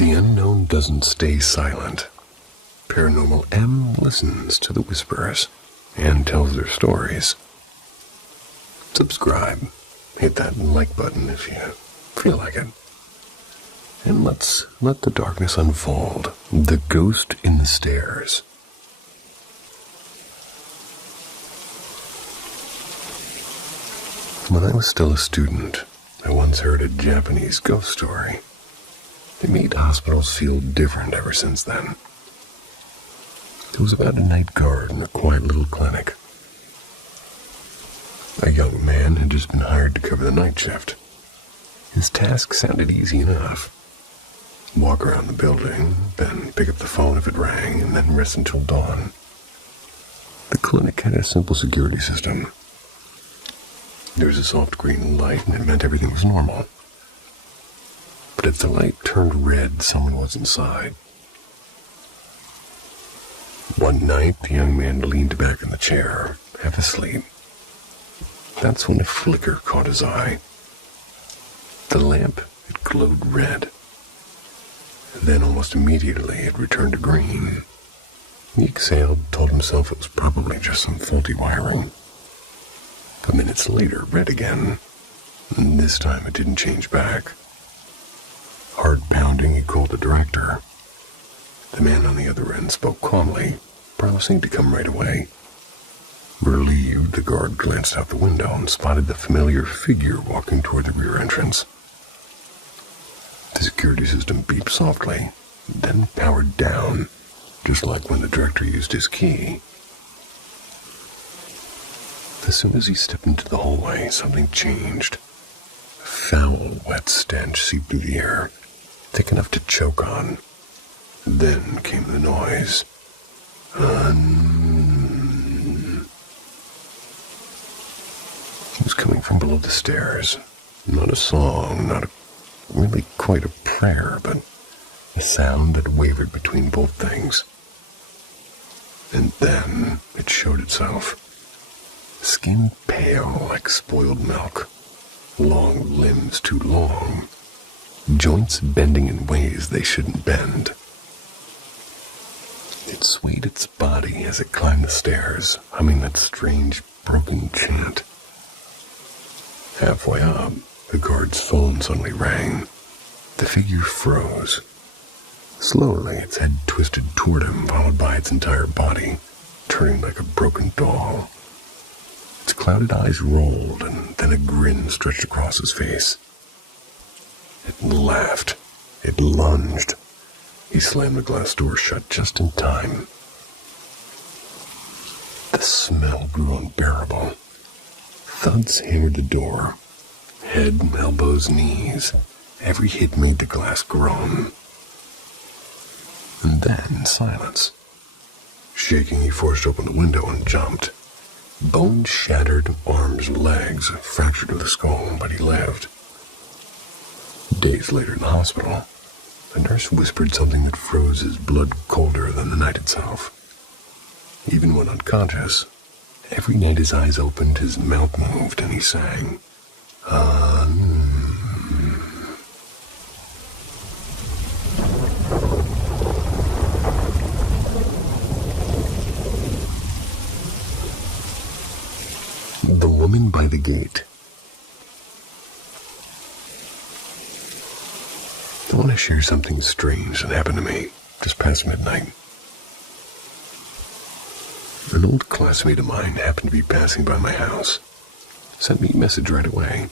The unknown doesn't stay silent. Paranormal M listens to the whispers and tells their stories. Subscribe. Hit that like button if you feel like it. And let's let the darkness unfold. The Ghost in the Stairs. When I was still a student, I once heard a Japanese ghost story. They made hospitals feel different ever since then. It was about a night guard in a quiet little clinic. A young man had just been hired to cover the night shift. His task sounded easy enough. Walk around the building, then pick up the phone if it rang, and then rest until dawn. The clinic had a simple security system. There was a soft green light, and it meant everything was normal. But if the light turned red, someone was inside. One night, the young man leaned back in the chair, half asleep. That's when a flicker caught his eye. The lamp, it glowed red. And then almost immediately, it returned to green. He exhaled, told himself it was probably just some faulty wiring. But minutes later, red again. And this time it didn't change back. Hard pounding, he called the director. The man on the other end spoke calmly, promising to come right away. Relieved, the guard glanced out the window and spotted the familiar figure walking toward the rear entrance. The security system beeped softly, then powered down, just like when the director used his key. As soon as he stepped into the hallway, something changed. A foul, wet stench seeped through the air, thick enough to choke on. Then came the noise. It was coming from below the stairs. Not a song, not really quite a prayer, but a sound that wavered between both things. And then it showed itself. Skin pale like spoiled milk, long limbs too long, joints bending in ways they shouldn't bend. It swayed its body as it climbed the stairs, humming that strange, broken chant. Halfway up, the guard's phone suddenly rang. The figure froze. Slowly, its head twisted toward him, followed by its entire body, turning like a broken doll. Its clouded eyes rolled, and then a grin stretched across his face. It laughed. It lunged. He slammed the glass door shut just in time. The smell grew unbearable. Thuds hammered the door. Head, elbows, knees. Every hit made the glass groan. And then silence. Shaking, he forced open the window and jumped. Bones shattered, arms, legs fractured to the skull, but he lived. Days later in the hospital, a nurse whispered something that froze his blood colder than the night itself. Even when unconscious, every night his eyes opened, his mouth moved, and he sang, The Woman by the Gate. I want to share something strange that happened to me just past midnight. An old classmate of mine happened to be passing by my house. Sent me a message right away.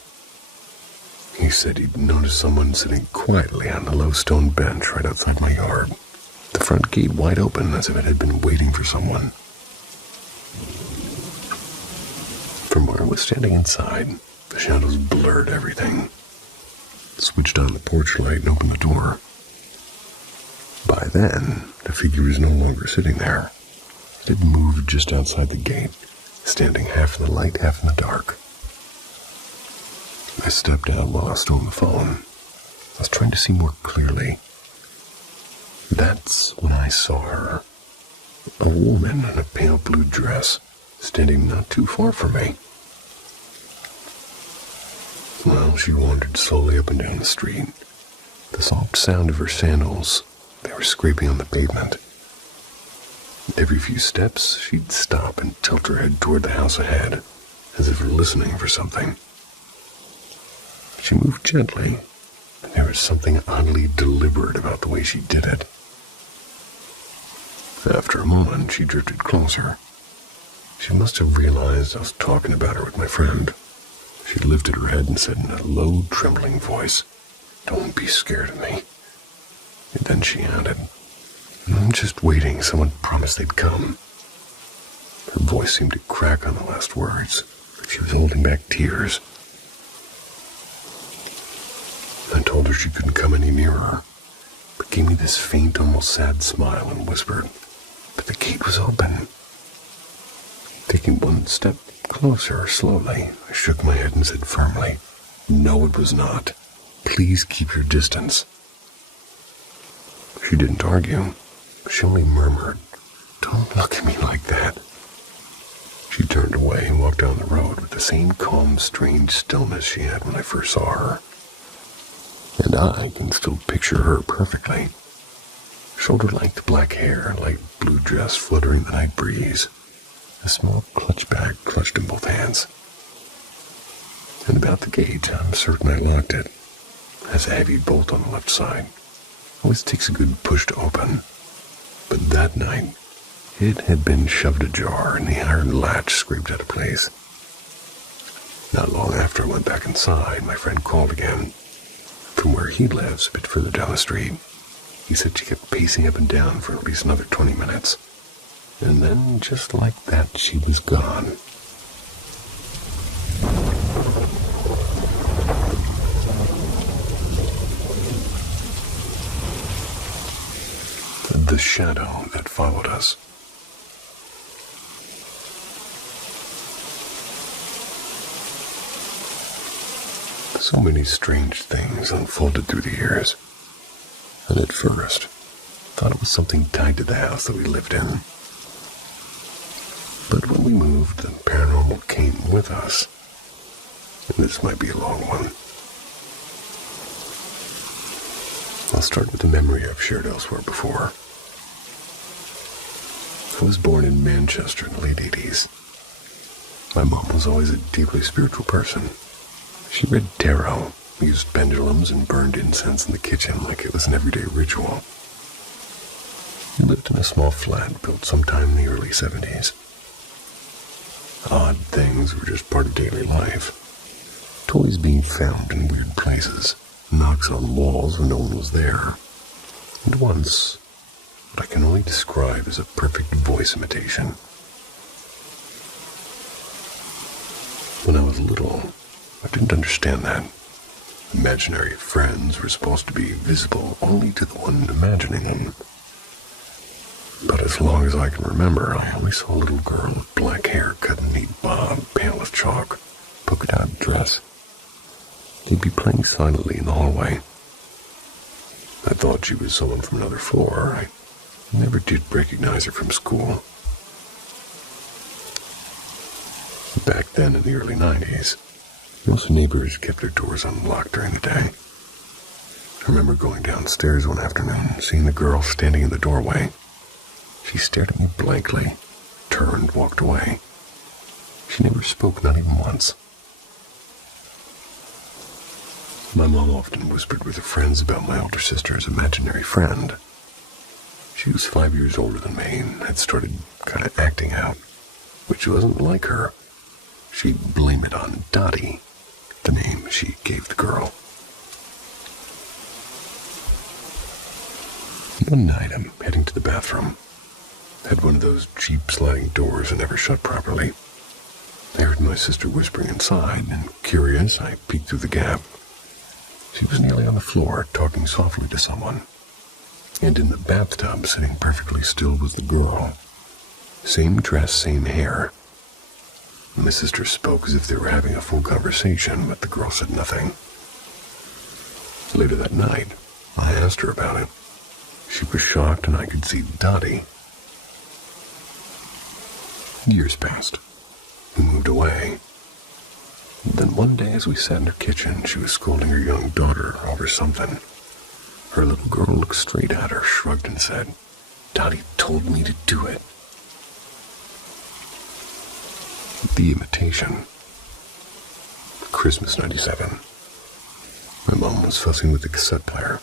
He said he'd noticed someone sitting quietly on the low stone bench right outside my yard, the front gate wide open as if it had been waiting for someone. From where I was standing inside, the shadows blurred everything. Switched on the porch light and opened the door. By then, the figure was no longer sitting there. It had moved just outside the gate, standing half in the light, half in the dark. I stepped out while I was still on the phone. I was trying to see more clearly. That's when I saw her. A woman in a pale blue dress, standing not too far from me. Well, she wandered slowly up and down the street, The soft sound of her sandals, they were scraping on the pavement. Every few steps, she'd stop and tilt her head toward the house ahead, as if listening for something. She moved gently, and there was something oddly deliberate about the way she did it. After a moment, she drifted closer. She must have realized I was talking about her with my friend. She lifted her head and said in a low, trembling voice, "Don't be scared of me." And then she added, "I'm just waiting. Someone promised they'd come." Her voice seemed to crack on the last words, like she was holding back tears. I told her she couldn't come any nearer, but gave me this faint, almost sad smile and whispered, "But the gate was open." Taking one step closer, slowly, I shook my head and said firmly, "No, it was not. Please keep your distance." She didn't argue. She only murmured, "Don't look at me like that." She turned away and walked down the road with the same calm, strange stillness she had when I first saw her. And I can still picture her perfectly. Shoulder-length black hair, light blue dress fluttering in the night breeze, a small clutch bag clutched in both hands. And about the gate, I'm certain I locked it. It has a heavy bolt on the left side. Always takes a good push to open. But that night, it had been shoved ajar and the iron latch scraped out of place. Not long after I went back inside, my friend called again. From where he lives, a bit further down the street, he said she kept pacing up and down for at least another 20 minutes. And then, just like that, she was gone. The shadow that followed us. So many strange things unfolded through the years, and at first, thought it was something tied to the house that we lived in. But when we moved, the paranormal came with us, and this might be a long one. I'll start with a memory I've shared elsewhere before. I was born in Manchester in the late 80s. My mom was always a deeply spiritual person. She read tarot, used pendulums, and burned incense in the kitchen like it was an everyday ritual. We lived in a small flat built sometime in the early 70s. Odd things were just part of daily life. Toys being found in weird places, knocks on walls when no one was there, and once, what I can only describe as a perfect voice imitation. When I was little, I didn't understand that. Imaginary friends were supposed to be visible only to the one imagining them. But as long as I can remember, I always saw a little girl with black hair cut in a neat bob, pale as chalk, polka-dot dress. They'd be playing silently in the hallway. I thought she was someone from another floor. I never did recognize her from school. Back then, in the early 90s, most neighbors kept their doors unlocked during the day. I remember going downstairs one afternoon, seeing the girl standing in the doorway. She stared at me blankly, turned, walked away. She never spoke, not even once. My mom often whispered with her friends about my older sister's imaginary friend. She was 5 years older than me and had started kind of acting out, which wasn't like her. She'd blame it on Dottie, the name she gave the girl. One night, I'm heading to the bathroom. Had one of those cheap sliding doors that never shut properly. I heard my sister whispering inside, and curious, I peeked through the gap. She was nearly on the floor, talking softly to someone. And in the bathtub, sitting perfectly still, was the girl. Same dress, same hair. My sister spoke as if they were having a full conversation, but the girl said nothing. Later that night, I asked her about it. She was shocked, and I could see Dottie. Years passed. We moved away. Then one day, as we sat in her kitchen, she was scolding her young daughter over something. Her little girl looked straight at her, shrugged, and said, "Daddy told me to do it." The Imitation. Christmas 97. My mom was fussing with the cassette player.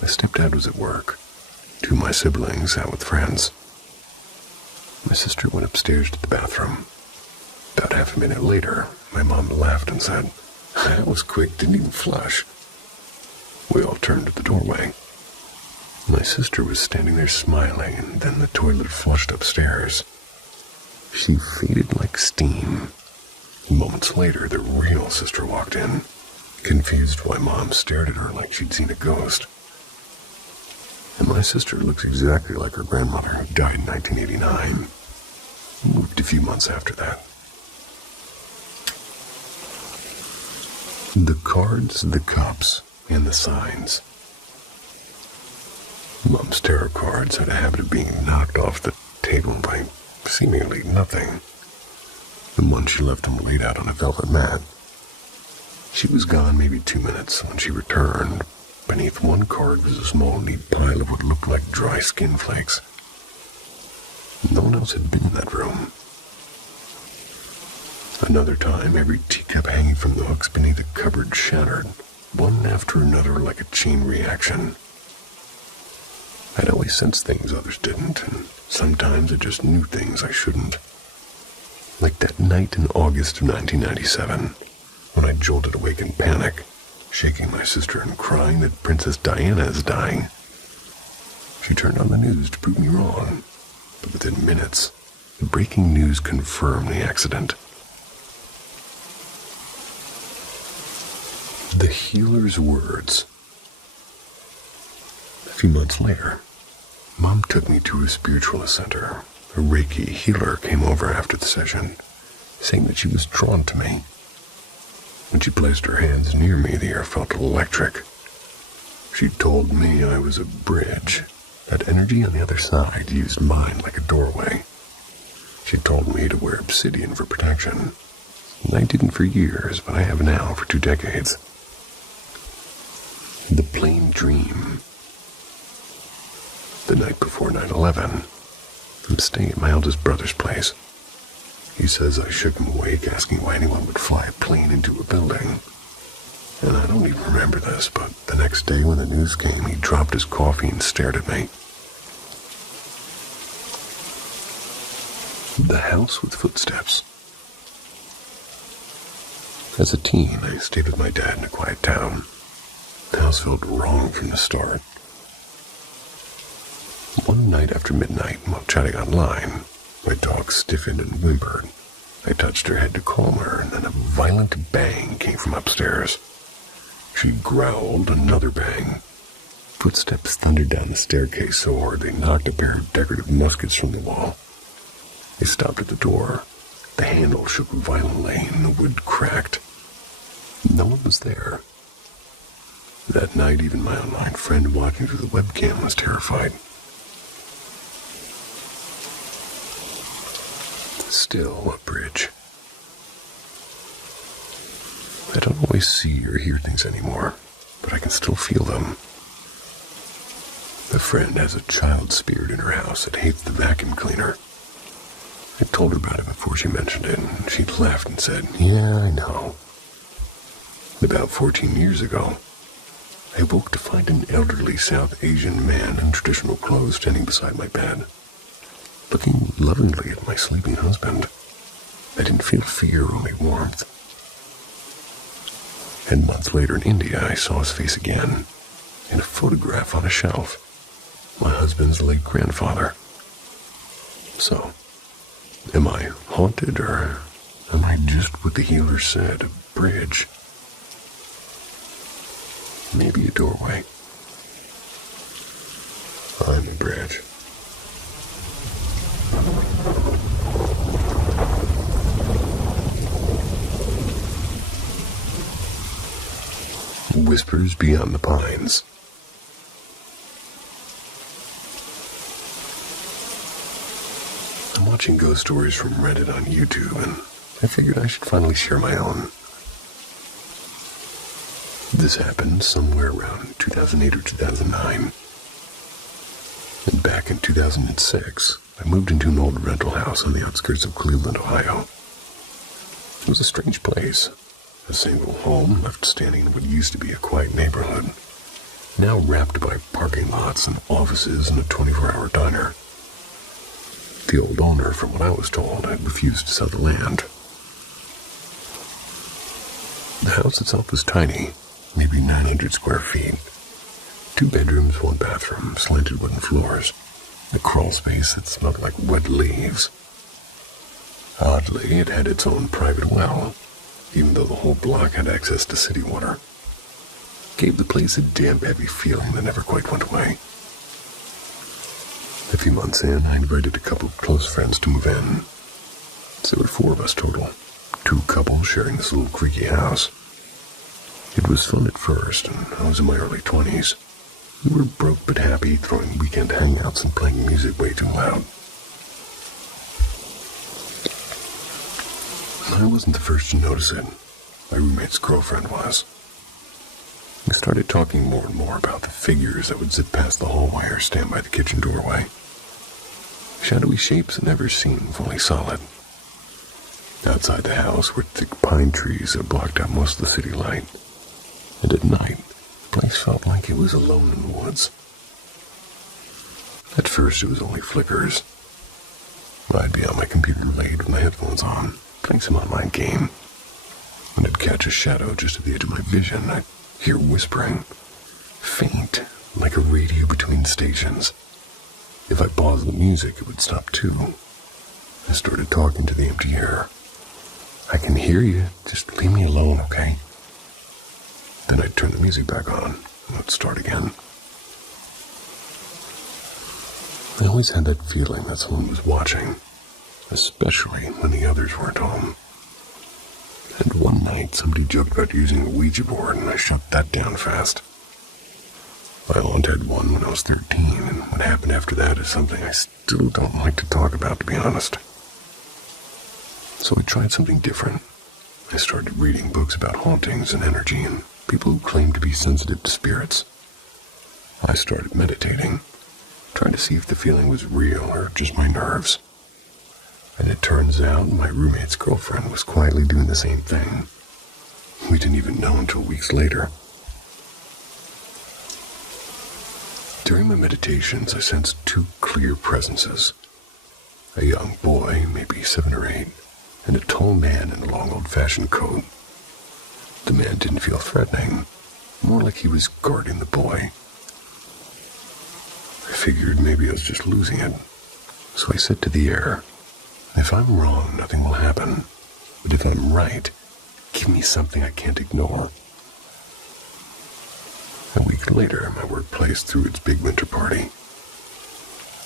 My stepdad was at work. Two of my siblings sat with friends. My sister went upstairs to the bathroom. About half a minute later, my mom laughed and said, "That was quick, didn't even flush." We all turned to the doorway. My sister was standing there smiling, and then the toilet flushed upstairs. She faded like steam. Moments later, the real sister walked in, confused why Mom stared at her like she'd seen a ghost. And my sister looks exactly like her grandmother, who died in 1989. Moved a few months after that. The cards, the cups, and the signs. Mom's tarot cards had a habit of being knocked off the table by seemingly nothing. And once she left them laid out on a velvet mat. She was gone maybe 2 minutes. When she returned, beneath one card was a small, neat pile of what looked like dry skin flakes. No one else had been in that room. Another time, every teacup hanging from the hooks beneath a cupboard shattered, one after another like a chain reaction. I'd always sensed things others didn't, and sometimes I just knew things I shouldn't. Like that night in August of 1997, when I jolted awake in panic, shaking my sister and crying that Princess Diana is dying. She turned on the news to prove me wrong, but within minutes, the breaking news confirmed the accident. The healer's words. A few months later, Mom took me to a spiritualist center. A Reiki healer came over after the session, saying that she was drawn to me. When she placed her hands near me, the air felt electric. She told me I was a bridge, that energy on the other side used mine like a doorway. She told me to wear obsidian for protection. And I didn't for years, but I have now for 2 decades. The plain dream. The night before 9/11, I'm staying at my eldest brother's place. He says I shook him awake, asking why anyone would fly a plane into a building. And I don't even remember this, but the next day when the news came, he dropped his coffee and stared at me. The house with footsteps. As a teen, I stayed with my dad in a quiet town. The house felt wrong from the start. One night after midnight, while chatting online, my dog stiffened and whimpered. I touched her head to calm her, and then a violent bang came from upstairs. She growled, another bang. Footsteps thundered down the staircase so hard they knocked a pair of decorative muskets from the wall. They stopped at the door. The handle shook violently, and the wood cracked. No one was there. That night, even my online friend watching through the webcam was terrified. Still a bridge. I don't always see or hear things anymore, but I can still feel them. A friend has a child spirit in her house that hates the vacuum cleaner. I told her about it before she mentioned it, and she laughed and said, "Yeah, I know." About 14 years ago, I woke to find an elderly South Asian man in traditional clothes standing beside my bed, looking lovingly at my sleeping husband. I didn't feel fear, only warmth. And months later in India, I saw his face again, in a photograph on a shelf. My husband's late grandfather. So, am I haunted, or am I just what the healer said, a bridge? Maybe a doorway. I'm a bridge. Whispers beyond the pines. I'm watching ghost stories from Reddit on YouTube, and I figured I should finally share my own. This happened somewhere around 2008 or 2009. And back in 2006, I moved into an old rental house on the outskirts of Cleveland, Ohio. It was a strange place. A single home left standing in what used to be a quiet neighborhood, now wrapped by parking lots and offices and a 24-hour diner. The old owner, from what I was told, had refused to sell the land. The house itself was tiny, maybe 900 square feet. 2 bedrooms, 1 bathroom, slanted wooden floors, a crawl space that smelled like wet leaves. Oddly, it had its own private well, even though the whole block had access to city water. Gave the place a damp, heavy feeling that never quite went away. A few months in, I invited a couple of close friends to move in. So there were 4 of us total, 2 couples sharing this little creaky house. It was fun at first, and I was in my early 20s. We were broke but happy, throwing weekend hangouts and playing music way too loud. I wasn't the first to notice it. My roommate's girlfriend was. We started talking more and more about the figures that would zip past the hallway or stand by the kitchen doorway. Shadowy shapes that never seemed fully solid. Outside the house were thick pine trees that blocked out most of the city light. And at night, the place felt like it was alone in the woods. At first, it was only flickers. I'd be on my computer late with my headphones on, playing some online game. When I'd catch a shadow just at the edge of my vision, I'd hear whispering, faint, like a radio between stations. If I paused the music, it would stop too. I started talking to the empty air. I can hear you, just leave me alone, okay? Then I'd turn the music back on, and it'd start again. I always had that feeling that someone was watching, especially when the others weren't home. And one night, somebody joked about using a Ouija board, and I shut that down fast. My aunt had one when I was 13, and what happened after that is something I still don't like to talk about, to be honest. So I tried something different. I started reading books about hauntings and energy and people who claim to be sensitive to spirits. I started meditating, trying to see if the feeling was real or just my nerves. And it turns out my roommate's girlfriend was quietly doing the same thing. We didn't even know until weeks later. During my meditations, I sensed 2 clear presences. A young boy, maybe 7 or 8, and a tall man in a long old-fashioned coat. The man didn't feel threatening, more like he was guarding the boy. I figured maybe I was just losing it, so I said to the air, if I'm wrong, nothing will happen, but if I'm right, give me something I can't ignore. A week later, my workplace threw its big winter party.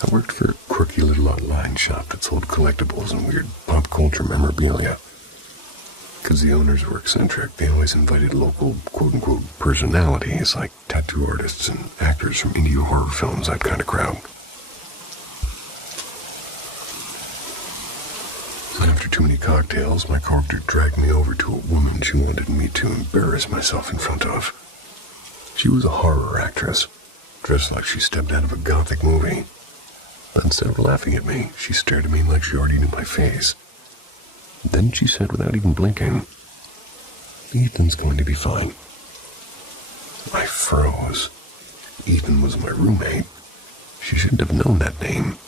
I worked for a quirky little online shop that sold collectibles and weird pop culture memorabilia. Because the owners were eccentric, they always invited local quote-unquote personalities like tattoo artists and actors from indie horror films, that kind of crowd. After too many cocktails, my coworker dragged me over to a woman she wanted me to embarrass myself in front of. She was a horror actress, dressed like she stepped out of a gothic movie. But instead of laughing at me, she stared at me like she already knew my face. Then she said without even blinking, Ethan's going to be fine. I froze. Ethan was my roommate. She shouldn't have known that name.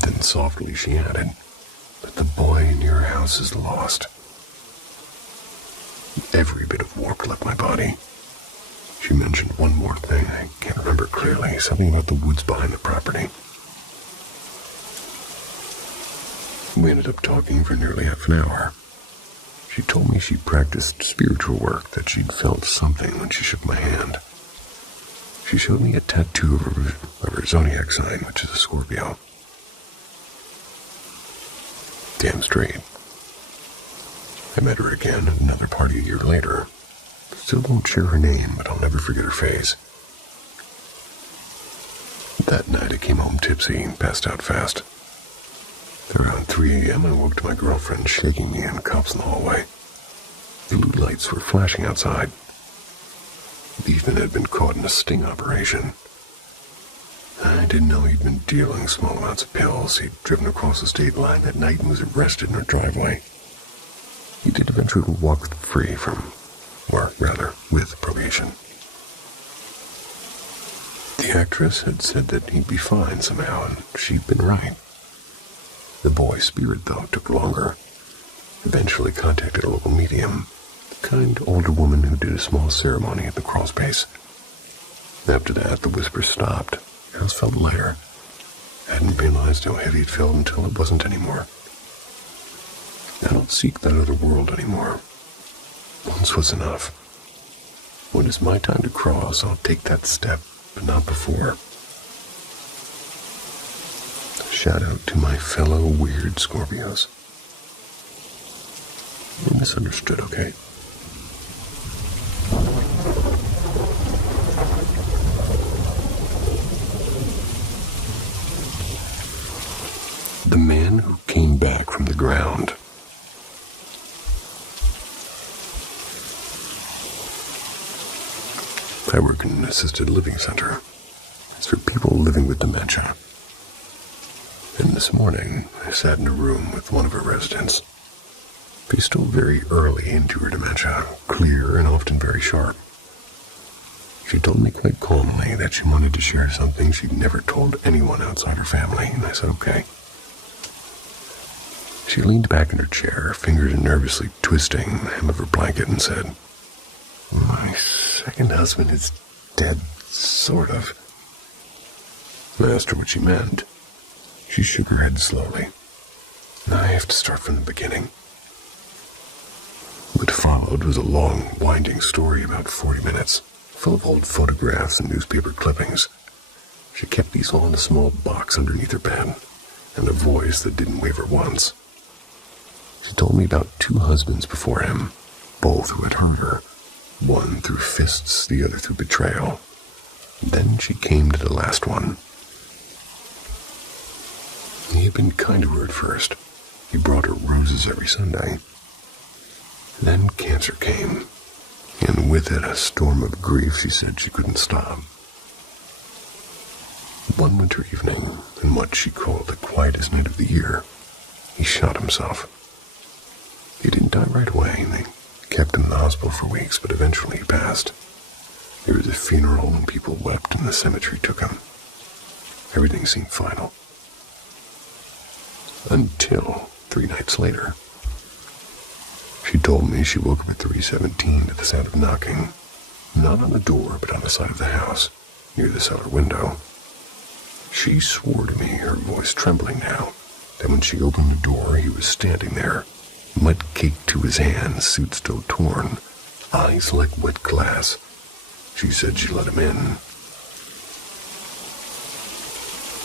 Then softly she added, but the boy in your house is lost. Every bit of warmth left my body. She mentioned one more thing I can't remember clearly, something about the woods behind the property. We ended up talking for nearly half an hour. She told me she practiced spiritual work, that she'd felt something when she shook my hand. She showed me a tattoo of her zodiac sign, which is a Scorpio. Damn straight. I met her again at another party a year later. Still won't share her name, but I'll never forget her face. That night I came home tipsy and passed out fast. Around 3 a.m. I woke to my girlfriend shaking me and cops in the hallway. Blue lights were flashing outside. even had been caught in a sting operation. I didn't know he'd been dealing small amounts of pills. He'd driven across the state line that night and was arrested in our driveway. He did eventually walk free from, or rather, with probation. The actress had said that he'd be fine somehow, and she'd been right. The boy's spirit, though, took longer. Eventually contacted a local medium, a kind older woman who did a small ceremony at the crawl space. After that, the whisper stopped. The house felt lighter. I hadn't realized how heavy it felt until it wasn't anymore. I don't seek that other world anymore. Once was enough. When it's my time to cross, I'll take that step, but not before. Shout out to my fellow weird Scorpios. You're misunderstood, okay? The man who came back from the ground. I work in an assisted living center. It's for people living with dementia. And this morning, I sat in a room with one of her residents. She's still very early into her dementia, clear and often very sharp. She told me quite calmly that she wanted to share something she'd never told anyone outside her family, and I said okay. She leaned back in her chair, fingers nervously twisting the hem of her blanket, and said, "My second husband is dead, sort of." I asked her what she meant. She shook her head slowly. I have to start from the beginning. What followed was a long, winding story about 40 minutes, full of old photographs and newspaper clippings. She kept these all in a small box underneath her bed, and a voice that didn't waver once. She told me about 2 husbands before him, both who had hurt her, one through fists, the other through betrayal. Then she came to the last one. He had been kind to her at first. He brought her roses every Sunday. Then cancer came, and with it a storm of grief she said she couldn't stop. One winter evening, in what she called the quietest night of the year, he shot himself. He didn't die right away, and they kept him in the hospital for weeks, but eventually he passed. There was a funeral, and people wept, and the cemetery took him. Everything seemed final. Until 3 nights later. She told me she woke up at 3:17 to the sound of knocking, not on the door, but on the side of the house, near the cellar window. She swore to me, her voice trembling now, that when she opened the door, he was standing there, mud caked to his hands, suit still torn, eyes like wet glass. She said she let him in.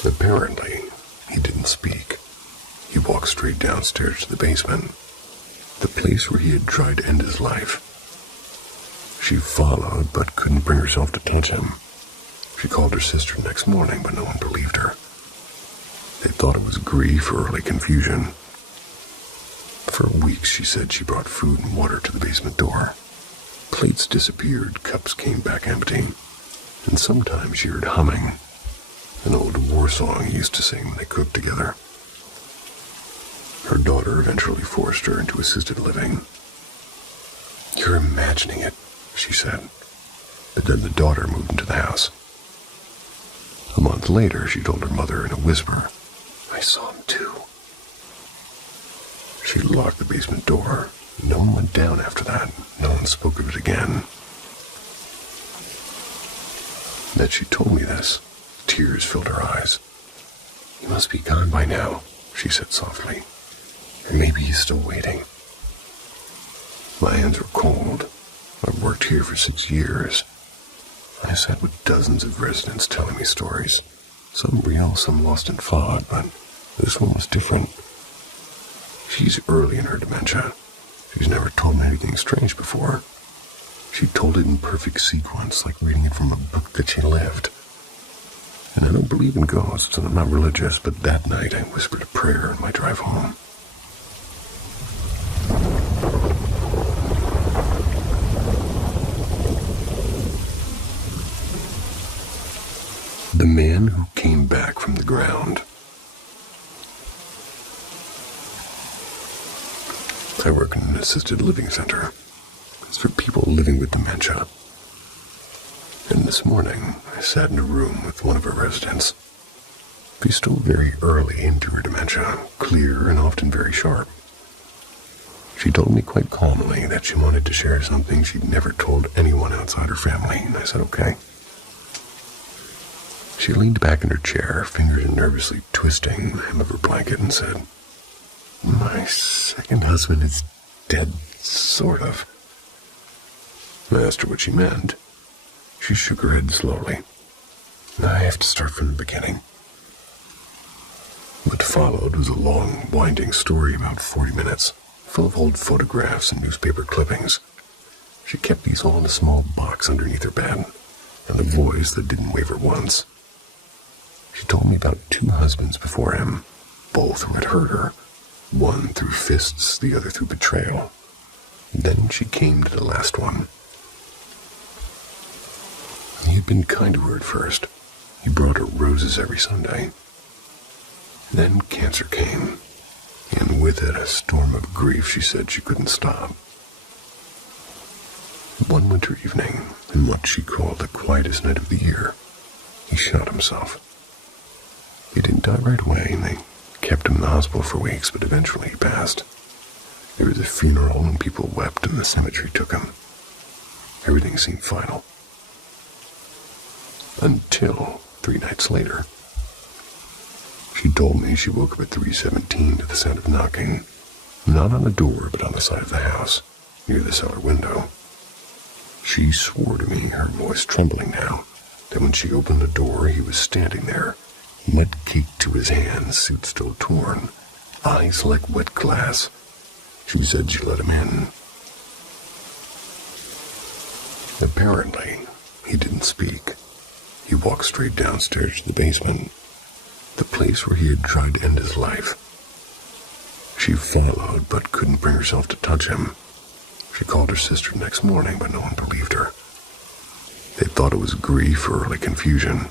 Apparently, he didn't speak. He walked straight downstairs to the basement, the place where he had tried to end his life. She followed, but couldn't bring herself to touch him. She called her sister next morning, but no one believed her. They thought it was grief or early confusion. For weeks, she said she brought food and water to the basement door. Plates disappeared, cups came back empty, and sometimes she heard humming, an old war song he used to sing when they cooked together. Her daughter eventually forced her into assisted living. "You're imagining it," she said. But then the daughter moved into the house. A month later, she told her mother in a whisper, "I saw him too." She locked the basement door. No one went down after that. No one spoke of it again. Then she told me this. Tears filled her eyes. "He must be gone by now," she said softly. "And maybe he's still waiting." My hands were cold. I've worked here for 6 years. I sat with dozens of residents telling me stories. Some real, some lost in fog, but this one was different. She's early in her dementia. She's never told me anything strange before. She told it in perfect sequence, like reading it from a book that she lived. And I don't believe in ghosts, and I'm not religious, but that night I whispered a prayer on my drive home. man who came back from the ground. I work in an assisted living center. It's for people living with dementia. And this morning, I sat in a room with one of her residents. She's still very early into her dementia, clear and often very sharp. She told me quite calmly that she wanted to share something she'd never told anyone outside her family, and I said, okay. She leaned back in her chair, fingers nervously twisting the hem of her blanket, and said, "My second husband is dead, sort of." I asked her what she meant. She shook her head slowly. "I have to start from the beginning." What followed was a long, winding story about 40 minutes, full of old photographs and newspaper clippings. She kept these all in a small box underneath her bed, and a voice that didn't waver once. She told me about 2 husbands before him, both who had hurt her, one through fists, the other through betrayal. Then she came to the last one. He had been kind to her at first. He brought her roses every Sunday. Then cancer came, and with it a storm of grief she said she couldn't stop. One winter evening, in what she called the quietest night of the year, he shot himself. He didn't die right away, and they kept him in the hospital for weeks, but eventually he passed. There was a funeral, and people wept, and the cemetery took him. Everything seemed final. Until 3 nights later. She told me she woke up at 3:17 to the sound of knocking, not on the door, but on the side of the house, near the cellar window. She swore to me, her voice trembling now, that when she opened the door, he was standing there, mud caked to his hands, suit still torn, eyes like wet glass. She said she let him in. Apparently, he didn't speak. He walked straight downstairs to the basement, the place where he had tried to end his life. She followed, but couldn't bring herself to touch him. She called her sister next morning, but no one believed her. They thought it was grief or early confusion.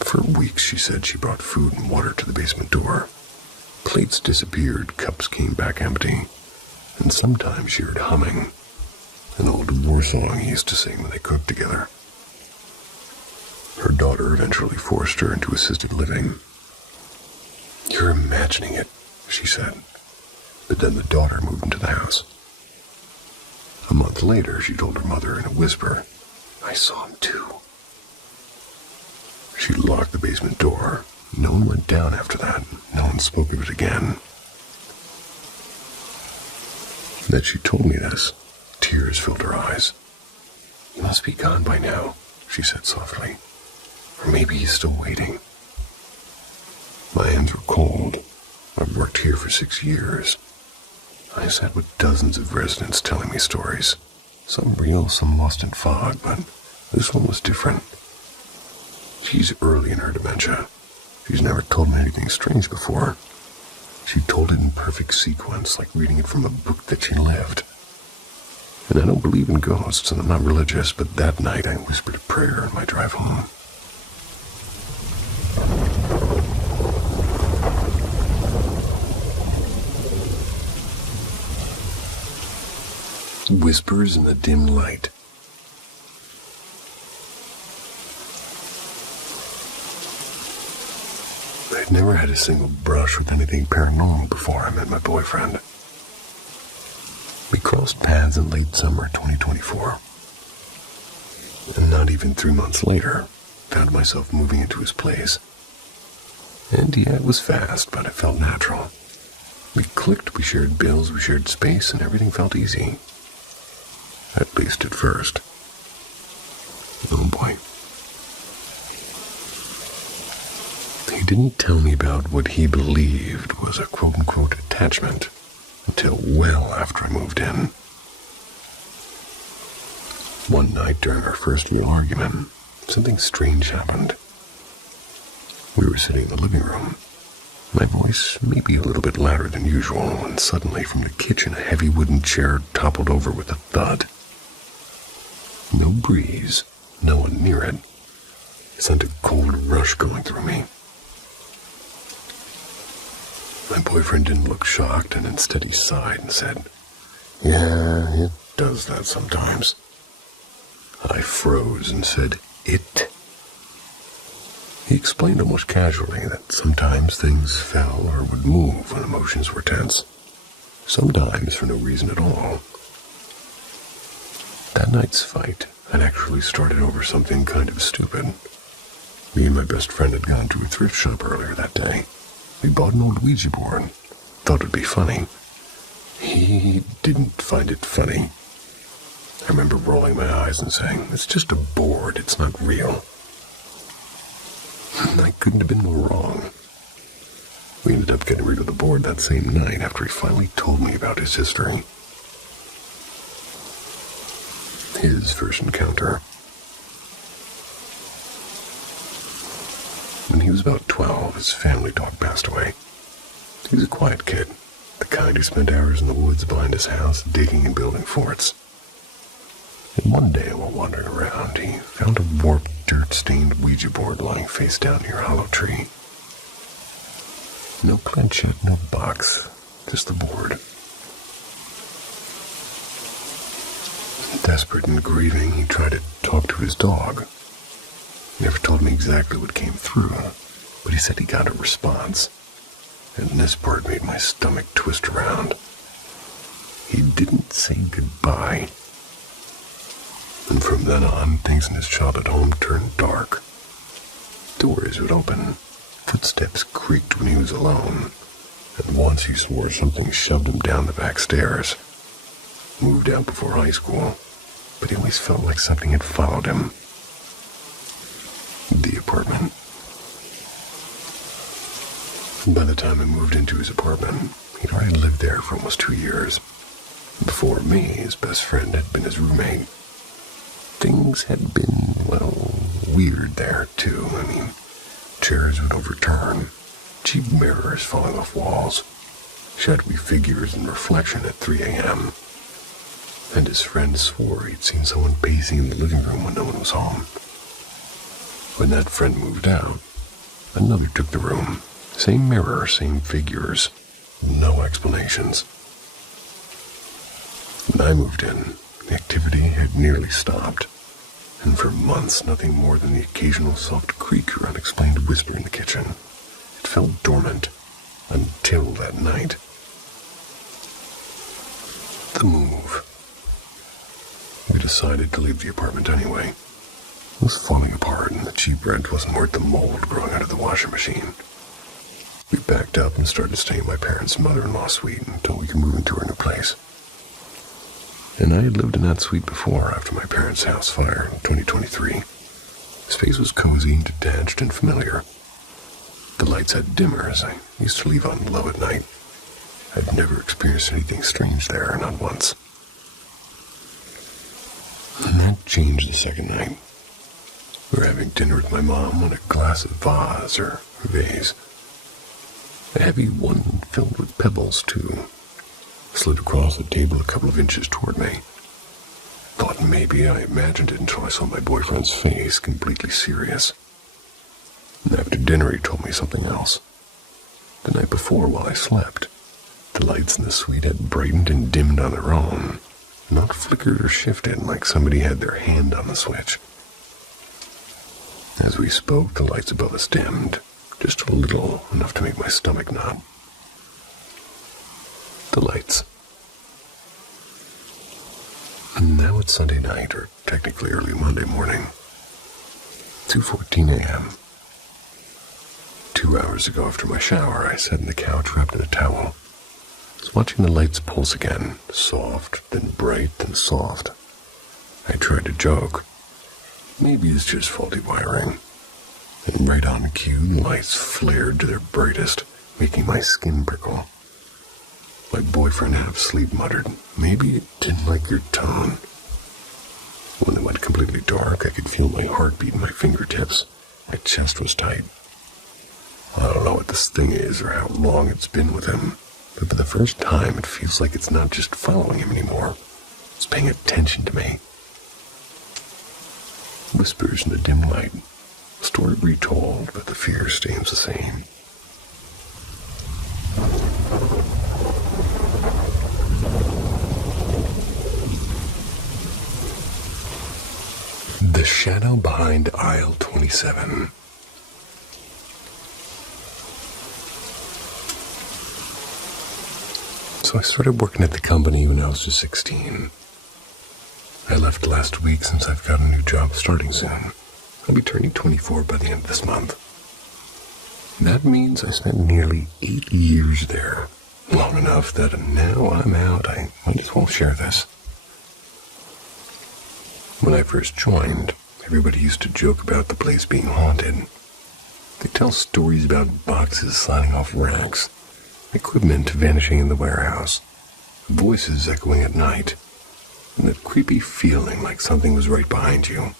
For weeks, she said, she brought food and water to the basement door. Plates disappeared, cups came back empty, and sometimes she heard humming, an old war song he used to sing when they cooked together. Her daughter eventually forced her into assisted living. "You're imagining it," she said. But then the daughter moved into the house. A month later, she told her mother in a whisper, "I saw him too." She locked the basement door. No one went down after that. No one spoke of it again. That she told me this, tears filled her eyes. "He must be gone by now," she said softly. "Or maybe he's still waiting." My hands were cold. I've worked here for 6 years. I sat with dozens of residents telling me stories. Some real, some lost in fog, but this one was different. She's early in her dementia. She's never told me anything strange before. She told it in perfect sequence, like reading it from a book that she lived. And I don't believe in ghosts, and I'm not religious, but that night I whispered a prayer on my drive home. Whispers in the dim light. I'd never had a single brush with anything paranormal before I met my boyfriend. We crossed paths in late summer 2024. And not even 3 months later, found myself moving into his place. And yeah, it was fast, but it felt natural. We clicked, we shared bills, we shared space, and everything felt easy. At least at first. Oh boy. He didn't tell me about what he believed was a quote-unquote attachment until well after I moved in. One night during our first real argument, something strange happened. We were sitting in the living room. My voice maybe a little bit louder than usual, when suddenly from the kitchen a heavy wooden chair toppled over with a thud. No breeze, no one near it. It sent a cold rush going through me. My boyfriend didn't look shocked, and instead he sighed and said, "Yeah, it does that sometimes." I froze and said, "It?" He explained almost casually that sometimes things fell or would move when emotions were tense. Sometimes for no reason at all. That night's fight had actually started over something kind of stupid. Me and my best friend had gone to a thrift shop earlier that day. We bought an old Ouija board. Thought it'd be funny. He didn't find it funny. I remember rolling my eyes and saying, "It's just a board, it's not real." I couldn't have been more wrong. We ended up getting rid of the board that same night after he finally told me about his history. His first encounter. When he was about 12, his family dog passed away. He was a quiet kid, the kind who spent hours in the woods behind his house digging and building forts. And one day, while wandering around, he found a warped, dirt-stained Ouija board lying face down near a hollow tree. No planchette, no box, just the board. Desperate and grieving, he tried to talk to his dog. He never told me exactly what came through, but he said he got a response. And this part made my stomach twist around. He didn't say goodbye. And from then on, things in his childhood home turned dark. Doors would open. Footsteps creaked when he was alone. And once he swore something shoved him down the back stairs. Moved out before high school, but he always felt like something had followed him. The apartment. By the time I moved into his apartment, he'd already lived there for almost 2 years. Before me, his best friend had been his roommate. Things had been, well, weird there, too. I mean, chairs would overturn, cheap mirrors falling off walls, shadowy figures in reflection at 3 a.m., and his friend swore he'd seen someone pacing in the living room when no one was home. When that friend moved out, another took the room. Same mirror, same figures, no explanations. When I moved in, the activity had nearly stopped, and for months nothing more than the occasional soft creak or unexplained whisper in the kitchen. It felt dormant until that night. The move. We decided to leave the apartment anyway. It was falling apart, and the cheap rent wasn't worth the mold growing out of the washing machine. We backed up and started staying in my parents' mother-in-law suite until we could move into our new place. And I had lived in that suite before after my parents' house fire in 2023. The space was cozy and detached and familiar. The lights had dimmers I used to leave on low at night. I'd never experienced anything strange there, not once. And that changed the second night. We were having dinner with my mom on a glass of vase or vase. A heavy one filled with pebbles, too. Slid across the table a couple of inches toward me. Thought maybe I imagined it until I saw my boyfriend's face, completely serious. And after dinner he told me something else. The night before, while I slept, the lights in the suite had brightened and dimmed on their own, not flickered or shifted like somebody had their hand on the switch. As we spoke, the lights above us dimmed, just a little, enough to make my stomach knot. The lights. And now it's Sunday night, or technically early Monday morning. 2:14 a.m. 2 hours ago after my shower, I sat on the couch wrapped in a towel. I was watching the lights pulse again, soft, then bright, then soft. I tried to joke. Maybe it's just faulty wiring. And right on cue, the lights flared to their brightest, making my skin prickle. My boyfriend, half asleep, muttered, "Maybe it didn't like your tone." When it went completely dark, I could feel my heartbeat in my fingertips. My chest was tight. I don't know what this thing is or how long it's been with him, but for the first time it feels like it's not just following him anymore. It's paying attention to me. Whispers in the dim light. Just story retold, but the fear stays the same. The shadow behind aisle 27. So I started working at the company when I was just 16. I left last week since I've got a new job starting soon. I'll be turning 24 by the end of this month. That means I spent nearly 8 years there. Long enough that now I'm out, I might as well share this. When I first joined, everybody used to joke about the place being haunted. They tell stories about boxes sliding off racks, equipment vanishing in the warehouse, voices echoing at night, and that creepy feeling like something was right behind you.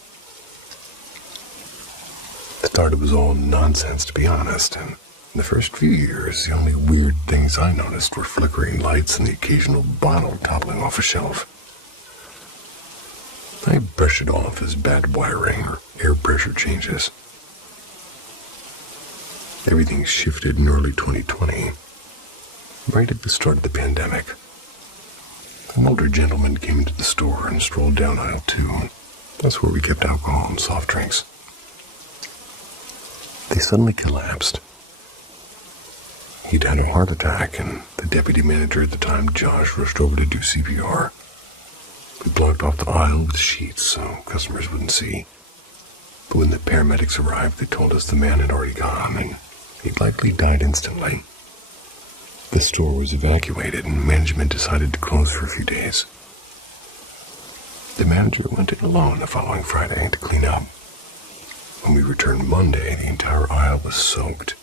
I thought it was all nonsense, to be honest, and in the first few years, the only weird things I noticed were flickering lights and the occasional bottle toppling off a shelf. I brushed it off as bad wiring or air pressure changes. Everything shifted in early 2020, right at the start of the pandemic. An older gentleman came into the store and strolled down aisle 2. That's where we kept alcohol and soft drinks. They suddenly collapsed. He'd had a heart attack, and the deputy manager at the time, Josh, rushed over to do CPR. We blocked off the aisle with sheets so customers wouldn't see. But when the paramedics arrived, they told us the man had already gone, and he'd likely died instantly. The store was evacuated, and management decided to close for a few days. The manager went in alone the following Friday to clean up. When we returned Monday, the entire aisle was soaked.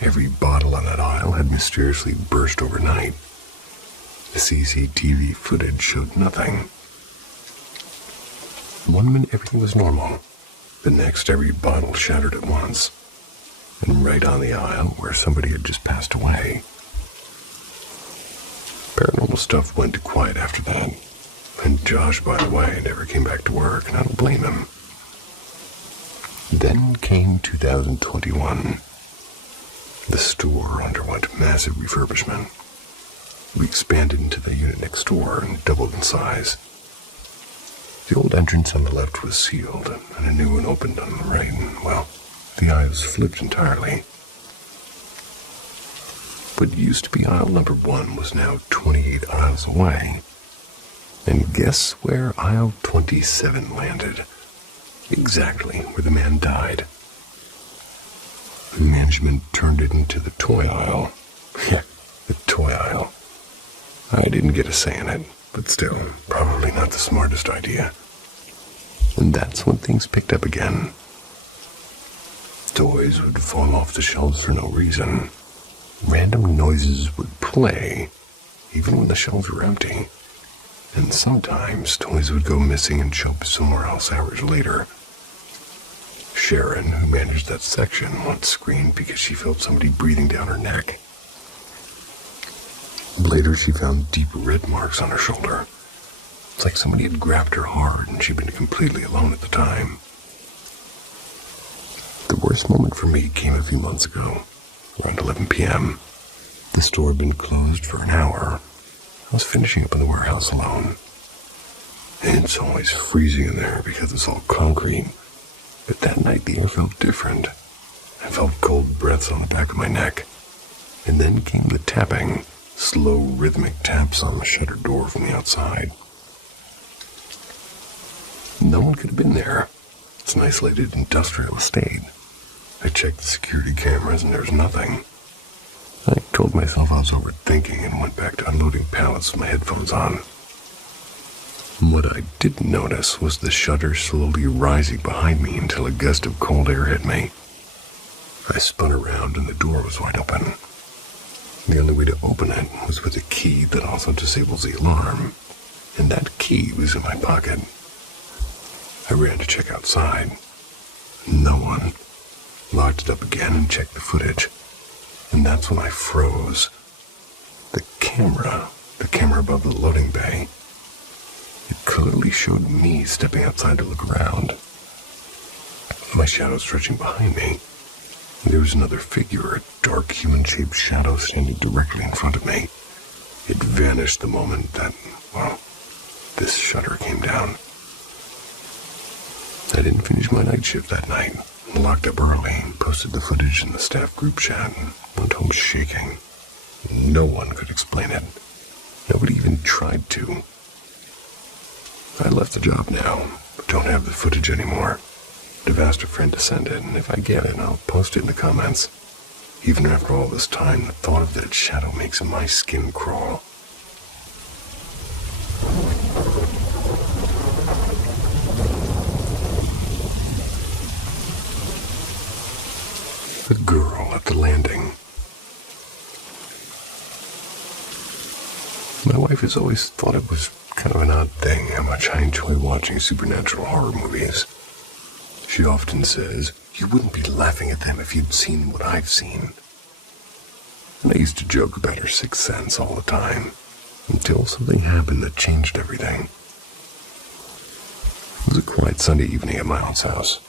Every bottle on that aisle had mysteriously burst overnight. The CCTV footage showed nothing. One minute everything was normal. The next, every bottle shattered at once. And right on the aisle where somebody had just passed away. Paranormal stuff went quiet after that. And Josh, by the way, never came back to work, and I don't blame him. Then came 2021. The store underwent massive refurbishment. We expanded into the unit next door and doubled in size. The old entrance on the left was sealed, and a new one opened on the right, and, well, the aisles flipped entirely. What used to be aisle number 1 was now 28 aisles away. And guess where aisle 27 landed? Exactly where the man died. Management turned it into the toy aisle. Yeah, the toy aisle. I didn't get a say in it, but still, probably not the smartest idea. And that's when things picked up again. Toys would fall off the shelves for no reason. Random noises would play, even when the shelves were empty. And sometimes toys would go missing and show up somewhere else hours later. Sharon, who managed that section, once screamed because she felt somebody breathing down her neck. Later, she found deep red marks on her shoulder. It's like somebody had grabbed her hard and she'd been completely alone at the time. The worst moment for me came a few months ago, around 11 p.m. The store had been closed for an hour. I was finishing up in the warehouse alone. And it's always freezing in there because it's all concrete. But that night the air felt different. I felt cold breaths on the back of my neck. And then came the tapping, slow rhythmic taps on the shuttered door from the outside. No one could have been there. It's an isolated industrial estate. I checked the security cameras and there was nothing. I told myself I was overthinking and went back to unloading pallets with my headphones on. What I didn't notice was the shutter slowly rising behind me until a gust of cold air hit me. I spun around and the door was wide open. The only way to open it was with a key that also disables the alarm, and that key was in my pocket. I ran to check outside. No one. Locked it up again and checked the footage. And that's when I froze. The camera above the loading bay, it clearly showed me stepping outside to look around. My shadow stretching behind me. There was another figure, a dark human-shaped shadow standing directly in front of me. It vanished the moment that, this shutter came down. I didn't finish my night shift that night. Locked up early, posted the footage in the staff group chat, and went home shaking. No one could explain it. Nobody even tried to. I left the job now, but don't have the footage anymore. I've asked a friend to send it, and if I get it, I'll post it in the comments. Even after all this time, the thought of that shadow makes my skin crawl. The girl at the landing. My wife has always thought it was kind of an odd thing how much I enjoy watching supernatural horror movies. She often says, "You wouldn't be laughing at them if you'd seen what I've seen." And I used to joke about her sixth sense all the time, until something happened that changed everything. It was a quiet Sunday evening at my aunt's house.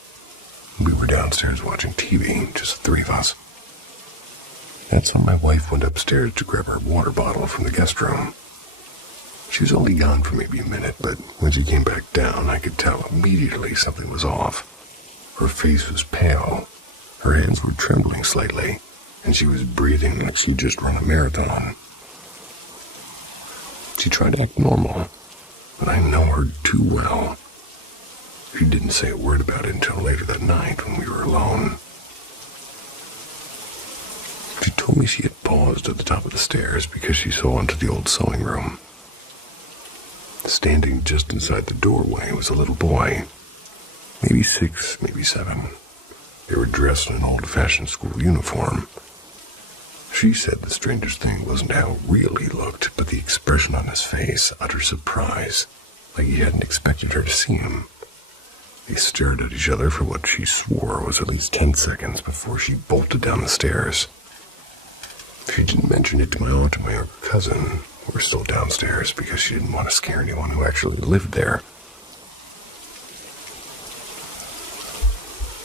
We were downstairs watching TV, just the three of us. That's when my wife went upstairs to grab our water bottle from the guest room. She was only gone for maybe a minute, but when she came back down, I could tell immediately something was off. Her face was pale, her hands were trembling slightly, and she was breathing like she'd just run a marathon. She tried to act normal, but I know her too well. She didn't say a word about it until later that night when we were alone. She told me she had paused at the top of the stairs because she saw into the old sewing room. Standing just inside the doorway was a little boy, maybe 6, maybe 7. They were dressed in an old-fashioned school uniform. She said the strangest thing wasn't how real he looked, but the expression on his face, utter surprise, like he hadn't expected her to see him. They stared at each other for what she swore was at least 10 seconds before she bolted down the stairs. She didn't mention it to my aunt and my younger cousin, who were still downstairs, because she didn't want to scare anyone who actually lived there.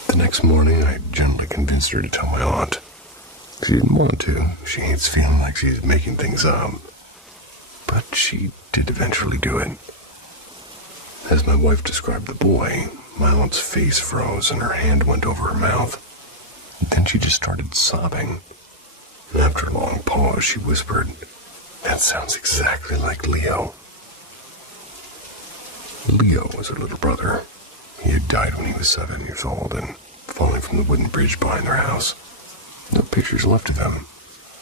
The next morning, I gently convinced her to tell my aunt. She didn't want to. She hates feeling like she's making things up. But she did eventually do it. As my wife described the boy, my aunt's face froze and her hand went over her mouth. And then she just started sobbing. And after a long pause, she whispered, "That sounds exactly like Leo." Leo was her little brother. He had died when he was 7 years old and falling from the wooden bridge behind their house. No pictures left of them.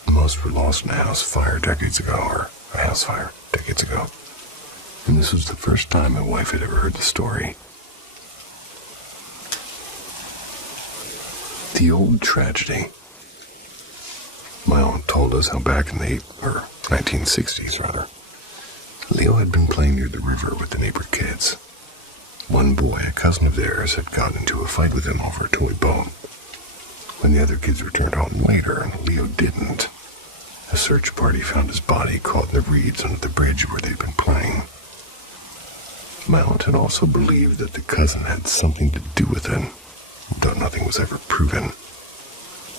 Most were lost in a house fire decades ago, or a house fire decades ago. And this was the first time my wife had ever heard the story. The old tragedy. My aunt told us how back in the 1960s, Leo had been playing near the river with the neighbor kids. One boy, a cousin of theirs, had gotten into a fight with him over a toy boat. When the other kids returned home later, and Leo didn't, a search party found his body caught in the reeds under the bridge where they'd been playing. My aunt had also believed that the cousin had something to do with it, though nothing was ever proven.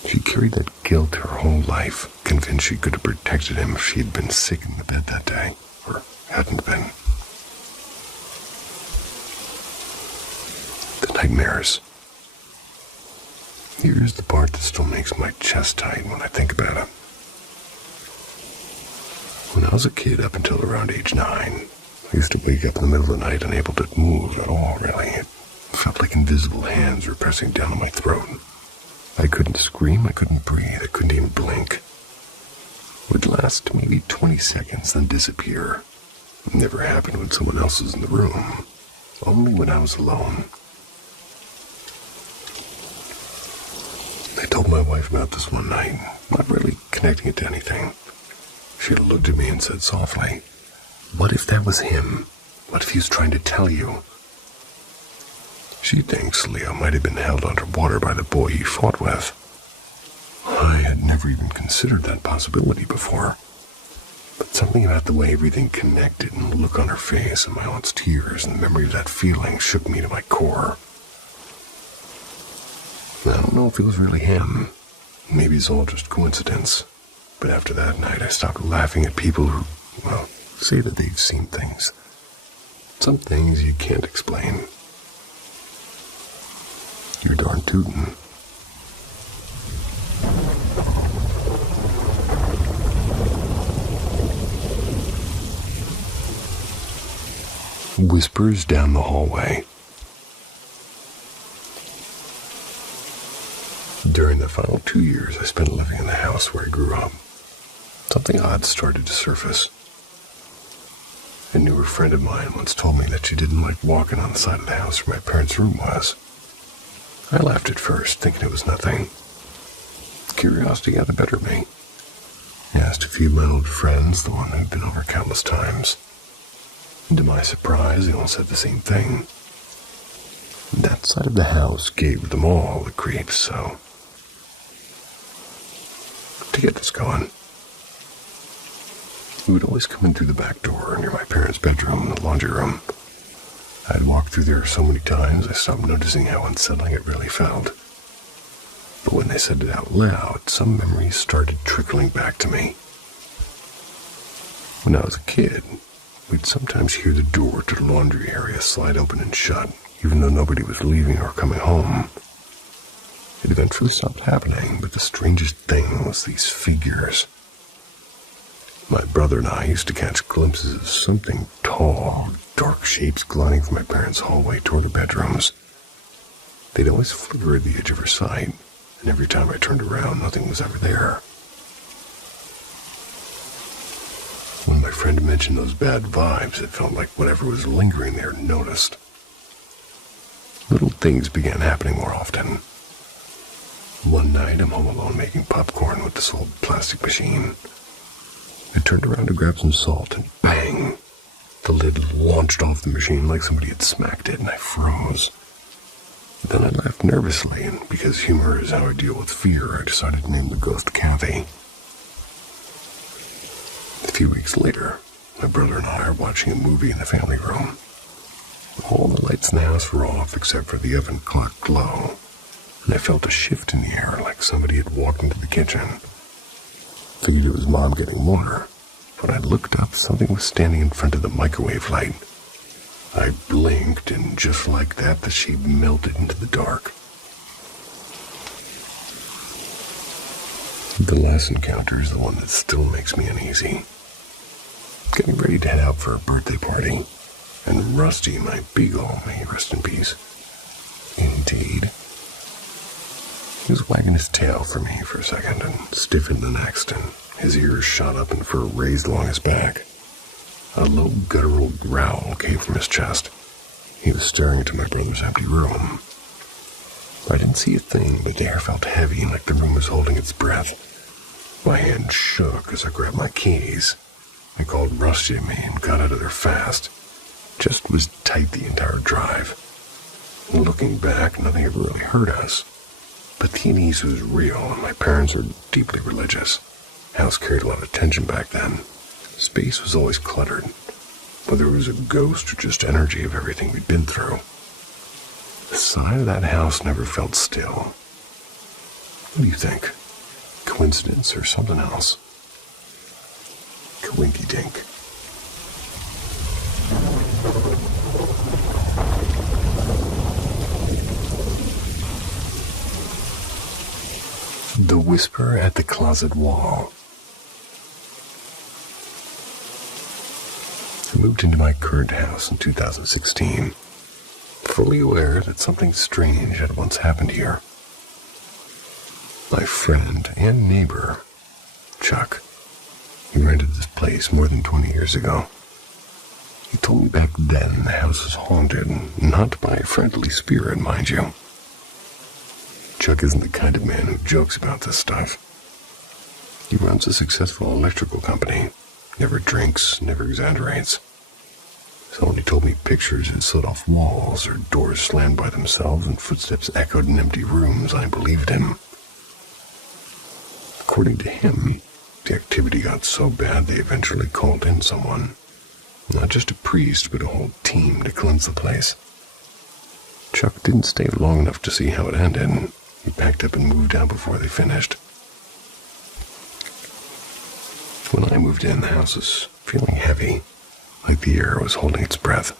She carried that guilt her whole life, convinced she could have protected him if she had been sick in the bed that day, or hadn't been. The nightmares. Here's the part that still makes my chest tight when I think about it. When I was a kid up until around age 9, I used to wake up in the middle of the night unable to move at all, really. It felt like invisible hands were pressing down on my throat. I couldn't scream, I couldn't breathe, I couldn't even blink. It would last maybe 20 seconds, then disappear. It never happened when someone else was in the room, only when I was alone. I told my wife about this one night, not really connecting it to anything. She looked at me and said softly, "What if that was him? What if he was trying to tell you?" She thinks Leo might have been held underwater by the boy he fought with. I had never even considered that possibility before. But something about the way everything connected and the look on her face and my aunt's tears and the memory of that feeling shook me to my core. I don't know if it was really him. Maybe it's all just coincidence. But after that night, I stopped laughing at people who, well, say that they've seen things. Some things you can't explain. You're darn tootin'. Whispers down the hallway. During the final 2 years I spent living in the house where I grew up, something odd started to surface. A newer friend of mine once told me that she didn't like walking on the side of the house where my parents' room was. I laughed at first, thinking it was nothing. Curiosity got the better of me. I asked a few of my old friends, the one who'd been over countless times. And to my surprise, they all said the same thing. That side of the house gave them all the creeps, so... To get this going, we would always come in through the back door near my parents' bedroom and the laundry room. I'd walked through there so many times, I stopped noticing how unsettling it really felt. But when they said it out loud, some memories started trickling back to me. When I was a kid, we'd sometimes hear the door to the laundry area slide open and shut, even though nobody was leaving or coming home. It eventually stopped happening, but the strangest thing was these figures. My brother and I used to catch glimpses of something tall, dark shapes gliding from my parents' hallway toward the bedrooms. They'd always flicker at the edge of her sight, and every time I turned around, nothing was ever there. When my friend mentioned those bad vibes, it felt like whatever was lingering there noticed. Little things began happening more often. One night, I'm home alone making popcorn with this old plastic machine. I turned around to grab some salt, and bang! The lid launched off the machine like somebody had smacked it, and I froze. Then I laughed nervously, and because humor is how I deal with fear, I decided to name the ghost Kathy. A few weeks later, my brother and I are watching a movie in the family room. All the lights in the house were off except for the oven clock glow, and I felt a shift in the air like somebody had walked into the kitchen. Figured it was Mom getting water. When I looked up, something was standing in front of the microwave light. I blinked, and just like that, the shape melted into the dark. The last encounter is the one that still makes me uneasy. Getting ready to head out for a birthday party, and Rusty, my beagle, may he rest in peace. Indeed. He was wagging his tail for me for a second and stiffened the next, and his ears shot up and fur raised along his back. A low guttural growl came from his chest. He was staring into my brother's empty room. I didn't see a thing, but the air felt heavy like the room was holding its breath. My hand shook as I grabbed my keys. I called Rusty to me and got out of there fast. Just was tight the entire drive. And looking back, nothing ever really hurt us. But the unease was real, and my parents were deeply religious. The house carried a lot of tension back then. Space was always cluttered, whether it was a ghost or just energy of everything we'd been through. The side of that house never felt still. What do you think? Coincidence or something else? Coinky-dink. The Whisper at the Closet Wall. I moved into my current house in 2016, fully aware that something strange had once happened here. My friend and neighbor, Chuck, he rented this place more than 20 years ago. He told me back then the house was haunted, not by a friendly spirit, mind you. Chuck isn't the kind of man who jokes about this stuff. He runs a successful electrical company, never drinks, never exaggerates. So when he told me pictures had slid off walls or doors slammed by themselves and footsteps echoed in empty rooms, I believed him. According to him, the activity got so bad they eventually called in someone. Not just a priest, but a whole team to cleanse the place. Chuck didn't stay long enough to see how it ended. He packed up and moved out before they finished. When I moved in, the house was feeling heavy, like the air was holding its breath.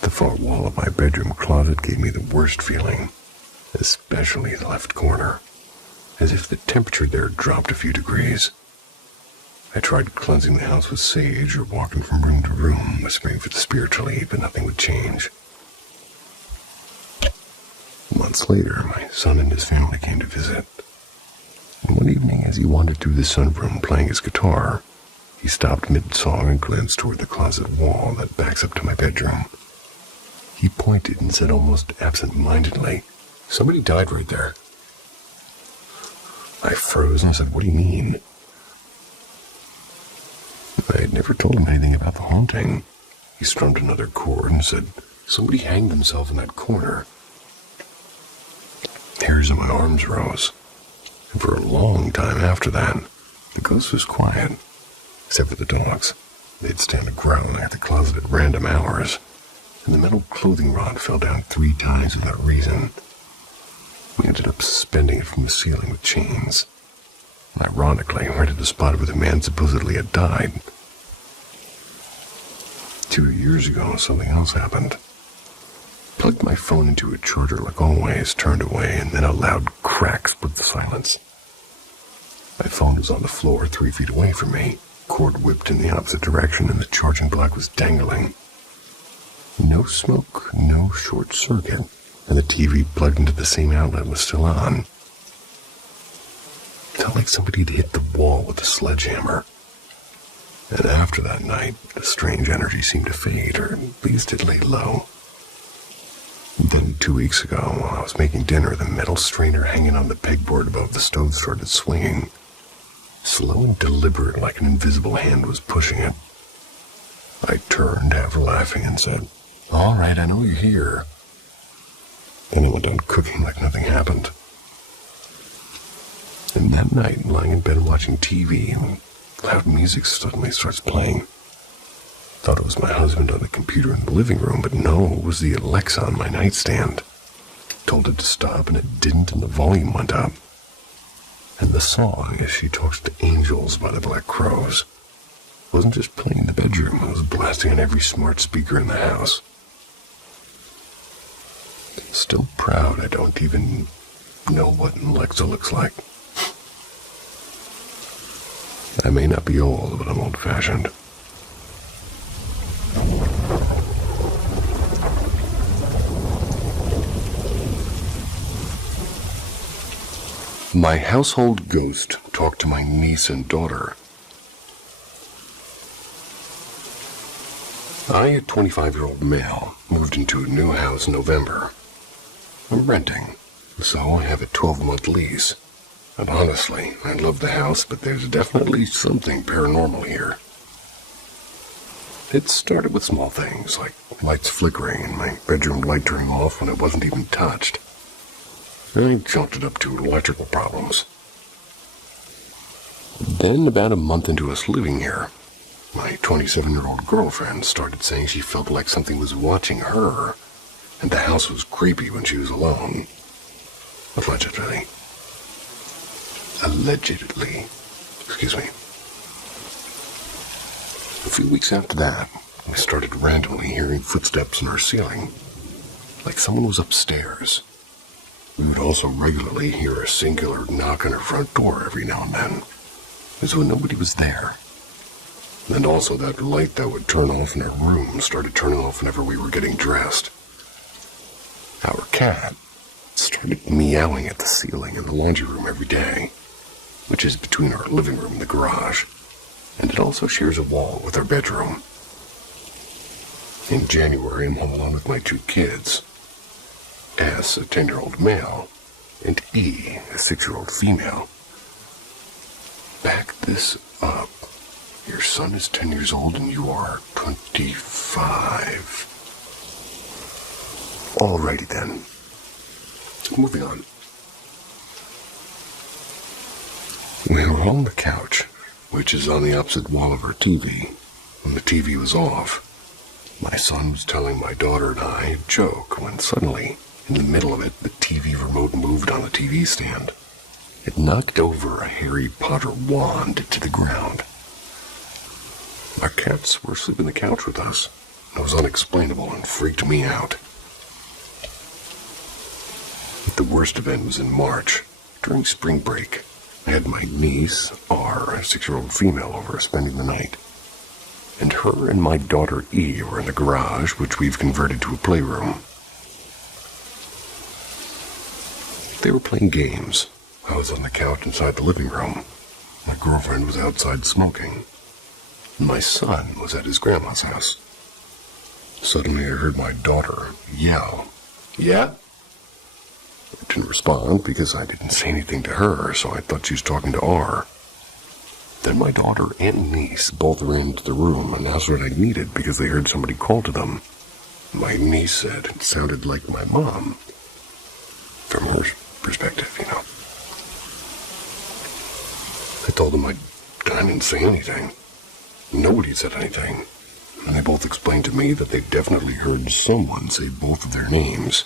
The far wall of my bedroom closet gave me the worst feeling, especially the left corner, as if the temperature there dropped a few degrees. I tried cleansing the house with sage or walking from room to room, whispering for the spirit to leave, but nothing would change. Months later, my son and his family came to visit. And one evening, as he wandered through the sunroom playing his guitar, he stopped mid-song and glanced toward the closet wall that backs up to my bedroom. He pointed and said almost absent-mindedly, "Somebody died right there." I froze and said, "What do you mean?" I had never told him anything about the haunting. He strummed another chord and said, "Somebody hanged themselves in that corner." Hairs on my arms rose, and for a long time after that, the ghost was quiet, except for the dogs. They'd stand growling at the closet at random hours, and the metal clothing rod fell down 3 times without reason. We ended up suspending it from the ceiling with chains. Ironically, right at the spot where the man supposedly had died. 2 years ago, something else happened. Plugged my phone into a charger like always, turned away, and then a loud crack split the silence. My phone was on the floor 3 feet away from me, cord whipped in the opposite direction, and the charging block was dangling. No smoke, no short circuit, and the TV plugged into the same outlet was still on. It felt like somebody had hit the wall with a sledgehammer. And after that night, the strange energy seemed to fade, or at least it lay low. Then 2 weeks ago, while I was making dinner, the metal strainer hanging on the pegboard above the stove started swinging. Slow and deliberate, like an invisible hand was pushing it. I turned, half laughing, and said, "All right, I know you're here." Then I went on cooking like nothing happened. And that night, lying in bed watching TV, loud music suddenly starts playing. Thought it was my husband on the computer in the living room, but no, it was the Alexa on my nightstand. Told it to stop, and it didn't, and the volume went up. And the song, as she talks to angels by the Black Crows, wasn't just playing in the bedroom, it was blasting on every smart speaker in the house. Still proud I don't even know what an Alexa looks like. I may not be old, but I'm old-fashioned. My household ghost talked to my niece and daughter. I, a 25-year-old male, moved into a new house in November. I'm renting, so I have a 12-month lease. And honestly, I love the house, but there's definitely something paranormal here. It started with small things, like lights flickering and my bedroom light turning off when it wasn't even touched. I chalked it up to electrical problems. Then, about a month into us living here, my 27-year-old girlfriend started saying she felt like something was watching her, and the house was creepy when she was alone. Allegedly. Excuse me. A few weeks after that, I started randomly hearing footsteps in our ceiling, like someone was upstairs. We would also regularly hear a singular knock on our front door every now and then, as though nobody was there. And also that light that would turn off in our room started turning off whenever we were getting dressed. Our cat started meowing at the ceiling in the laundry room every day, which is between our living room and the garage, and it also shares a wall with our bedroom. In January, I'm home alone with my 2 kids. S, a 10-year-old male, and E, a 6-year-old female. Back this up. Your son is 10 years old and you are 25. Alrighty then. Moving on. We were on the couch, which is on the opposite wall of our TV. When the TV was off, my son was telling my daughter and I a joke when suddenly In the middle of it, the TV remote moved on the TV stand. It knocked over a Harry Potter wand to the ground. Our cats were asleep on the couch with us. It was unexplainable and freaked me out. But the worst event was in March, during spring break. I had my niece, R, a 6-year-old female, over spending the night. And her and my daughter E were in the garage, which we've converted to a playroom. They were playing games. I was on the couch inside the living room. My girlfriend was outside smoking. My son was at his grandma's house. Suddenly I heard my daughter yell, "Yeah?" I didn't respond because I didn't say anything to her, so I thought she was talking to R. Then my daughter and niece both ran into the room and asked what I needed because they heard somebody call to them. My niece said it sounded like my mom. From her perspective, you know. I told them I didn't say anything. Nobody said anything. And they both explained to me that they definitely heard someone say both of their names,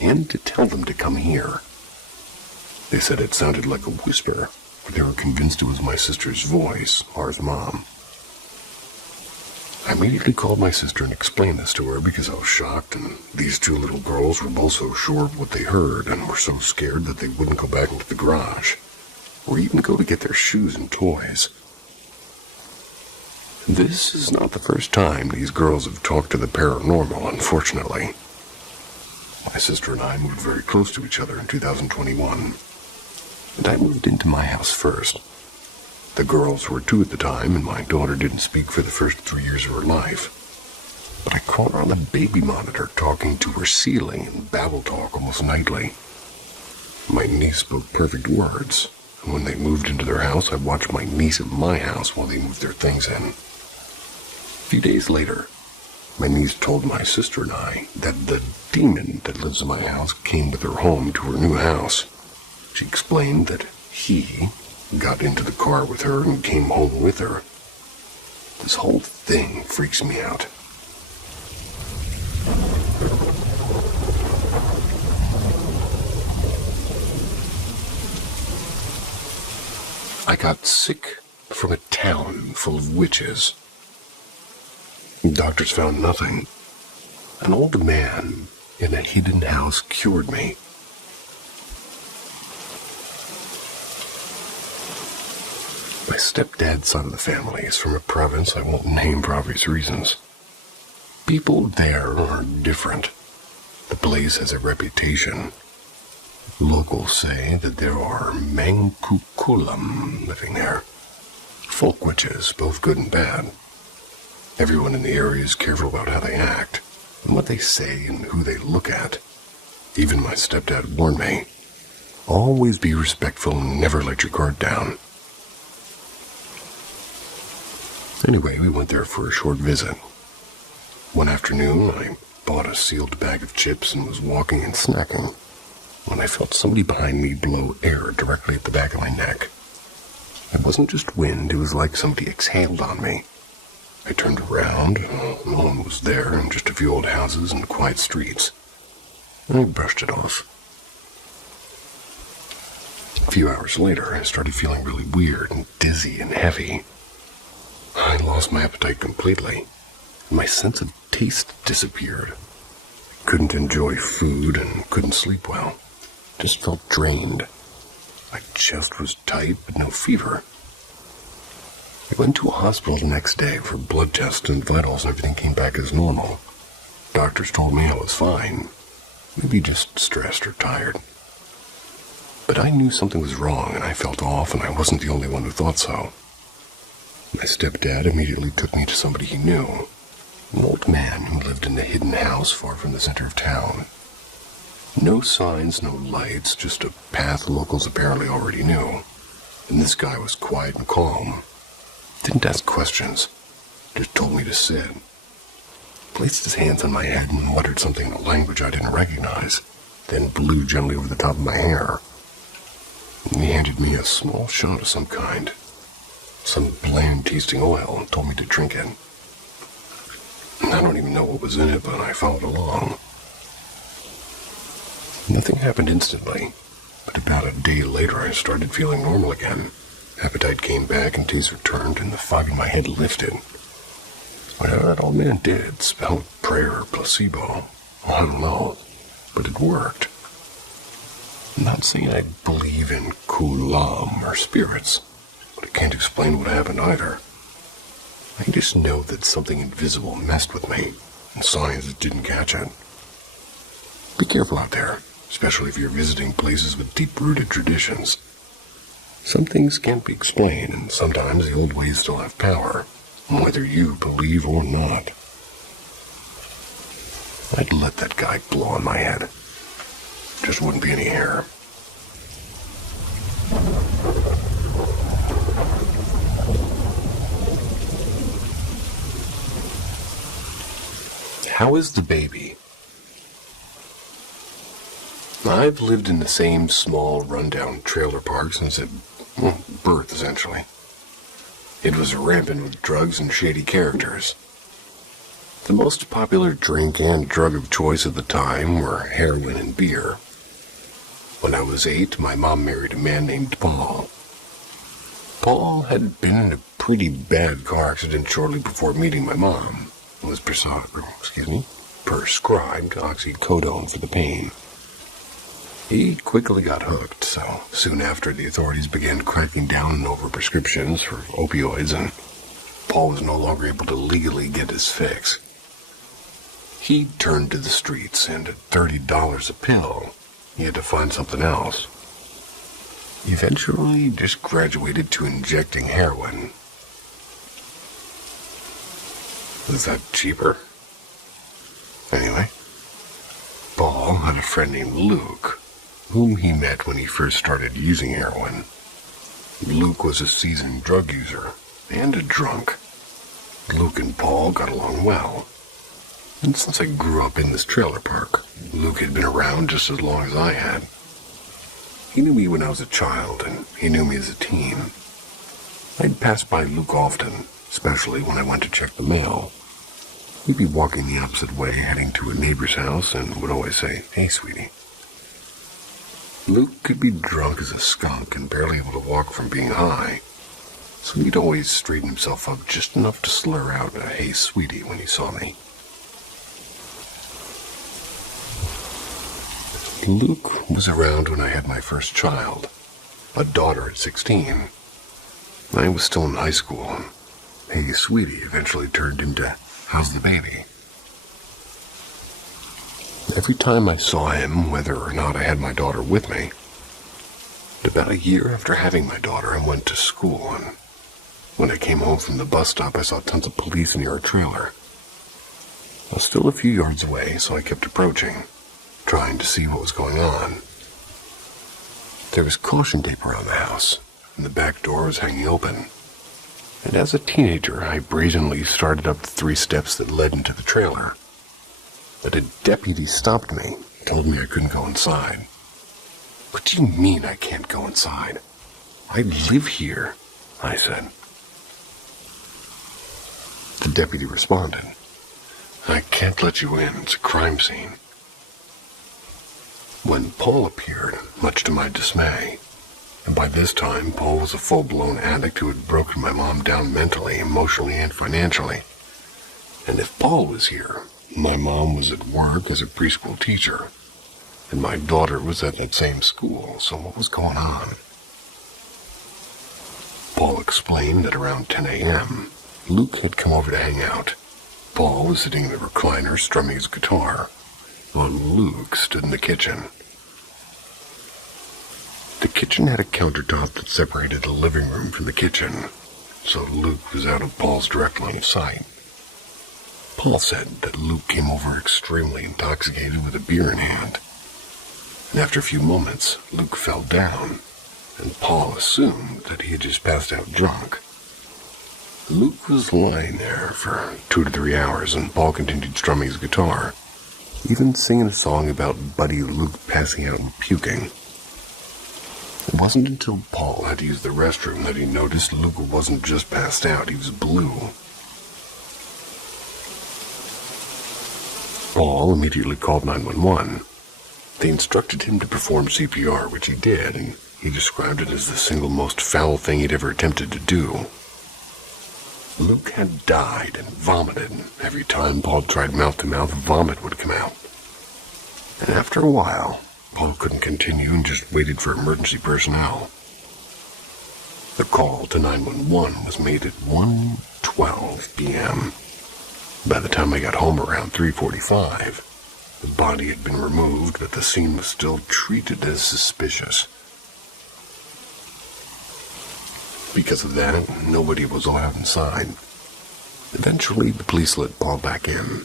and to tell them to come here. They said it sounded like a whisper, but they were convinced it was my sister's voice, R's mom. I immediately called my sister and explained this to her because I was shocked, and these two little girls were both so sure of what they heard and were so scared that they wouldn't go back into the garage, or even go to get their shoes and toys. This is not the first time these girls have talked to the paranormal, unfortunately. My sister and I moved very close to each other in 2021, and I moved into my house first. The girls were 2 at the time, and my daughter didn't speak for the first 3 years of her life. But I caught her on the baby monitor talking to her ceiling in babble talk almost nightly. My niece spoke perfect words, and when they moved into their house, I watched my niece at my house while they moved their things in. A few days later, my niece told my sister and I that the demon that lives in my house came with her home to her new house. She explained that he got into the car with her and came home with her. This whole thing freaks me out. I got sick from a town full of witches. Doctors found nothing. An old man in a hidden house cured me. My stepdad's side of the family is from a province I won't name for obvious reasons. People there are different. The place has a reputation. Locals say that there are Mangkukulam living there. Folk witches, both good and bad. Everyone in the area is careful about how they act, and what they say and who they look at. Even my stepdad warned me, always be respectful and never let your guard down. Anyway, we went there for a short visit. One afternoon, I bought a sealed bag of chips and was walking and snacking when I felt somebody behind me blow air directly at the back of my neck. It wasn't just wind, it was like somebody exhaled on me. I turned around, no one was there, and just a few old houses and quiet streets. I brushed it off. A few hours later, I started feeling really weird and dizzy and heavy. I lost my appetite completely. My sense of taste disappeared. I couldn't enjoy food and couldn't sleep well. Just felt drained. My chest was tight, but no fever. I went to a hospital the next day for blood tests and vitals, and everything came back as normal. Doctors told me I was fine. Maybe just stressed or tired. But I knew something was wrong, and I felt off, and I wasn't the only one who thought so. My stepdad immediately took me to somebody he knew, an old man who lived in a hidden house far from the center of town. No signs, no lights, just a path locals apparently already knew. And this guy was quiet and calm. Didn't ask questions, just told me to sit. Placed his hands on my head and muttered something in a language I didn't recognize, then blew gently over the top of my hair. And he handed me a small shot of some kind. Some bland-tasting oil, and told me to drink it. I don't even know what was in it, but I followed along. Nothing happened instantly, but about a day later I started feeling normal again. Appetite came back and taste returned, and the fog in my head lifted. Whatever that old man did, spelled prayer or placebo, I don't know, but it worked. I'm not saying I believe in kulam or spirits, but I can't explain what happened either. I just know that something invisible messed with me, and signs didn't catch it. Be careful out there, especially if you're visiting places with deep-rooted traditions. Some things can't be explained, and sometimes the old ways still have power, whether you believe or not. I'd let that guy blow on my head. Just wouldn't be any hair. How is the baby? I've lived in the same small, rundown trailer park since birth, essentially. It was rampant with drugs and shady characters. The most popular drink and drug of choice at the time were heroin and beer. When I was 8, my mom married a man named Paul. Paul had been in a pretty bad car accident shortly before meeting my mom. It was prescribed oxycodone for the pain. He quickly got hooked, so soon after the authorities began cracking down on overprescriptions for opioids, and Paul was no longer able to legally get his fix. He turned to the streets, and at $30 a pill, he had to find something else. Eventually, he just graduated to injecting heroin. Was that cheaper? Anyway, Paul had a friend named Luke, whom he met when he first started using heroin. Luke was a seasoned drug user and a drunk. Luke and Paul got along well. And since I grew up in this trailer park, Luke had been around just as long as I had. He knew me when I was a child, and he knew me as a teen. I'd pass by Luke often, especially when I went to check the mail. We'd be walking the opposite way, heading to a neighbor's house, and would always say, "Hey, sweetie." Luke could be drunk as a skunk and barely able to walk from being high, so he'd always straighten himself up just enough to slur out a "Hey, sweetie" when he saw me. Luke was around when I had my first child, a daughter at 16. I was still in high school, and "Hey, sweetie" eventually turned into "How's the baby?" Every time I saw him, whether or not I had my daughter with me. About a year after having my daughter, I went to school, and when I came home from the bus stop, I saw tons of police near our trailer. I was still a few yards away, so I kept approaching, trying to see what was going on. There was caution tape around the house, and the back door was hanging open. And as a teenager, I brazenly started up the 3 steps that led into the trailer. But a deputy stopped me, told me I couldn't go inside. "What do you mean I can't go inside? I live here," I said. The deputy responded, "I can't let you in, it's a crime scene." When Paul appeared, much to my dismay, and by this time Paul was a full-blown addict who had broken my mom down mentally, emotionally, and financially. And if Paul was here, my mom was at work as a preschool teacher, and my daughter was at that same school, so what was going on? Paul explained that around 10 a.m., Luke had come over to hang out. Paul was sitting in the recliner strumming his guitar, while Luke stood in the kitchen. The kitchen had a countertop that separated the living room from the kitchen, so Luke was out of Paul's direct line of sight. Paul said that Luke came over extremely intoxicated with a beer in hand. And after a few moments, Luke fell down, and Paul assumed that he had just passed out drunk. Luke was lying there for 2 to 3 hours, and Paul continued strumming his guitar, even singing a song about Buddy Luke passing out and puking. It wasn't until Paul had to use the restroom that he noticed Luke wasn't just passed out, he was blue. Paul immediately called 911. They instructed him to perform CPR, which he did, and he described it as the single most foul thing he'd ever attempted to do. Luke had died and vomited, and every time Paul tried mouth-to-mouth, vomit would come out. And after a while, Paul couldn't continue and just waited for emergency personnel. The call to 911 was made at 1:12 p.m. By the time I got home around 3:45, the body had been removed, but the scene was still treated as suspicious. Because of that, nobody was allowed inside. Eventually, the police let Paul back in,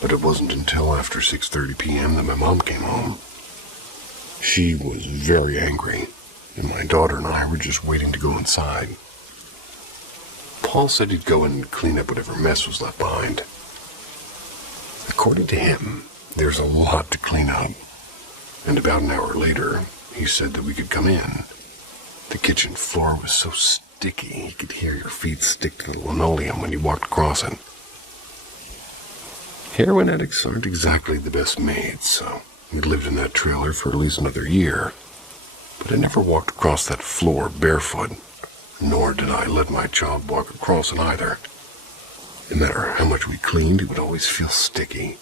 but it wasn't until after 6:30 p.m. that my mom came home. She was very angry, and my daughter and I were just waiting to go inside. Paul said he'd go and clean up whatever mess was left behind. According to him, there's a lot to clean up, and about an hour later, he said that we could come in. The kitchen floor was so sticky, you could hear your feet stick to the linoleum when you walked across it. Heroin addicts aren't exactly the best maids, so we lived in that trailer for at least another year. But I never walked across that floor barefoot, nor did I let my child walk across it either. No matter how much we cleaned, it would always feel sticky.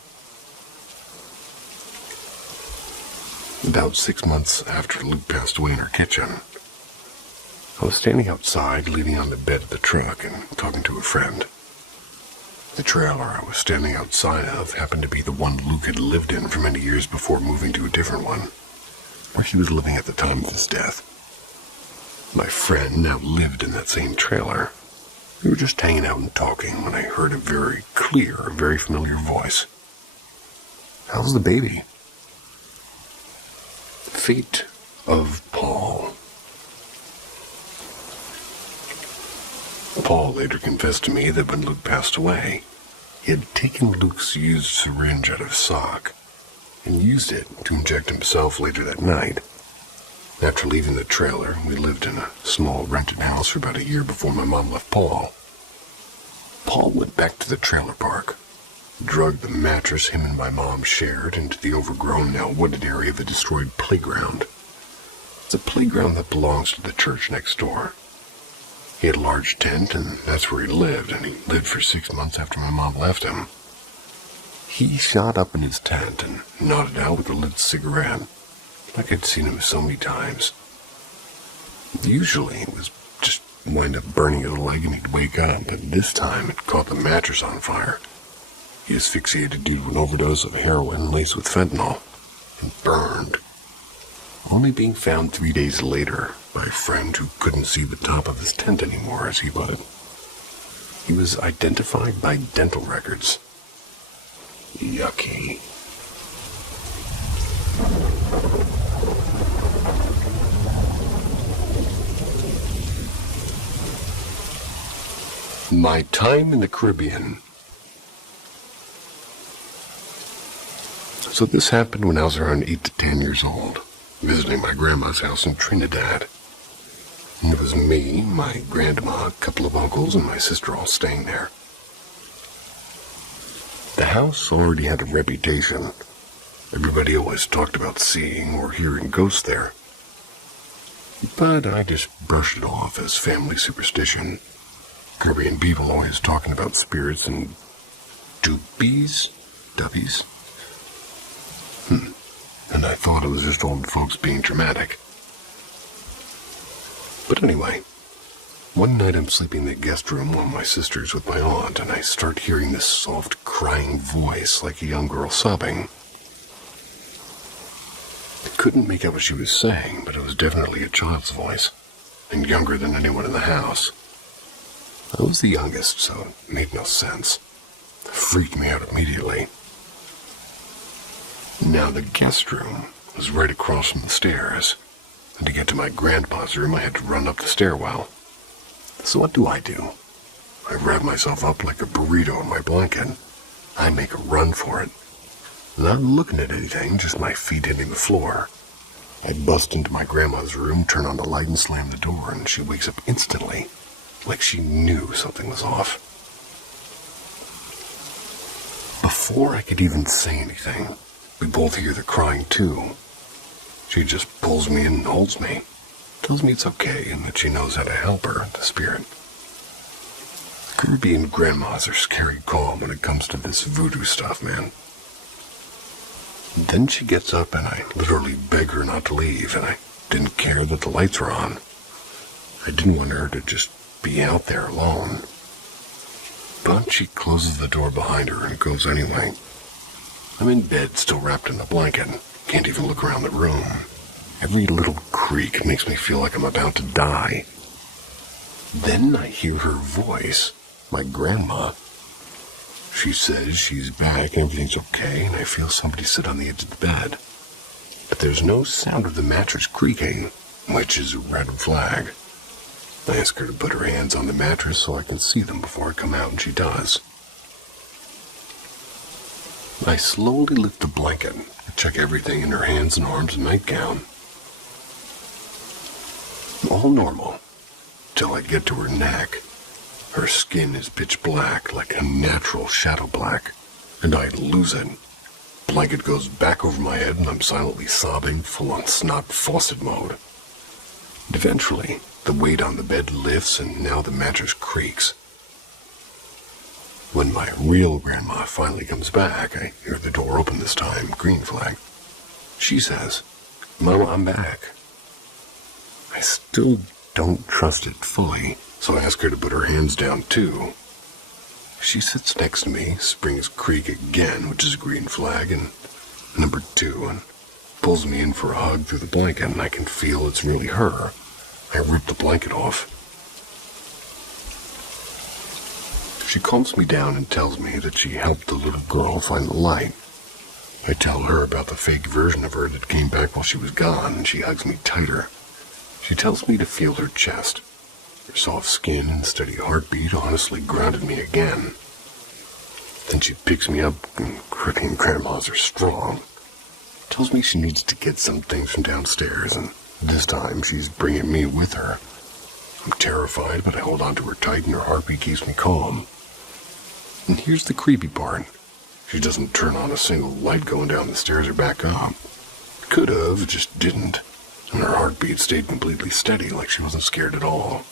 About 6 months after Luke passed away in our kitchen, I was standing outside, leaning on the bed of the truck and talking to a friend. The trailer I was standing outside of happened to be the one Luke had lived in for many years before moving to a different one, where he was living at the time of his death. My friend now lived in that same trailer. We were just hanging out and talking when I heard a very clear, very familiar voice. "How's the baby?" Fate of Paul. Paul later confessed to me that when Luke passed away, he had taken Luke's used syringe out of his sock and used it to inject himself later that night. After leaving the trailer, we lived in a small rented house for about a year before my mom left Paul. Paul went back to the trailer park, dragged the mattress him and my mom shared into the overgrown, now wooded area of the destroyed playground. It's a playground that belongs to the church next door. He had a large tent, and that's where he lived, and he lived for 6 months after my mom left him. He shot up in his tent and nodded out with a lit cigarette, like I'd seen him so many times. Usually it was just wind up burning his leg and he'd wake up, but this time it caught the mattress on fire. He asphyxiated due to an overdose of heroin laced with fentanyl and burned, only being found 3 days later by a friend who couldn't see the top of his tent anymore, as he put it. He was identified by dental records. Yucky. My time in the Caribbean. So this happened when I was around 8 to 10 years old, visiting my grandma's house in Trinidad. And it was me, my grandma, a couple of uncles, and my sister all staying there. The house already had a reputation. Everybody always talked about seeing or hearing ghosts there. But I just brushed it off as family superstition. Caribbean people always talking about spirits and duppies? And I thought it was just old folks being dramatic. But anyway, one night I'm sleeping in the guest room while my sister's with my aunt, and I start hearing this soft crying voice like a young girl sobbing. I couldn't make out what she was saying, but it was definitely a child's voice, and younger than anyone in the house. I was the youngest, so it made no sense. It freaked me out immediately. Now, the guest room was right across from the stairs, and to get to my grandpa's room, I had to run up the stairwell. So what do? I wrap myself up like a burrito in my blanket. I make a run for it. Not looking at anything, just my feet hitting the floor. I bust into my grandma's room, turn on the light, and slam the door, and she wakes up instantly, like she knew something was off. Before I could even say anything, We both hear the crying too. She just pulls me in and holds me. Tells me it's okay and that she knows how to help her, the spirit. Caribbean grandmas are scary calm when it comes to this voodoo stuff, man. Then she gets up and I literally beg her not to leave, and I didn't care that the lights were on. I didn't want her to just be out there alone. But she closes the door behind her and goes anyway. I'm in bed, still wrapped in a blanket. Can't even look around the room. Every little creak makes me feel like I'm about to die. Then I hear her voice, my grandma. She says she's back and everything's okay, and I feel somebody sit on the edge of the bed. But there's no sound of the mattress creaking, which is a red flag. I ask her to put her hands on the mattress so I can see them before I come out, and she does. I slowly lift the blanket and check everything in her hands and arms and nightgown. All normal, till I get to her neck. Her skin is pitch black, like a natural shadow black, and I lose it. Blanket goes back over my head and I'm silently sobbing, full on snot faucet mode. And eventually, the weight on the bed lifts and now the mattress creaks. When my real grandma finally comes back, I hear the door open this time, green flag. She says, "Mama, I'm back." I still don't trust it fully, so I ask her to put her hands down too. She sits next to me, springs creak again, which is a green flag, and number 2, and pulls me in for a hug through the blanket, and I can feel it's really her. I rip the blanket off. She calms me down and tells me that she helped the little girl find the light. I tell her about the fake version of her that came back while she was gone, and she hugs me tighter. She tells me to feel her chest. Her soft skin and steady heartbeat honestly grounded me again. Then she picks me up, and Caribbean grandmas are strong. Tells me she needs to get some things from downstairs, and this time she's bringing me with her. I'm terrified, but I hold on to her tight, and her heartbeat keeps me calm. And here's the creepy part. She doesn't turn on a single light going down the stairs or back up. Could have, just didn't. And her heartbeat stayed completely steady, like she wasn't scared at all.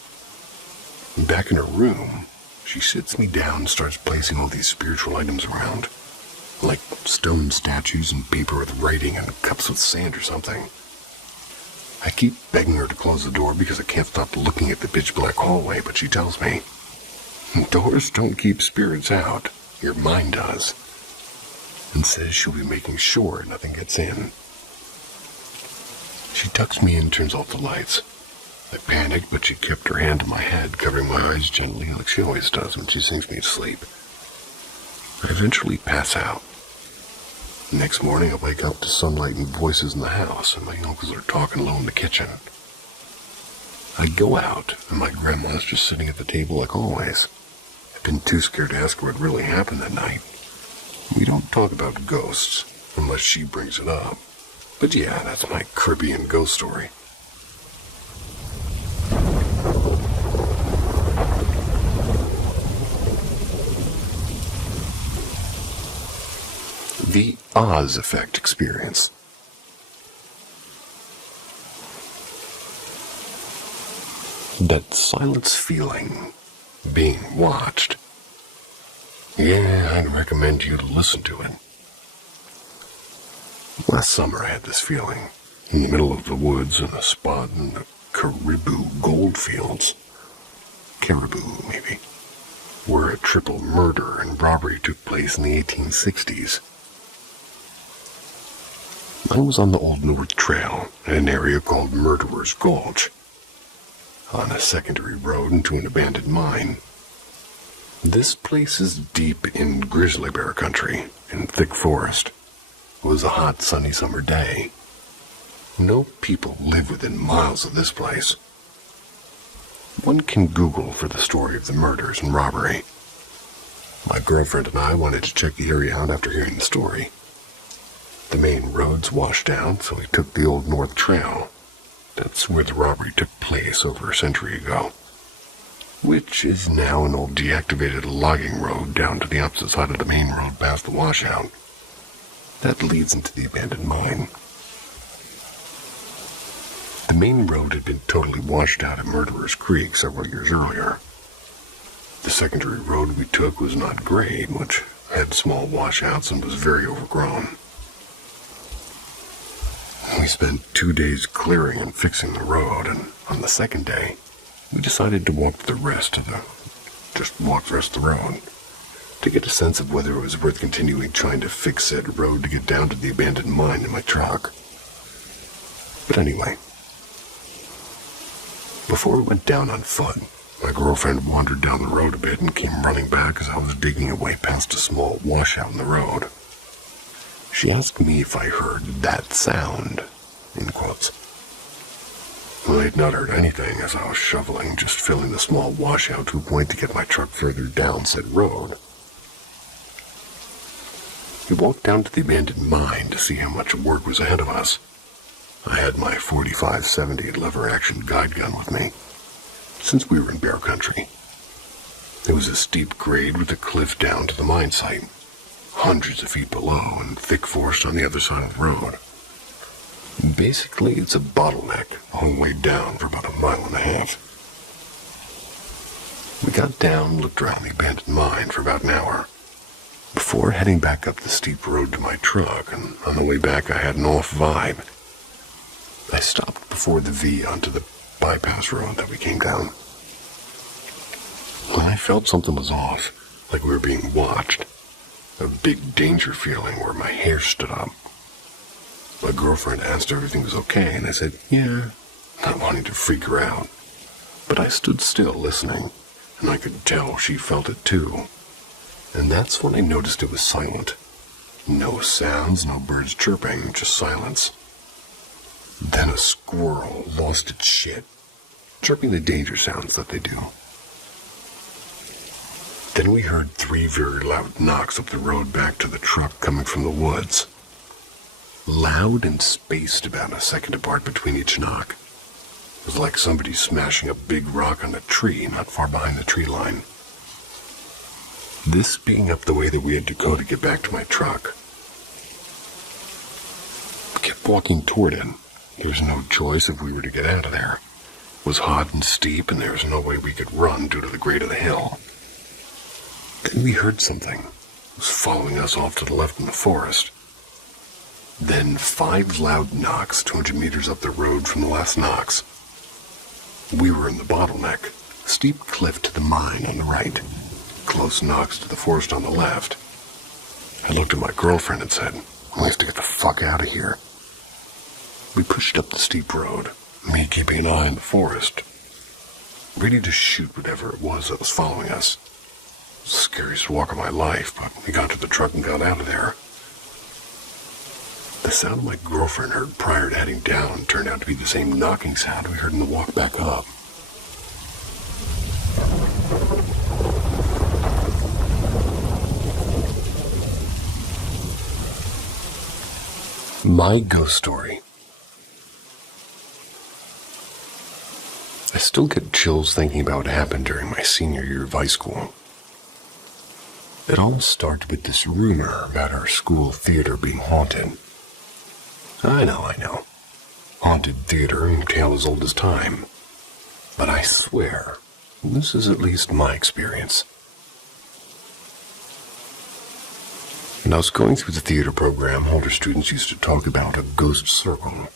And back in her room, she sits me down and starts placing all these spiritual items around, like stone statues and paper with writing and cups with sand or something. I keep begging her to close the door because I can't stop looking at the pitch black hallway, but she tells me, "Doors don't keep spirits out, your mind does," and says she'll be making sure nothing gets in. She tucks me in and turns off the lights. I panicked, but she kept her hand to my head, covering my eyes gently like she always does when she sings me to sleep. I eventually pass out. The next morning I wake up to sunlight and voices in the house, and my uncles are talking low in the kitchen. I go out, and my grandma's just sitting at the table like always. I've been too scared to ask her what really happened that night. We don't talk about ghosts, unless she brings it up. But yeah, that's my Caribbean ghost story. The Oz effect experience. That silence feeling, being watched. Yeah, I'd recommend you to listen to it. Last summer I had this feeling, in the middle of the woods in a spot in the Caribou goldfields. Caribou, maybe. Where a triple murder and robbery took place in the 1860s. I was on the Old North Trail in an area called Murderer's Gulch, on a secondary road into an abandoned mine. This place is deep in grizzly bear country, in thick forest. It was a hot, sunny summer day. No people live within miles of this place. One can Google for the story of the murders and robbery. My girlfriend and I wanted to check the area out after hearing the story. The main roads washed out, so we took the Old North Trail. That's where the robbery took place over a century ago, which is now an old deactivated logging road down to the opposite side of the main road past the washout. that leads into the abandoned mine. The main road had been totally washed out at Murderer's Creek several years earlier. The secondary road we took was not great, which had small washouts and was very overgrown. We spent 2 days clearing and fixing the road, and on the second day, we decided to walk the rest of the road to get a sense of whether it was worth continuing trying to fix said road to get down to the abandoned mine in my truck. But anyway, before we went down on foot, my girlfriend wandered down the road a bit and came running back as I was digging away past a small washout in the road. She asked me if I heard that sound, in quotes. I had not heard anything as I was shoveling, just filling the small washout to a point to get my truck further down said road. We walked down to the abandoned mine to see how much work was ahead of us. I had my 45-70 lever-action guide gun with me, since we were in bear country. It was a steep grade with a cliff down to the mine site, hundreds of feet below and thick forest on the other side of the road. Basically, it's a bottleneck the whole way down for about 1.5 miles. We got down, looked around the abandoned mine for about an hour, before heading back up the steep road to my truck, and on the way back I had an off vibe. I stopped before the V onto the bypass road that we came down. When I felt something was off, like we were being watched, a big danger feeling where my hair stood up. My girlfriend asked if everything was okay, and I said, yeah, not wanting to freak her out. But I stood still listening, and I could tell she felt it too. And that's when I noticed it was silent. No sounds, no birds chirping, just silence. Then a squirrel lost its shit, chirping the danger sounds that they do. Then we heard 3 very loud knocks up the road back to the truck coming from the woods. Loud and spaced about a second apart between each knock. It was like somebody smashing a big rock on a tree not far behind the tree line. This being up the way that we had to go to get back to my truck. We kept walking toward it. There was no choice if we were to get out of there. It was hot and steep, and there was no way we could run due to the grade of the hill. Then we heard something. It was following us off to the left in the forest. Then 5 loud knocks 200 meters up the road from the last knocks. We were in the bottleneck, steep cliff to the mine on the right, close knocks to the forest on the left. I looked at my girlfriend and said, we have to get the fuck out of here. We pushed up the steep road, me keeping an eye on the forest, ready to shoot whatever it was that was following us. It was the scariest walk of my life, but we got to the truck and got out of there. The sound my girlfriend heard prior to heading down turned out to be the same knocking sound we heard in the walk back up. My ghost story. I still get chills thinking about what happened during my senior year of high school. It all started with this rumor about our school theater being haunted. I know. Haunted theater, a tale as old as time. But I swear, this is at least my experience. When I was going through the theater program, older students used to talk about a ghost circle.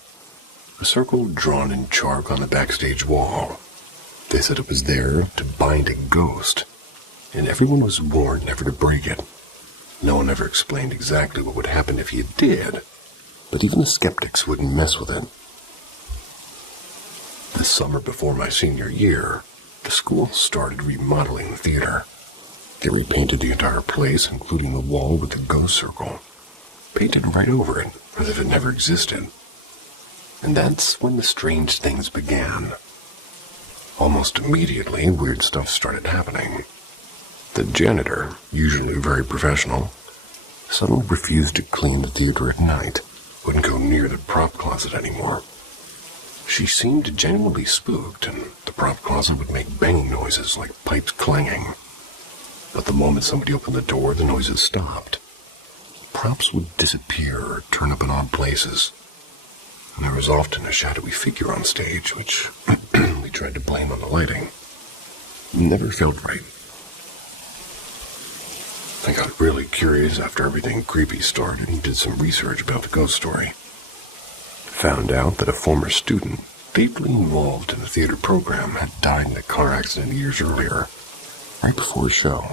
A circle drawn in chalk on the backstage wall. They said it was there to bind a ghost, and everyone was warned never to break it. No one ever explained exactly what would happen if you did, but even the skeptics wouldn't mess with it. The summer before my senior year, the school started remodeling the theater. They repainted the entire place, including the wall with the ghost circle. Painted right over it, as if it never existed. And that's when the strange things began. Almost immediately, weird stuff started happening. The janitor, usually very professional, suddenly refused to clean the theater at night. Wouldn't go near the prop closet anymore. She seemed genuinely spooked, and the prop closet would make banging noises like pipes clanging. But the moment somebody opened the door, the noises stopped. props would disappear or turn up in odd places. And there was often a shadowy figure on stage, which we tried to blame on the lighting. Never felt right. I got really curious after everything creepy started and did some research about the ghost story. Found out that a former student, deeply involved in a theater program, had died in a car accident years earlier, right before a show.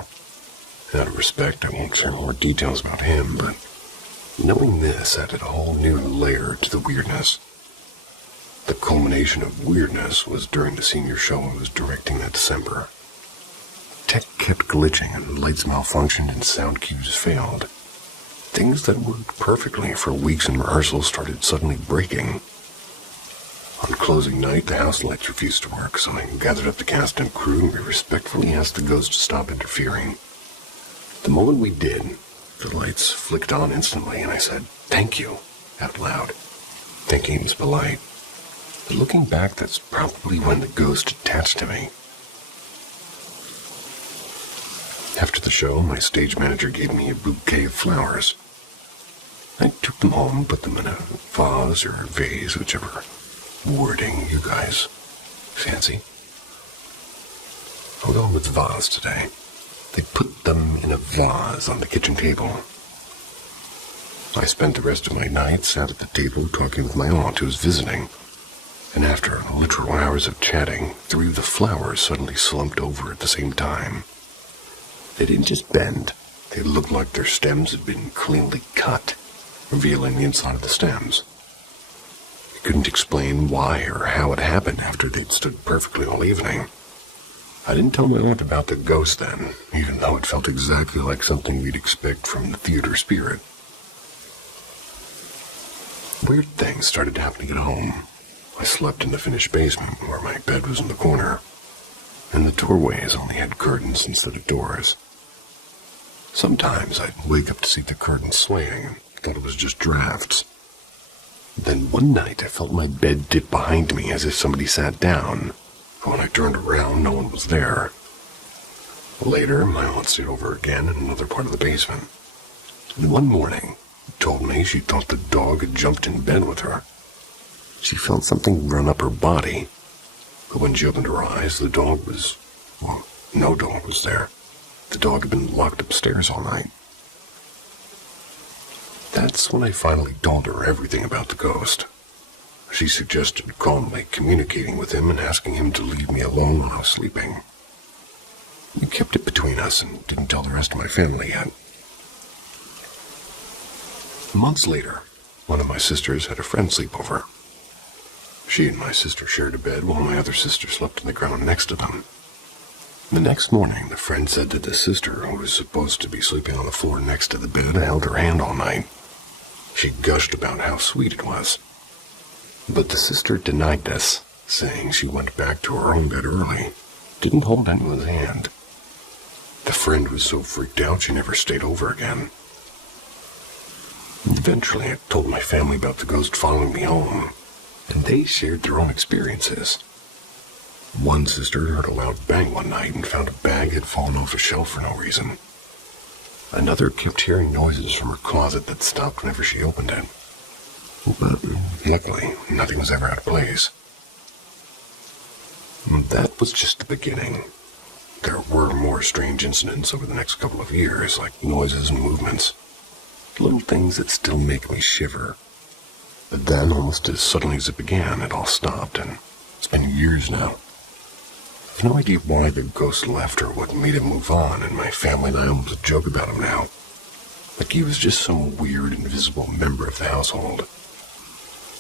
Out of respect, I won't share more details about him, but knowing this added a whole new layer to the weirdness. The culmination of weirdness was during the senior show I was directing that December. Tech kept glitching and lights malfunctioned and sound cues failed. Things that worked perfectly for weeks in rehearsal started suddenly breaking. On closing night, the house lights refused to work, so I gathered up the cast and crew and we respectfully asked the ghost to stop interfering. The moment we did, the lights flicked on instantly and I said, "Thank you," out loud. Thinking it was polite. But looking back, that's probably when the ghost attached to me. After the show, my stage manager gave me a bouquet of flowers. I took them home and put them in a vase or vase, whichever wording you guys fancy. I'll go with vase today. They put them in a vase on the kitchen table. I spent the rest of my night sat at the table talking with my aunt who was visiting. And after literal hours of chatting, 3 of the flowers suddenly slumped over at the same time. They didn't just bend. They looked like their stems had been cleanly cut, revealing the inside of the stems. I couldn't explain why or how it happened after they'd stood perfectly all evening. I didn't tell my aunt about the ghost then, even though it felt exactly like something we'd expect from the theater spirit. Weird things started happening at home. I slept in the finished basement where my bed was in the corner, and the doorways only had curtains instead of doors. Sometimes I'd wake up to see the curtains swaying and thought it was just drafts. Then one night I felt my bed dip behind me as if somebody sat down. When I turned around, no one was there. Later, my aunt stayed over again in another part of the basement. And one morning, she told me she thought the dog had jumped in bed with her. She felt something run up her body. But when she opened her eyes, the dog was... well, no dog was there. The dog had been locked upstairs all night. That's when I finally told her everything about the ghost. She suggested calmly communicating with him and asking him to leave me alone when I was sleeping. We kept it between us and didn't tell the rest of my family yet. Months later, one of my sisters had a friend sleep over. She and my sister shared a bed while my other sister slept on the ground next to them. The next morning, the friend said that the sister, who was supposed to be sleeping on the floor next to the bed, held her hand all night. She gushed about how sweet it was. But the sister denied this, saying she went back to her own bed early, didn't hold anyone's hand. The friend was so freaked out she never stayed over again. Eventually, I told my family about the ghost following me home, and they shared their own experiences. One sister heard a loud bang one night and found a bag had fallen off a shelf for no reason. Another kept hearing noises from her closet that stopped whenever she opened it. But luckily, nothing was ever out of place. That was just the beginning. There were more strange incidents over the next couple of years, like noises and movements. Little things that still make me shiver. But then, almost as suddenly as it began, it all stopped, and it's been years now. I have no idea why the ghost left or what made him move on, and my family and I almost joke about him now. Like he was just some weird, invisible member of the household.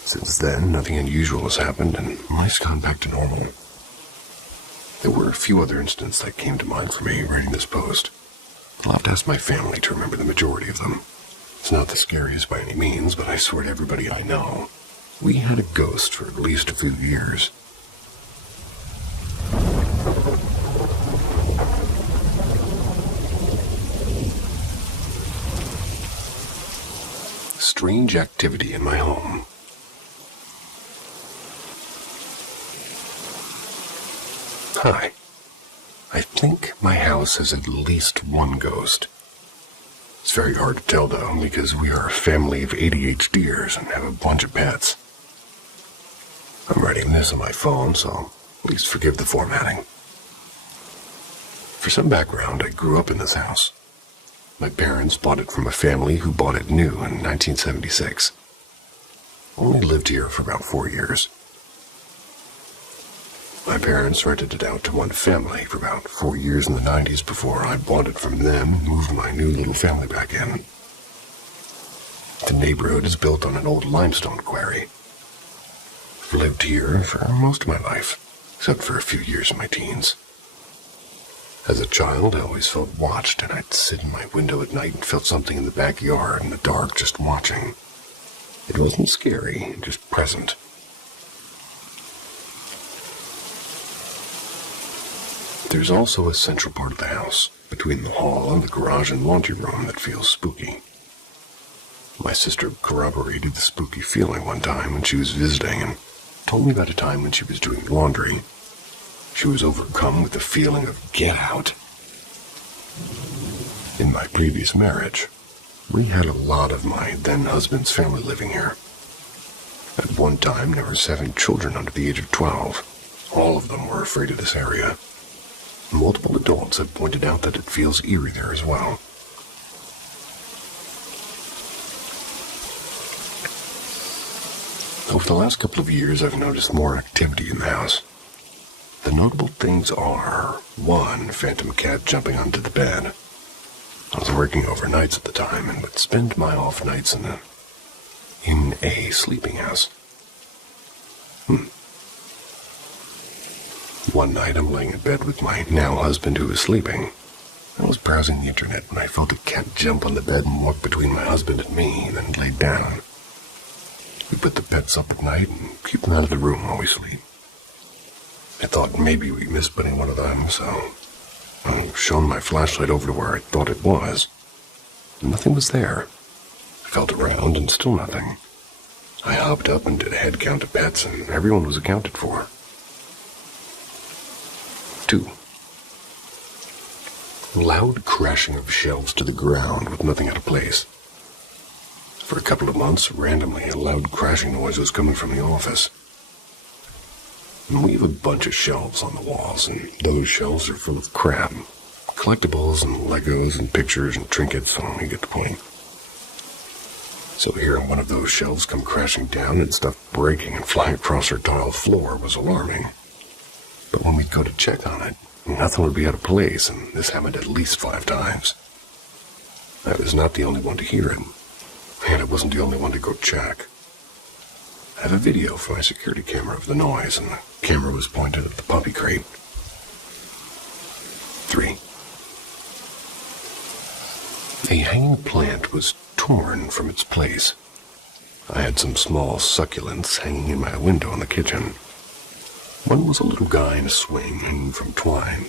Since then, nothing unusual has happened, and life's gone back to normal. There were a few other incidents that came to mind for me writing this post. I'll have to ask my family to remember the majority of them. It's not the scariest by any means, but I swear to everybody I know, we had a ghost for at least a few years. Strange activity in my home. Hi. I think my house has at least one ghost. It's very hard to tell, though, because we are a family of ADHDers and have a bunch of pets. I'm writing this on my phone, so please forgive the formatting. For some background, I grew up in this house. My parents bought it from a family who bought it new in 1976. Only lived here for about 4 years. My parents rented it out to one family for about 4 years in the 90s before I bought it from them and moved my new little family back in. The neighborhood is built on an old limestone quarry. I've lived here for most of my life, except for a few years in my teens. As a child, I always felt watched, and I'd sit in my window at night and felt something in the backyard in the dark just watching. It wasn't scary, just present. There's also a central part of the house, between the hall and the garage and laundry room, that feels spooky. My sister corroborated the spooky feeling one time when she was visiting and told me about a time when she was doing laundry. She was overcome with the feeling of get out. In my previous marriage, we had a lot of my then-husband's family living here. At one time, there were 7 children under the age of 12. All of them were afraid of this area. Multiple adults have pointed out that it feels eerie there as well. Over the last couple of years, I've noticed more activity in the house. The notable things are, 1, phantom cat jumping onto the bed. I was working overnights at the time and would spend my off nights in a sleeping house. One night I'm laying in bed with my now husband who was sleeping. I was browsing the internet when I felt a cat jump on the bed and walk between my husband and me, and then laid down. We put the pets up at night and keep them out of the room while we sleep. I thought maybe we missed putting one of them, so I shone my flashlight over to where I thought it was. Nothing was there. I felt around and still nothing. I hopped up and did a head count of pets, and everyone was accounted for. 2. Loud crashing of shelves to the ground with nothing out of place. For a couple of months, randomly, a loud crashing noise was coming from the office. And we have a bunch of shelves on the walls, and those shelves are full of crap. Collectibles and Legos and pictures and trinkets, so you get the point. So hearing one of those shelves come crashing down and stuff breaking and flying across our tile floor was alarming. But when we'd go to check on it, nothing would be out of place, and this happened at least 5 times. I was not the only one to hear it, and I wasn't the only one to go check. I have a video from my security camera of the noise, and the camera was pointed at the puppy crate. 3. A hanging plant was torn from its place. I had some small succulents hanging in my window in the kitchen. One was a little guy in a swing hanging from twine.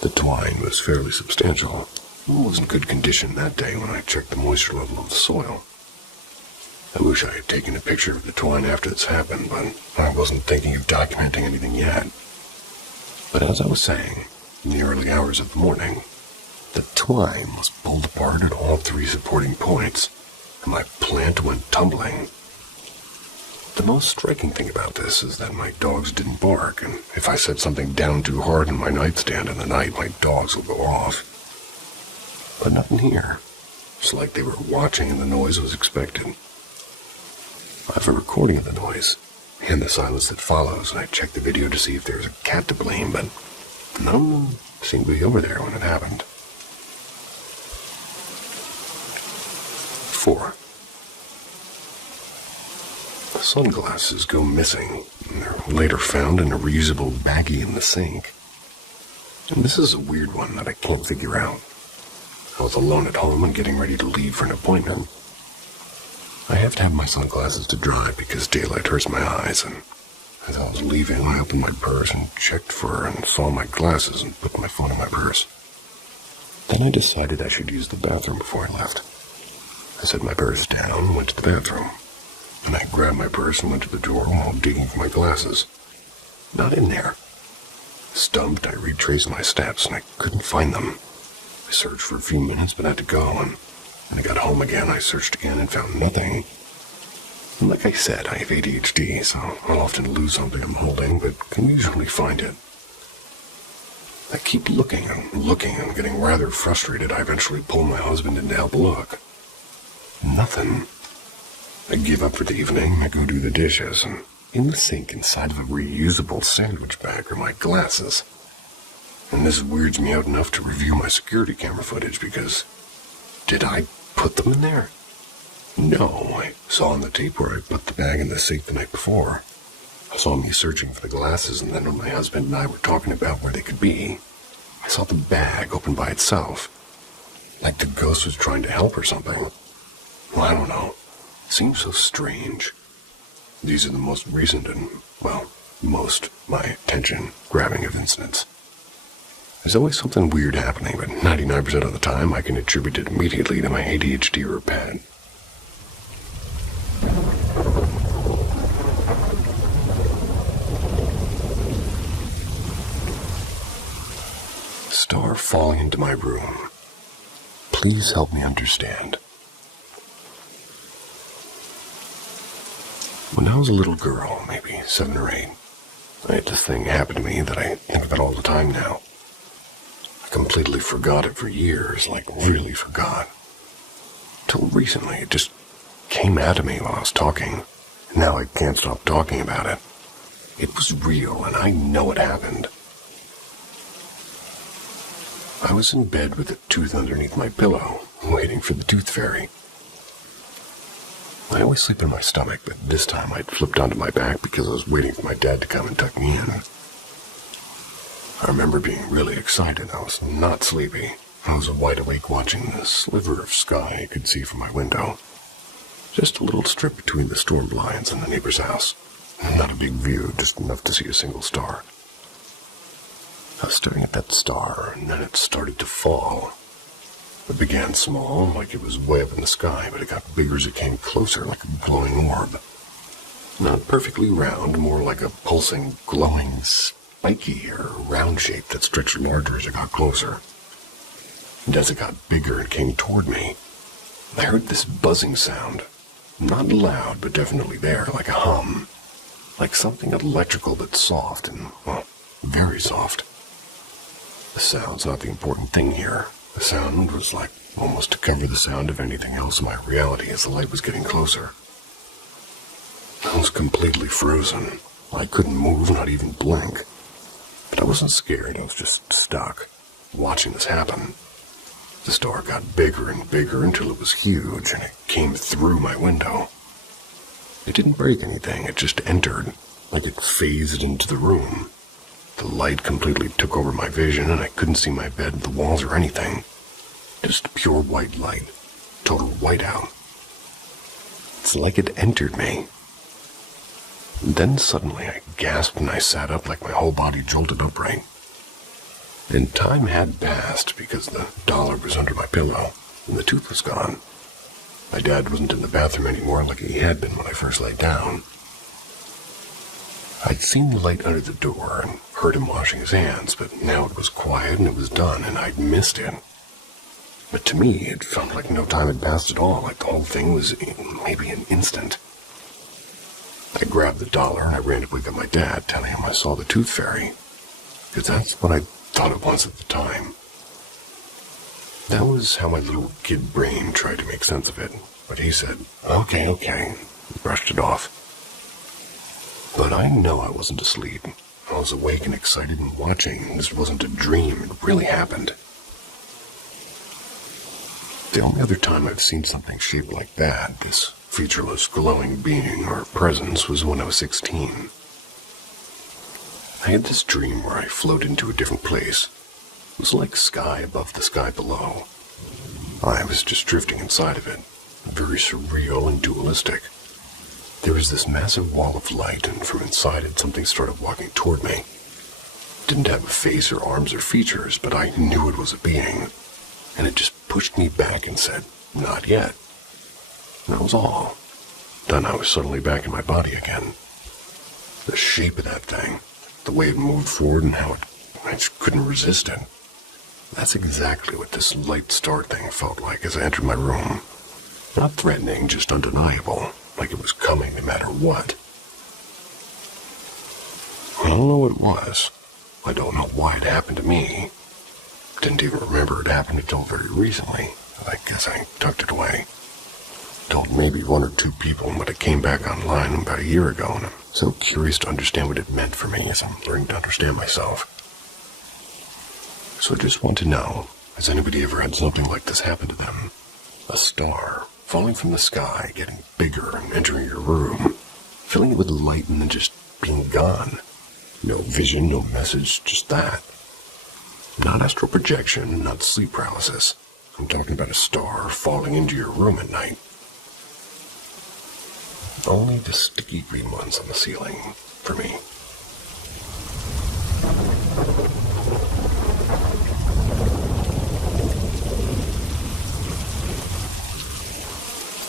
The twine was fairly substantial. It was in good condition that day when I checked the moisture level of the soil. I wish I had taken a picture of the twine after this happened, but I wasn't thinking of documenting anything yet. But as I was saying, in the early hours of the morning, the twine was pulled apart at all 3 supporting points, and my plant went tumbling. The most striking thing about this is that my dogs didn't bark, and if I set something down too hard in my nightstand in the night, my dogs will go off. But nothing here. It's like they were watching and the noise was expected. I have a recording of the noise, and the silence that follows, and I checked the video to see if there was a cat to blame, but none of them seemed to be over there when it happened. 4. Sunglasses go missing, and they're later found in a reusable baggie in the sink. And this is a weird one that I can't figure out. I was alone at home and getting ready to leave for an appointment. I have to have my sunglasses to dry because daylight hurts my eyes, and as I was leaving, I opened my purse and checked for and saw my glasses and put my phone in my purse. Then I decided I should use the bathroom before I left. I set my purse down and went to the bathroom. And I grabbed my purse and went to the door while digging for my glasses. Not in there. Stumped, I retraced my steps and I couldn't find them. I searched for a few minutes but had to go, and When I got home again, I searched again and found nothing. And like I said, I have ADHD, so I'll often lose something I'm holding, but can usually find it. I keep looking and getting rather frustrated. I eventually pull my husband in to help look. Nothing. I give up for the evening, I go do the dishes, and in the sink inside of a reusable sandwich bag are my glasses. And this weirds me out enough to review my security camera footage because did I put them in there? No, I saw on the tape where I put the bag in the safe the night before. I saw me searching for the glasses, and then when my husband and I were talking about where they could be, I saw the bag open by itself. Like the ghost was trying to help or something. Well, I don't know. Seems so strange. These are the most recent and, well, most my attention-grabbing of incidents. There's always something weird happening, but 99% of the time I can attribute it immediately to my ADHD or pad. Star falling into my room. Please help me understand. When I was a little girl, maybe 7 or 8, I had this thing happen to me that I think about all the time now. I completely forgot it for years, like really forgot. Till recently, it just came out of me while I was talking. And now I can't stop talking about it. It was real, and I know it happened. I was in bed with a tooth underneath my pillow, waiting for the tooth fairy. I always sleep in my stomach, but this time I'd flipped onto my back because I was waiting for my dad to come and tuck me in. I remember being really excited. I was not sleepy. I was wide awake watching the sliver of sky I could see from my window. Just a little strip between the storm blinds and the neighbor's house. Not a big view, just enough to see a single star. I was staring at that star, and then it started to fall. It began small, like it was way up in the sky, but it got bigger as it came closer, like a glowing orb. Not perfectly round, more like a pulsing, glowing, spiky or round shape that stretched larger as it got closer. And as it got bigger and came toward me, I heard this buzzing sound. Not loud, but definitely there, like a hum. Like something electrical but soft and, well, very soft. The sound's not the important thing here. The sound was like almost to cover the sound of anything else in my reality as the light was getting closer. I was completely frozen. I couldn't move, not even blink. But I wasn't scared, I was just stuck, watching this happen. The star got bigger and bigger until it was huge, and it came through my window. It didn't break anything, it just entered, like it phased into the room. The light completely took over my vision, and I couldn't see my bed, the walls, or anything. Just pure white light. Total whiteout. It's like it entered me. And then suddenly I gasped and I sat up like my whole body jolted upright. And time had passed because the dollar was under my pillow, and the tooth was gone. My dad wasn't in the bathroom anymore like he had been when I first laid down. I'd seen the light under the door and heard him washing his hands, but now it was quiet and it was done, and I'd missed it. But to me, it felt like no time had passed at all, like the whole thing was maybe an instant. I grabbed the dollar and I ran to wake up my dad, telling him I saw the tooth fairy, because that's what I thought it was at the time. That was how my little kid brain tried to make sense of it, but he said, okay, and brushed it off. But I know I wasn't asleep. I was awake and excited and watching. This wasn't a dream, it really happened. The only other time I've seen something shaped like that, this featureless glowing being or presence, was when I was 16. I had this dream where I floated into a different place. It was like sky above the sky below. I was just drifting inside of it, very surreal and dualistic. There was this massive wall of light, and from inside it something started walking toward me. It didn't have a face or arms or features, but I knew it was a being. And it just pushed me back and said, not yet. And that was all. Then I was suddenly back in my body again. The shape of that thing, the way it moved forward and how I just couldn't resist it. That's exactly what this light star thing felt like as I entered my room. Not threatening, just undeniable, like it was coming no matter what. I don't know what it was. I don't know why it happened to me. Didn't even remember it happened until very recently. I guess I tucked it away. Told maybe one or two people, but it came back online about a year ago, and I'm so curious to understand what it meant for me as I'm learning to understand myself. So I just want to know, has anybody ever had something like this happen to them? A star falling from the sky, getting bigger and entering your room, filling it with light and then just being gone. No vision, no message, just that. Not astral projection, not sleep paralysis. I'm talking about a star falling into your room at night. Only the sticky green ones on the ceiling, for me.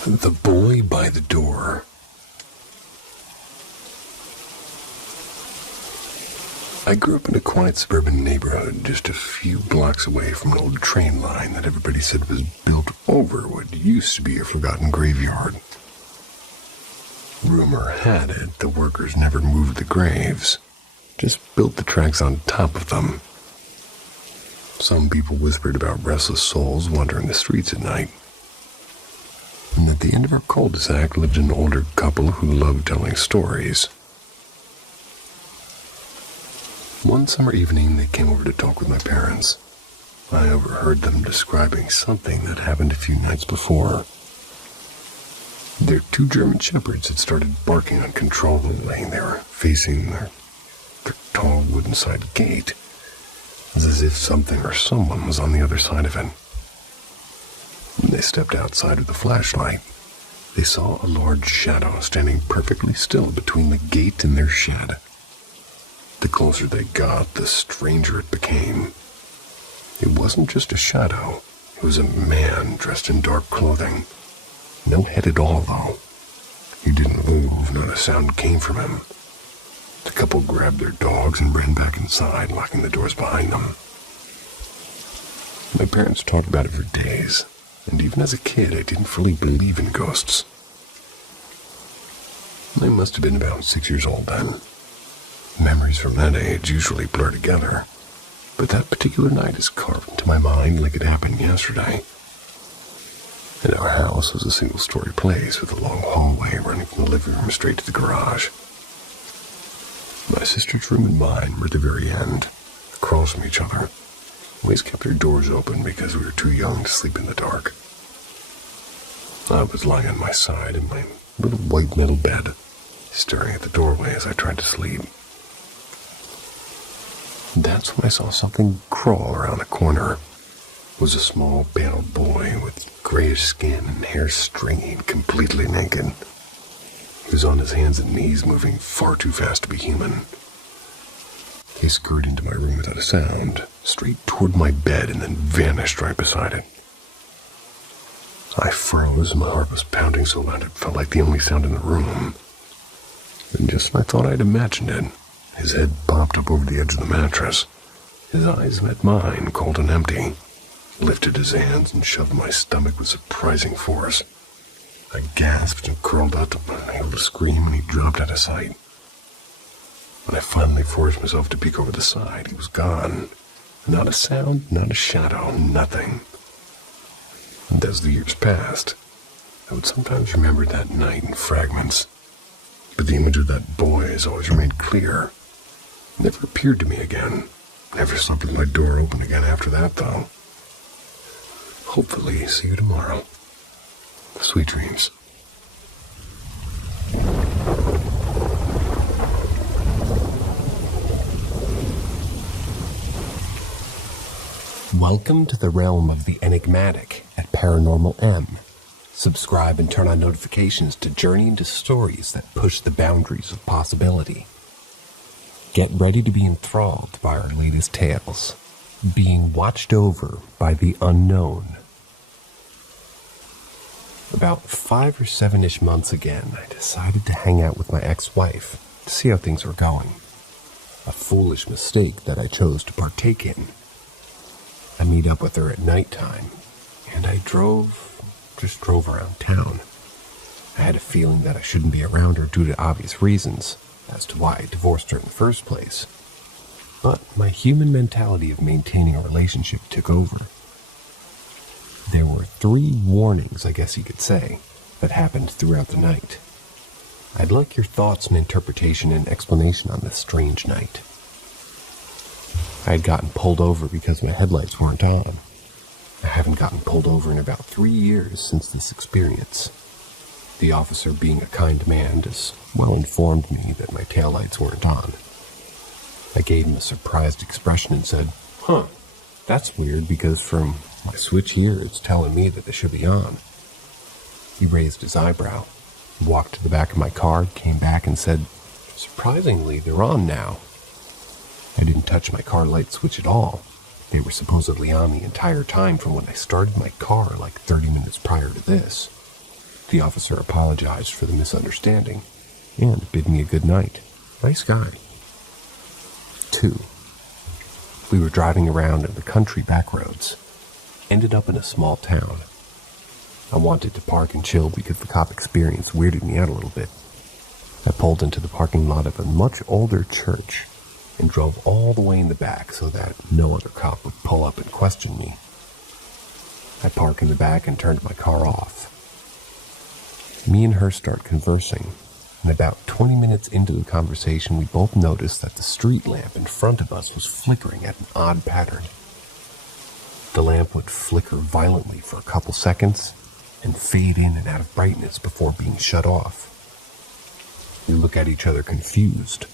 The boy by the door. I grew up in a quiet suburban neighborhood just a few blocks away from an old train line that everybody said was built over what used to be a forgotten graveyard. Rumor had it the workers never moved the graves, just built the tracks on top of them. Some people whispered about restless souls wandering the streets at night. And at the end of our cul-de-sac lived an older couple who loved telling stories. One summer evening, they came over to talk with my parents. I overheard them describing something that happened a few nights before. Their two German shepherds had started barking uncontrollably. They were facing their tall wooden-sided gate. It was as if something or someone was on the other side of it. When they stepped outside with the flashlight, they saw a large shadow standing perfectly still between the gate and their shed. The closer they got, the stranger it became. It wasn't just a shadow. It was a man dressed in dark clothing. No head at all, though. He didn't move, not a sound came from him. The couple grabbed their dogs and ran back inside, locking the doors behind them. My parents talked about it for days, and even as a kid, I didn't fully believe in ghosts. I must have been about 6 years old then. Memories from that age usually blur together, but that particular night is carved into my mind like it happened yesterday. And our house was a single-story place with a long hallway running from the living room straight to the garage. My sister's room and mine were at the very end, across from each other. We always kept our doors open because we were too young to sleep in the dark. I was lying on my side in my little white metal bed, staring at the doorway as I tried to sleep. That's when I saw something crawl around the corner. It was a small, pale boy with grayish skin and hair stringy and completely naked. He was on his hands and knees, moving far too fast to be human. He scurried into my room without a sound, straight toward my bed, and then vanished right beside it. I froze. My heart was pounding so loud it felt like the only sound in the room. And just when I thought I'd imagined it, his head popped up over the edge of the mattress. His eyes met mine, cold and empty. He lifted his hands and shoved my stomach with surprising force. I gasped and curled up, unable to scream, and he dropped out of sight. When I finally forced myself to peek over the side, he was gone. Not a sound, not a shadow, nothing. And as the years passed, I would sometimes remember that night in fragments. But the image of that boy has always remained clear. Never appeared to me again. Never slept with my door open again after that, though. Hopefully, see you tomorrow. Sweet dreams. Welcome to the realm of the enigmatic at Paranormal M. Subscribe and turn on notifications to journey into stories that push the boundaries of possibility. Get ready to be enthralled by our latest tales, being watched over by the unknown. About 5 or 7-ish months again, I decided to hang out with my ex-wife to see how things were going. A foolish mistake that I chose to partake in. I meet up with her at nighttime, and I just drove around town. I had a feeling that I shouldn't be around her due to obvious reasons as to why I divorced her in the first place. But my human mentality of maintaining a relationship took over. There were 3 warnings, I guess you could say, that happened throughout the night. I'd like your thoughts and interpretation and explanation on this strange night. I had gotten pulled over because my headlights weren't on. I haven't gotten pulled over in about 3 years since this experience. The officer, being a kind man, just well informed me that my taillights weren't on. I gave him a surprised expression and said, "Huh, that's weird because from my switch here it's telling me that they should be on." He raised his eyebrow, walked to the back of my car, came back and said, "Surprisingly, they're on now." I didn't touch my car light switch at all. They were supposedly on the entire time from when I started my car like 30 minutes prior to this. The officer apologized for the misunderstanding and bid me a good night. Nice guy. 2. We were driving around in the country back roads. Ended up in a small town. I wanted to park and chill because the cop experience weirded me out a little bit. I pulled into the parking lot of a much older church and drove all the way in the back so that no other cop would pull up and question me. I park in the back and turned my car off. Me and her start conversing, and about 20 minutes into the conversation, we both noticed that the street lamp in front of us was flickering at an odd pattern. The lamp would flicker violently for a couple seconds and fade in and out of brightness before being shut off. We look at each other confused.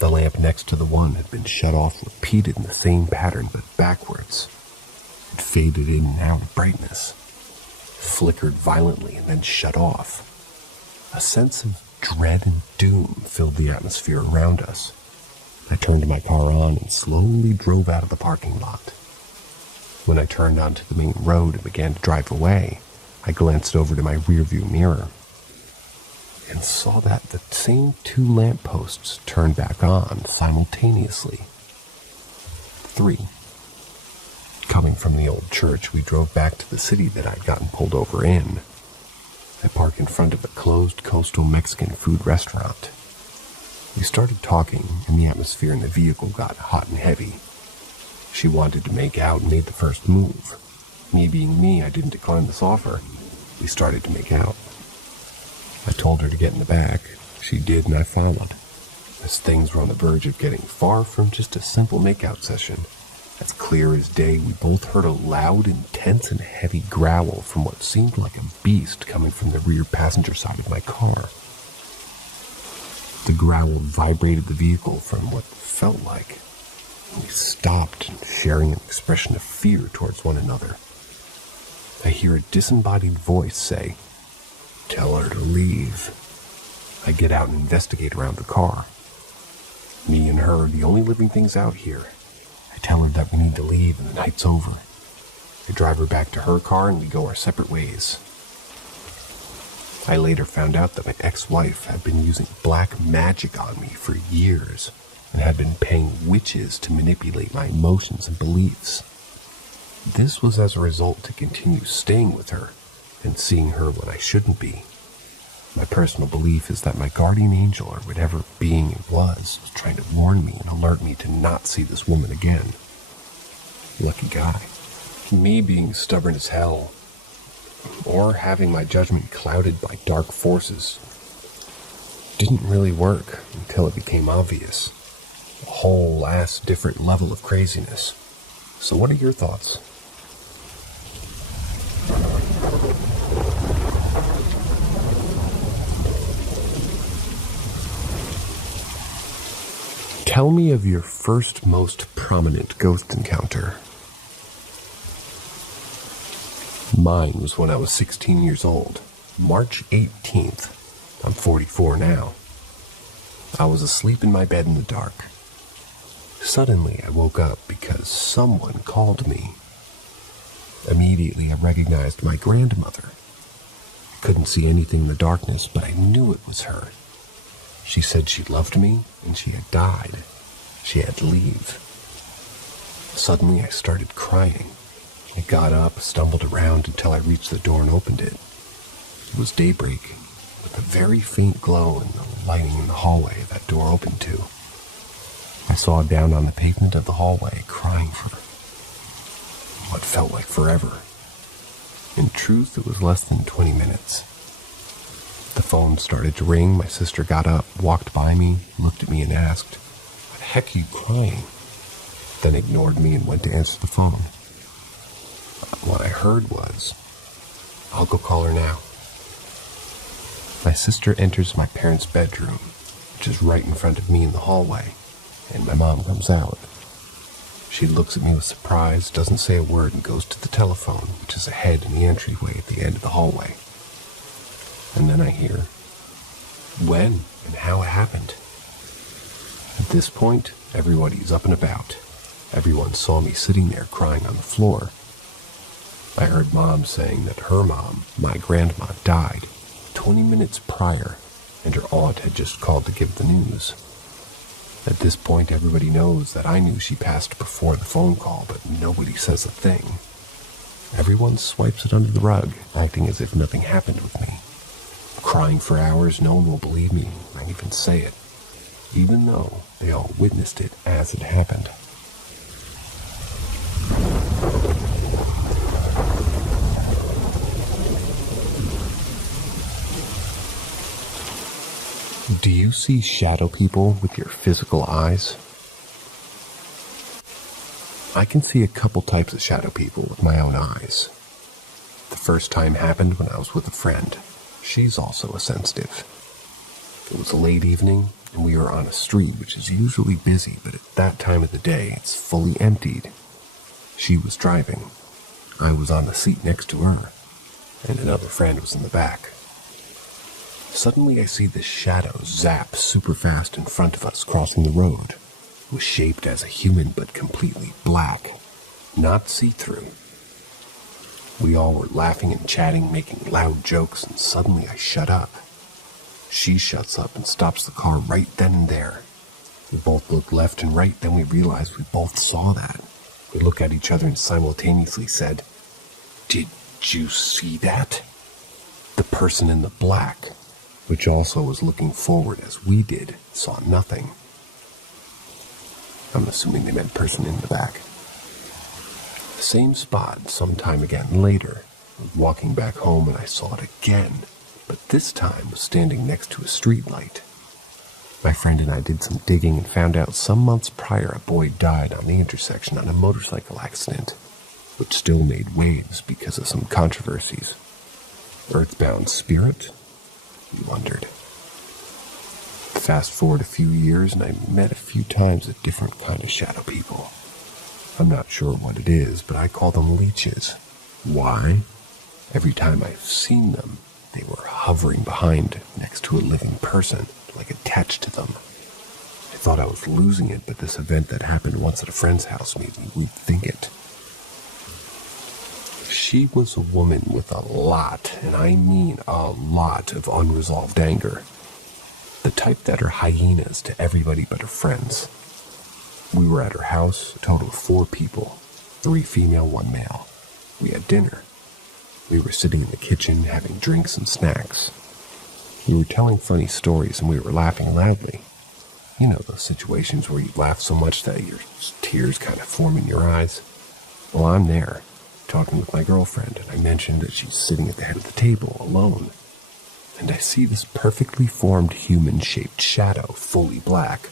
The lamp next to the one had been shut off, repeated in the same pattern but backwards. It faded in and out of brightness, flickered violently and then shut off. A sense of dread and doom filled the atmosphere around us. I turned my car on and slowly drove out of the parking lot. When I turned onto the main road and began to drive away, I glanced over to my rearview mirror and saw that the same 2 lampposts turned back on simultaneously. 3. Coming from the old church, we drove back to the city that I'd gotten pulled over in. I parked in front of a closed coastal Mexican food restaurant. We started talking, and the atmosphere in the vehicle got hot and heavy. She wanted to make out and made the first move. Me being me, I didn't decline this offer. We started to make out. I told her to get in the back. She did, and I followed. As things were on the verge of getting far from just a simple makeout session, as clear as day, we both heard a loud, intense, and heavy growl from what seemed like a beast coming from the rear passenger side of my car. The growl vibrated the vehicle from what felt like. We stopped, sharing an expression of fear towards one another. I hear a disembodied voice say, "Tell her to leave." I get out and investigate around the car. Me and her are the only living things out here. I tell her that we need to leave and the night's over. I drive her back to her car and we go our separate ways. I later found out that my ex-wife had been using black magic on me for years and had been paying witches to manipulate my emotions and beliefs. This was as a result to continue staying with her and seeing her when I shouldn't be. My personal belief is that my guardian angel, or whatever being it was trying to warn me and alert me to not see this woman again. Lucky guy. Me being stubborn as hell, or having my judgment clouded by dark forces, didn't really work until it became obvious. A whole ass different level of craziness. So what are your thoughts? Tell me of your first most prominent ghost encounter. Mine was when I was 16 years old, March 18th. I'm 44 now. I was asleep in my bed in the dark. Suddenly I woke up because someone called me. Immediately I recognized my grandmother. I couldn't see anything in the darkness, but I knew it was her. She said she loved me and she had died. She had to leave. Suddenly I started crying. I got up, stumbled around until I reached the door and opened it. It was daybreak, with a very faint glow in the lighting in the hallway that door opened to. I saw down on the pavement of the hallway, crying for what felt like forever. In truth, it was less than 20 minutes. The phone started to ring. My sister got up, walked by me, looked at me and asked, "What the heck are you crying?" Then ignored me and went to answer the phone. What I heard was, "I'll go call her now." My sister enters my parents' bedroom, which is right in front of me in the hallway, and my mom comes out. She looks at me with surprise, doesn't say a word, and goes to the telephone, which is ahead in the entryway at the end of the hallway. And then I hear when and how it happened. At this point, everybody's up and about. Everyone saw me sitting there crying on the floor. I heard Mom saying that her mom, my grandma, died 20 minutes prior, and her aunt had just called to give the news. At this point, everybody knows that I knew she passed before the phone call, but nobody says a thing. Everyone swipes it under the rug, acting as if nothing happened with me. Crying for hours, no one will believe me or even say it, even though they all witnessed it as it happened. Do you see shadow people with your physical eyes? I can see a couple types of shadow people with my own eyes. The first time happened when I was with a friend. She's also a sensitive. It was a late evening, and we were on a street which is usually busy, but at that time of the day, it's fully emptied. She was driving. I was on the seat next to her, and another friend was in the back. Suddenly I see this shadow zap super fast in front of us crossing the road. It was shaped as a human but completely black, not see-through. We all were laughing and chatting, making loud jokes, and suddenly I shut up. She shuts up and stops the car right then and there. We both looked left and right, then we realized we both saw that. We looked at each other and simultaneously said, "Did you see that?" The person in the black, which also was looking forward as we did, saw nothing. I'm assuming they meant person in the back. The same spot sometime again later. I was walking back home and I saw it again, but this time was standing next to a street light. My friend and I did some digging and found out some months prior a boy died on the intersection on a motorcycle accident, which still made waves because of some controversies. Earthbound spirit? We wondered. Fast forward a few years and I met a few times a different kind of shadow people. I'm not sure what it is, but I call them leeches. Why? Every time I've seen them, they were hovering behind next to a living person, like attached to them. I thought I was losing it, but this event that happened once at a friend's house made me rethink it. She was a woman with a lot, and I mean a lot, of unresolved anger. The type that are hyenas to everybody but her friends. We were at her house, a total of 4 people, 3 female, 1 male. We had dinner. We were sitting in the kitchen having drinks and snacks. We were telling funny stories and we were laughing loudly. You know those situations where you laugh so much that your tears kind of form in your eyes? Well, I'm there, talking with my girlfriend, and I mentioned that she's sitting at the head of the table, alone. And I see this perfectly formed human-shaped shadow, fully black,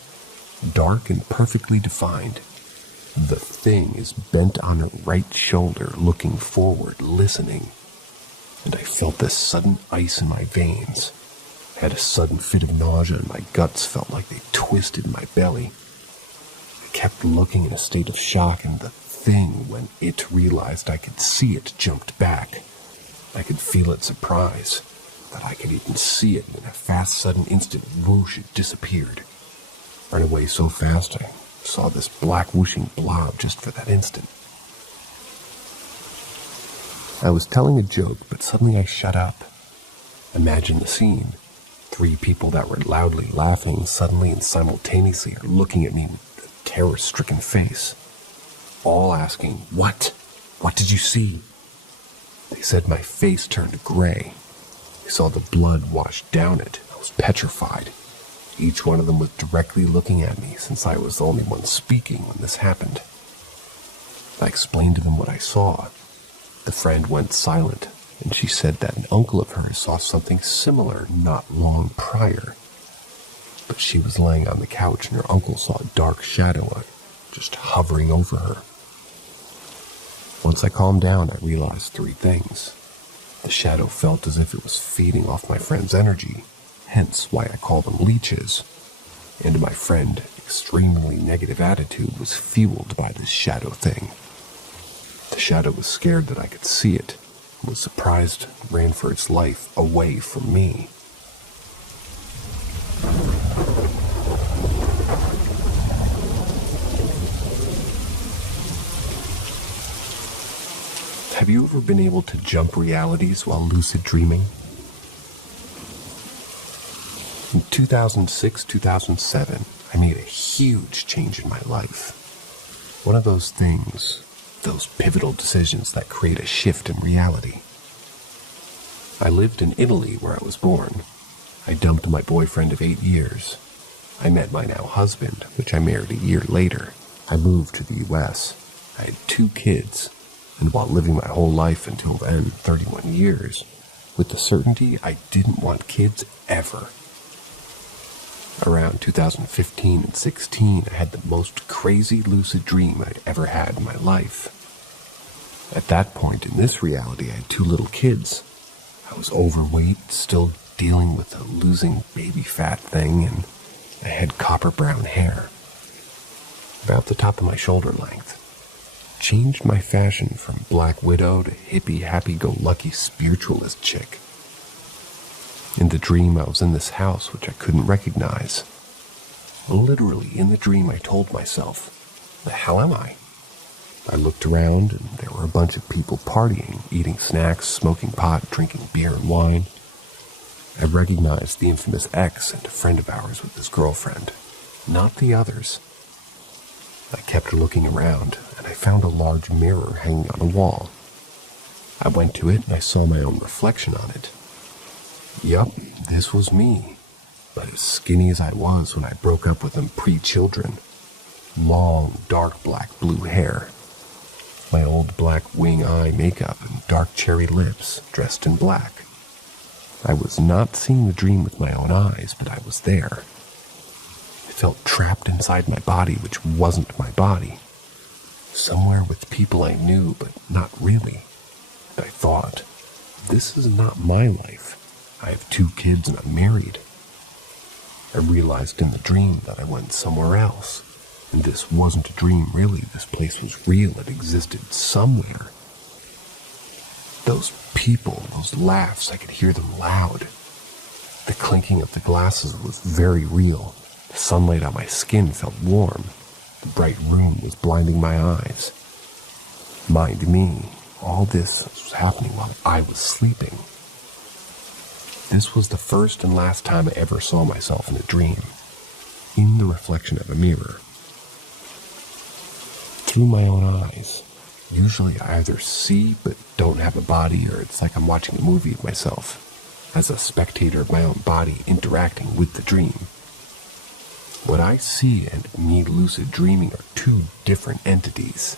dark and perfectly defined. The thing is bent on her right shoulder, looking forward, listening. And I felt this sudden ice in my veins. I had a sudden fit of nausea and my guts felt like they twisted my belly. I kept looking in a state of shock, and the thing, when it realized I could see it, jumped back. I could feel its surprise, that I could even see it. In a fast, sudden instant, whoosh, it disappeared. Ran away so fast I saw this black whooshing blob just for that instant. I was telling a joke, but suddenly I shut up. Imagine the scene. 3 people that were loudly laughing suddenly and simultaneously are looking at me with a terror-stricken face, all asking, "What? What did you see? They said my face turned gray. I saw the blood wash down it. I was petrified. Each one of them was directly looking at me since I was the only one speaking when this happened. I explained to them what I saw. The friend went silent, and she said that an uncle of hers saw something similar not long prior. But she was laying on the couch and her uncle saw a dark shadow just hovering over her. Once I calmed down, I realized three things. The shadow felt as if it was feeding off my friend's energy, hence why I call them leeches. And my friend's extremely negative attitude was fueled by this shadow thing. The shadow was scared that I could see it, was surprised, ran for its life away from me. Have you ever been able to jump realities while lucid dreaming? In 2006, 2007, I made a huge change in my life. One of those things, those pivotal decisions that create a shift in reality. I lived in Italy where I was born. I dumped my boyfriend of 8 years. I met my now husband, which I married a year later. I moved to the US. I had 2 kids. And while living my whole life until then, 31 years, with the certainty I didn't want kids ever. Around 2015 and 16, I had the most crazy lucid dream I'd ever had in my life. At that point in this reality, I had 2 little kids. I was overweight, still dealing with the losing baby fat thing, and I had copper brown hair, about the top of my shoulder length. Changed my fashion from Black Widow to hippie, happy-go-lucky spiritualist chick. In the dream, I was in this house which I couldn't recognize. Literally, in the dream, I told myself, the hell am I? I looked around, and there were a bunch of people partying, eating snacks, smoking pot, drinking beer and wine. I recognized the infamous ex and a friend of ours with his girlfriend, not the others. I kept looking around, and I found a large mirror hanging on a wall. I went to it, and I saw my own reflection on it. Yup, this was me, but as skinny as I was when I broke up with them pre-children. Long, dark black blue hair. My old black wing eye makeup and dark cherry lips, dressed in black. I was not seeing the dream with my own eyes, but I was there. I felt trapped inside my body, which wasn't my body. Somewhere with people I knew, but not really. I thought, this is not my life. I have 2 kids and I'm married. I realized in the dream that I went somewhere else. And this wasn't a dream, really. This place was real. It existed somewhere. Those people, those laughs, I could hear them loud. The clinking of the glasses was very real. The sunlight on my skin felt warm. The bright room was blinding my eyes. Mind me, all this was happening while I was sleeping. This was the first and last time I ever saw myself in a dream, in the reflection of a mirror. Through my own eyes. Usually I either see but don't have a body, or it's like I'm watching a movie of myself, as a spectator of my own body interacting with the dream. What I see and me lucid dreaming are 2 different entities.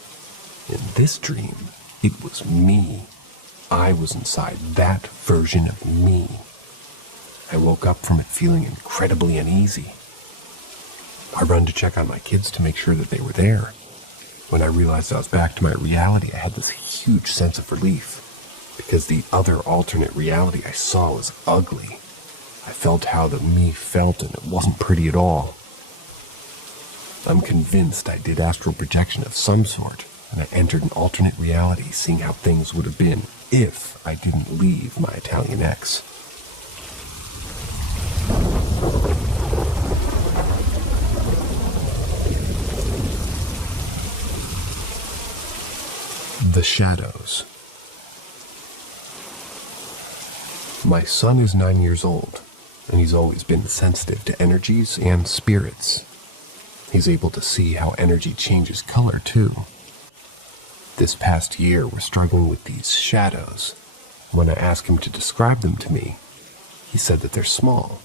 In this dream, it was me. I was inside that version of me. I woke up from it feeling incredibly uneasy. I run to check on my kids to make sure that they were there. When I realized I was back to my reality, I had this huge sense of relief, because the other alternate reality I saw was ugly. I felt how the me felt, and it wasn't pretty at all. I'm convinced I did astral projection of some sort, and I entered an alternate reality, seeing how things would have been if I didn't leave my Italian ex. The shadows. My son is 9 years old, and he's always been sensitive to energies and spirits. He's able to see how energy changes color, too. This past year, we're struggling with these shadows. When I ask him to describe them to me, he said that they're small.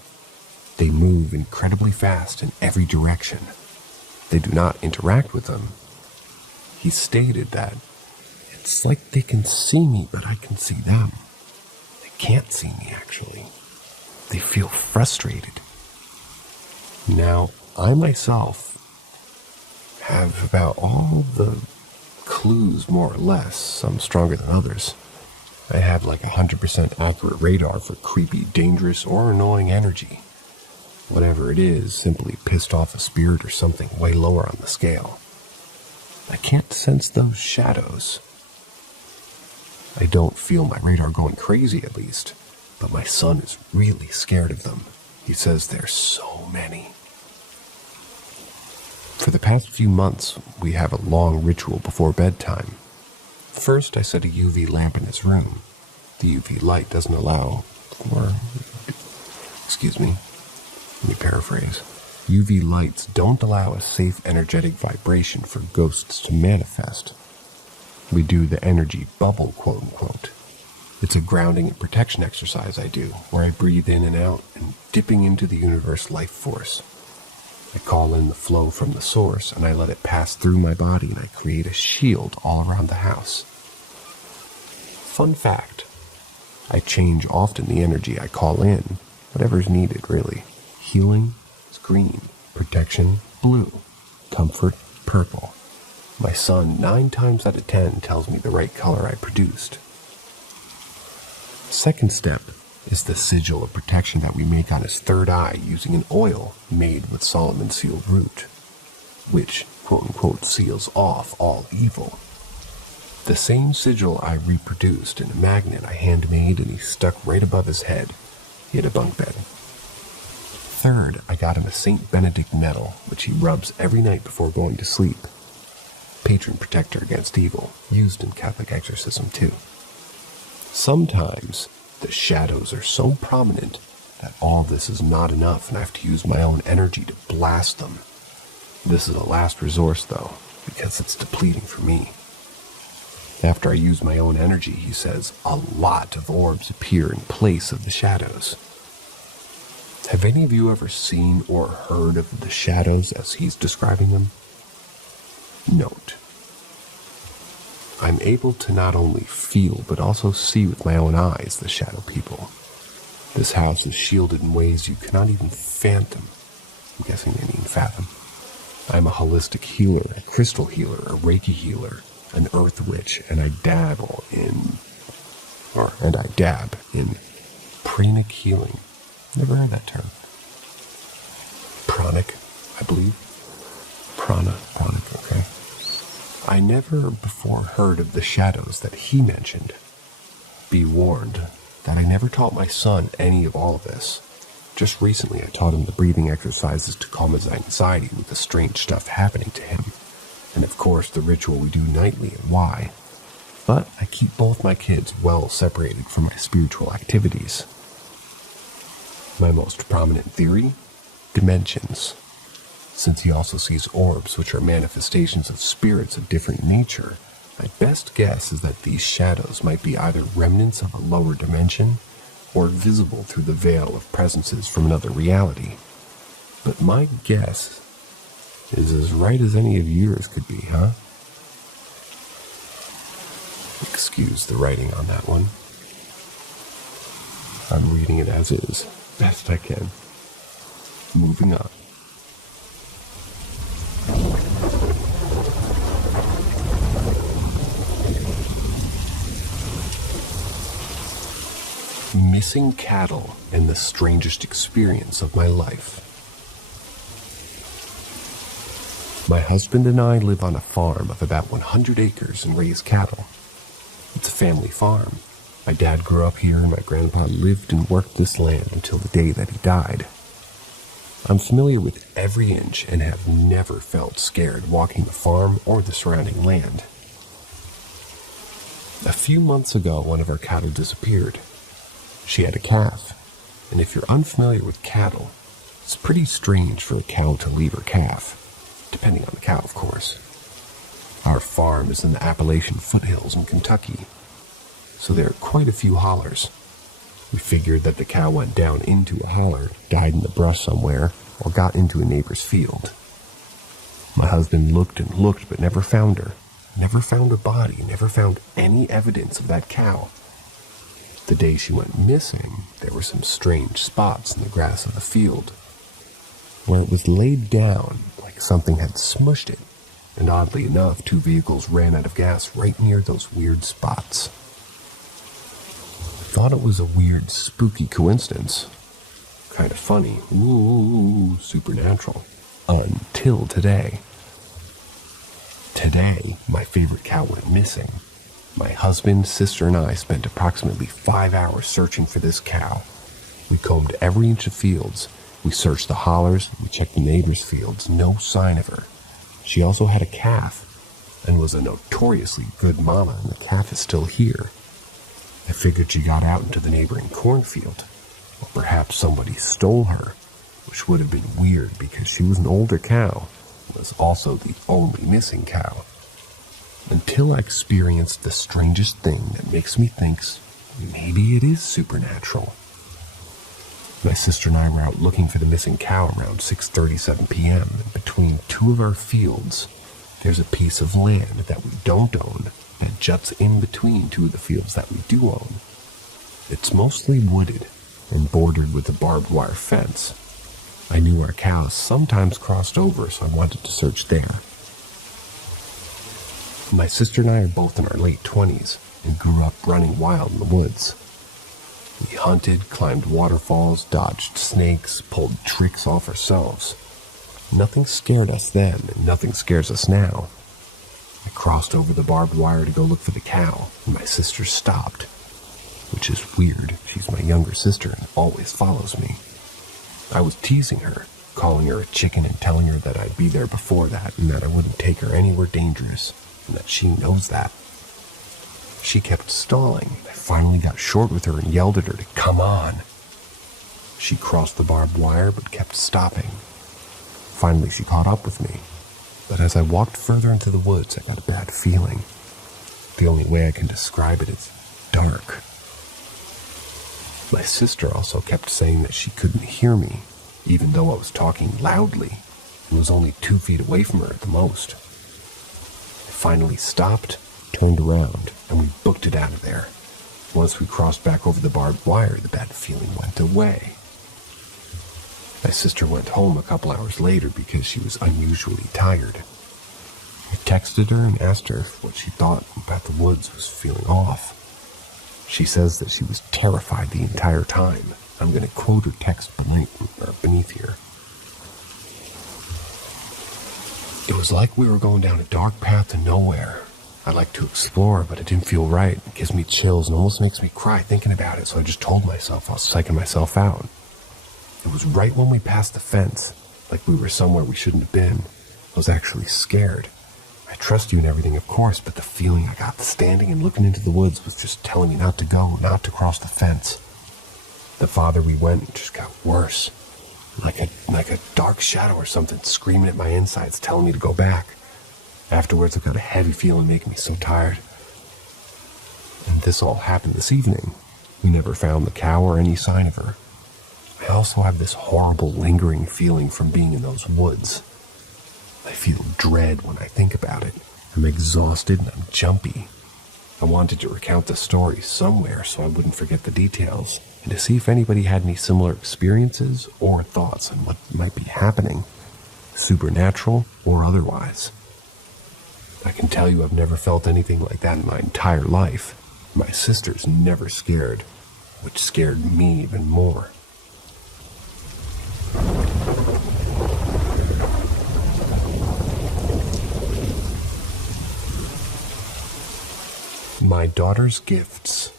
They move incredibly fast in every direction. They do not interact with them. He stated that it's like they can see me, but I can see them. They can't see me, actually. They feel frustrated. Now, I myself have about all the clues, more or less, some stronger than others. I have like 100% accurate radar for creepy, dangerous, or annoying energy. Whatever it is, simply pissed off a spirit or something way lower on the scale. I can't sense those shadows. I don't feel my radar going crazy, at least, but my son is really scared of them. He says there's so many. For the past few months, we have a long ritual before bedtime. First, I set a UV lamp in his room. The UV light doesn't allow for... let me paraphrase. UV lights don't allow a safe energetic vibration for ghosts to manifest. We do the energy bubble, quote-unquote. It's a grounding and protection exercise I do, where I breathe in and out and dipping into the universe life force. I call in the flow from the source, and I let it pass through my body, and I create a shield all around the house. Fun fact, I change often the energy I call in, whatever's needed, really. Healing is green, protection, blue, comfort, purple. My son, 9 times out of 10, tells me the right color I produced. Second step is the sigil of protection that we make on his third eye using an oil made with Solomon seal root, which, quote-unquote, seals off all evil. The same sigil I reproduced in a magnet I handmade and he stuck right above his head. He had a bunk bed. Third, I got him a St. Benedict medal, which he rubs every night before going to sleep. Patron protector against evil, used in Catholic exorcism too. Sometimes, the shadows are so prominent that all this is not enough and I have to use my own energy to blast them. This is a last resource though, because it's depleting for me. After I use my own energy, he says, a lot of orbs appear in place of the shadows. Have any of you ever seen or heard of the shadows as he's describing them? Note, I'm able to not only feel but also see with my own eyes the shadow people. This house is shielded in ways you cannot even fathom. I'm guessing they mean fathom. I'm a holistic healer, a crystal healer, a Reiki healer, an earth witch, and I dab in pranic healing. Never heard that term. Pranic, I believe. Pranic, okay. I never before heard of the shadows that he mentioned. Be warned that I never taught my son any of all of this. Just recently I taught him the breathing exercises to calm his anxiety with the strange stuff happening to him. And of course the ritual we do nightly and why. But I keep both my kids well separated from my spiritual activities. My most prominent theory? Dimensions. Since he also sees orbs, which are manifestations of spirits of different nature, my best guess is that these shadows might be either remnants of a lower dimension or visible through the veil of presences from another reality. But my guess is as right as any of yours could be, huh? Excuse the writing on that one. I'm reading it as is, best I can. Moving on. Missing cattle and the strangest experience of my life. My husband and I live on a farm of about 100 acres and raise cattle. It's a family farm. My dad grew up here and my grandpa lived and worked this land until the day that he died. I'm familiar with every inch and have never felt scared walking the farm or the surrounding land. A few months ago, one of our cattle disappeared. She had a calf, and if you're unfamiliar with cattle, it's pretty strange for a cow to leave her calf, depending on the cow, of course. Our farm is in the Appalachian foothills in Kentucky, so there are quite a few hollers. We figured that the cow went down into a holler, died in the brush somewhere, or got into a neighbor's field. My husband looked and looked but never found her. Never found her body, never found any evidence of that cow. The day she went missing, there were some strange spots in the grass of the field, where it was laid down like something had smushed it, and oddly enough, 2 vehicles ran out of gas right near those weird spots. Thought it was a weird, spooky coincidence. Kind of funny. Ooh, supernatural. Until today. Today, my favorite cow went missing. My husband, sister, and I spent approximately 5 hours searching for this cow. We combed every inch of fields. We searched the hollers. We checked the neighbors' fields. No sign of her. She also had a calf and was a notoriously good mama, and the calf is still here. I figured she got out into the neighboring cornfield, or perhaps somebody stole her, which would have been weird because she was an older cow and was also the only missing cow. Until I experienced the strangest thing that makes me think maybe it is supernatural. My sister and I were out looking for the missing cow around 6:37 p.m. and between 2 of our fields, there's a piece of land that we don't own that juts in between 2 of the fields that we do own. It's mostly wooded and bordered with a barbed wire fence. I knew our cows sometimes crossed over, so I wanted to search there. My sister and I are both in our late 20s and grew up running wild in the woods. We hunted, climbed waterfalls, dodged snakes, pulled tricks off ourselves. Nothing scared us then, and nothing scares us now. I crossed over the barbed wire to go look for the cow, and my sister stopped. Which is weird, she's my younger sister and always follows me. I was teasing her, calling her a chicken and telling her that I'd be there before that and that I wouldn't take her anywhere dangerous, and that she knows that. She kept stalling, and I finally got short with her and yelled at her to come on. She crossed the barbed wire but kept stopping. Finally, she caught up with me. But as I walked further into the woods, I got a bad feeling. The only way I can describe it is dark. My sister also kept saying that she couldn't hear me, even though I was talking loudly and was only 2 feet away from her at the most. I finally stopped, turned around, and we booked it out of there. Once we crossed back over the barbed wire, the bad feeling went away. My sister went home a couple hours later because she was unusually tired. I texted her and asked her what she thought about the woods was feeling off. She says that she was terrified the entire time. I'm going to quote her text beneath here. It was like we were going down a dark path to nowhere. I like to explore, but it didn't feel right. It gives me chills and almost makes me cry thinking about it, so I just told myself I was psyching myself out. It was right when we passed the fence, like we were somewhere we shouldn't have been. I was actually scared. I trust you and everything, of course, but the feeling I got standing and looking into the woods was just telling me not to go, not to cross the fence. The farther we went, it just got worse. Like a dark shadow or something screaming at my insides, telling me to go back. Afterwards, I got a heavy feeling making me so tired. And this all happened this evening. We never found the cow or any sign of her. I also have this horrible lingering feeling from being in those woods. I feel dread when I think about it. I'm exhausted and I'm jumpy. I wanted to recount the story somewhere so I wouldn't forget the details, and to see if anybody had any similar experiences or thoughts on what might be happening, supernatural or otherwise. I can tell you I've never felt anything like that in my entire life. My sister's never scared, which scared me even more. My daughter's gifts.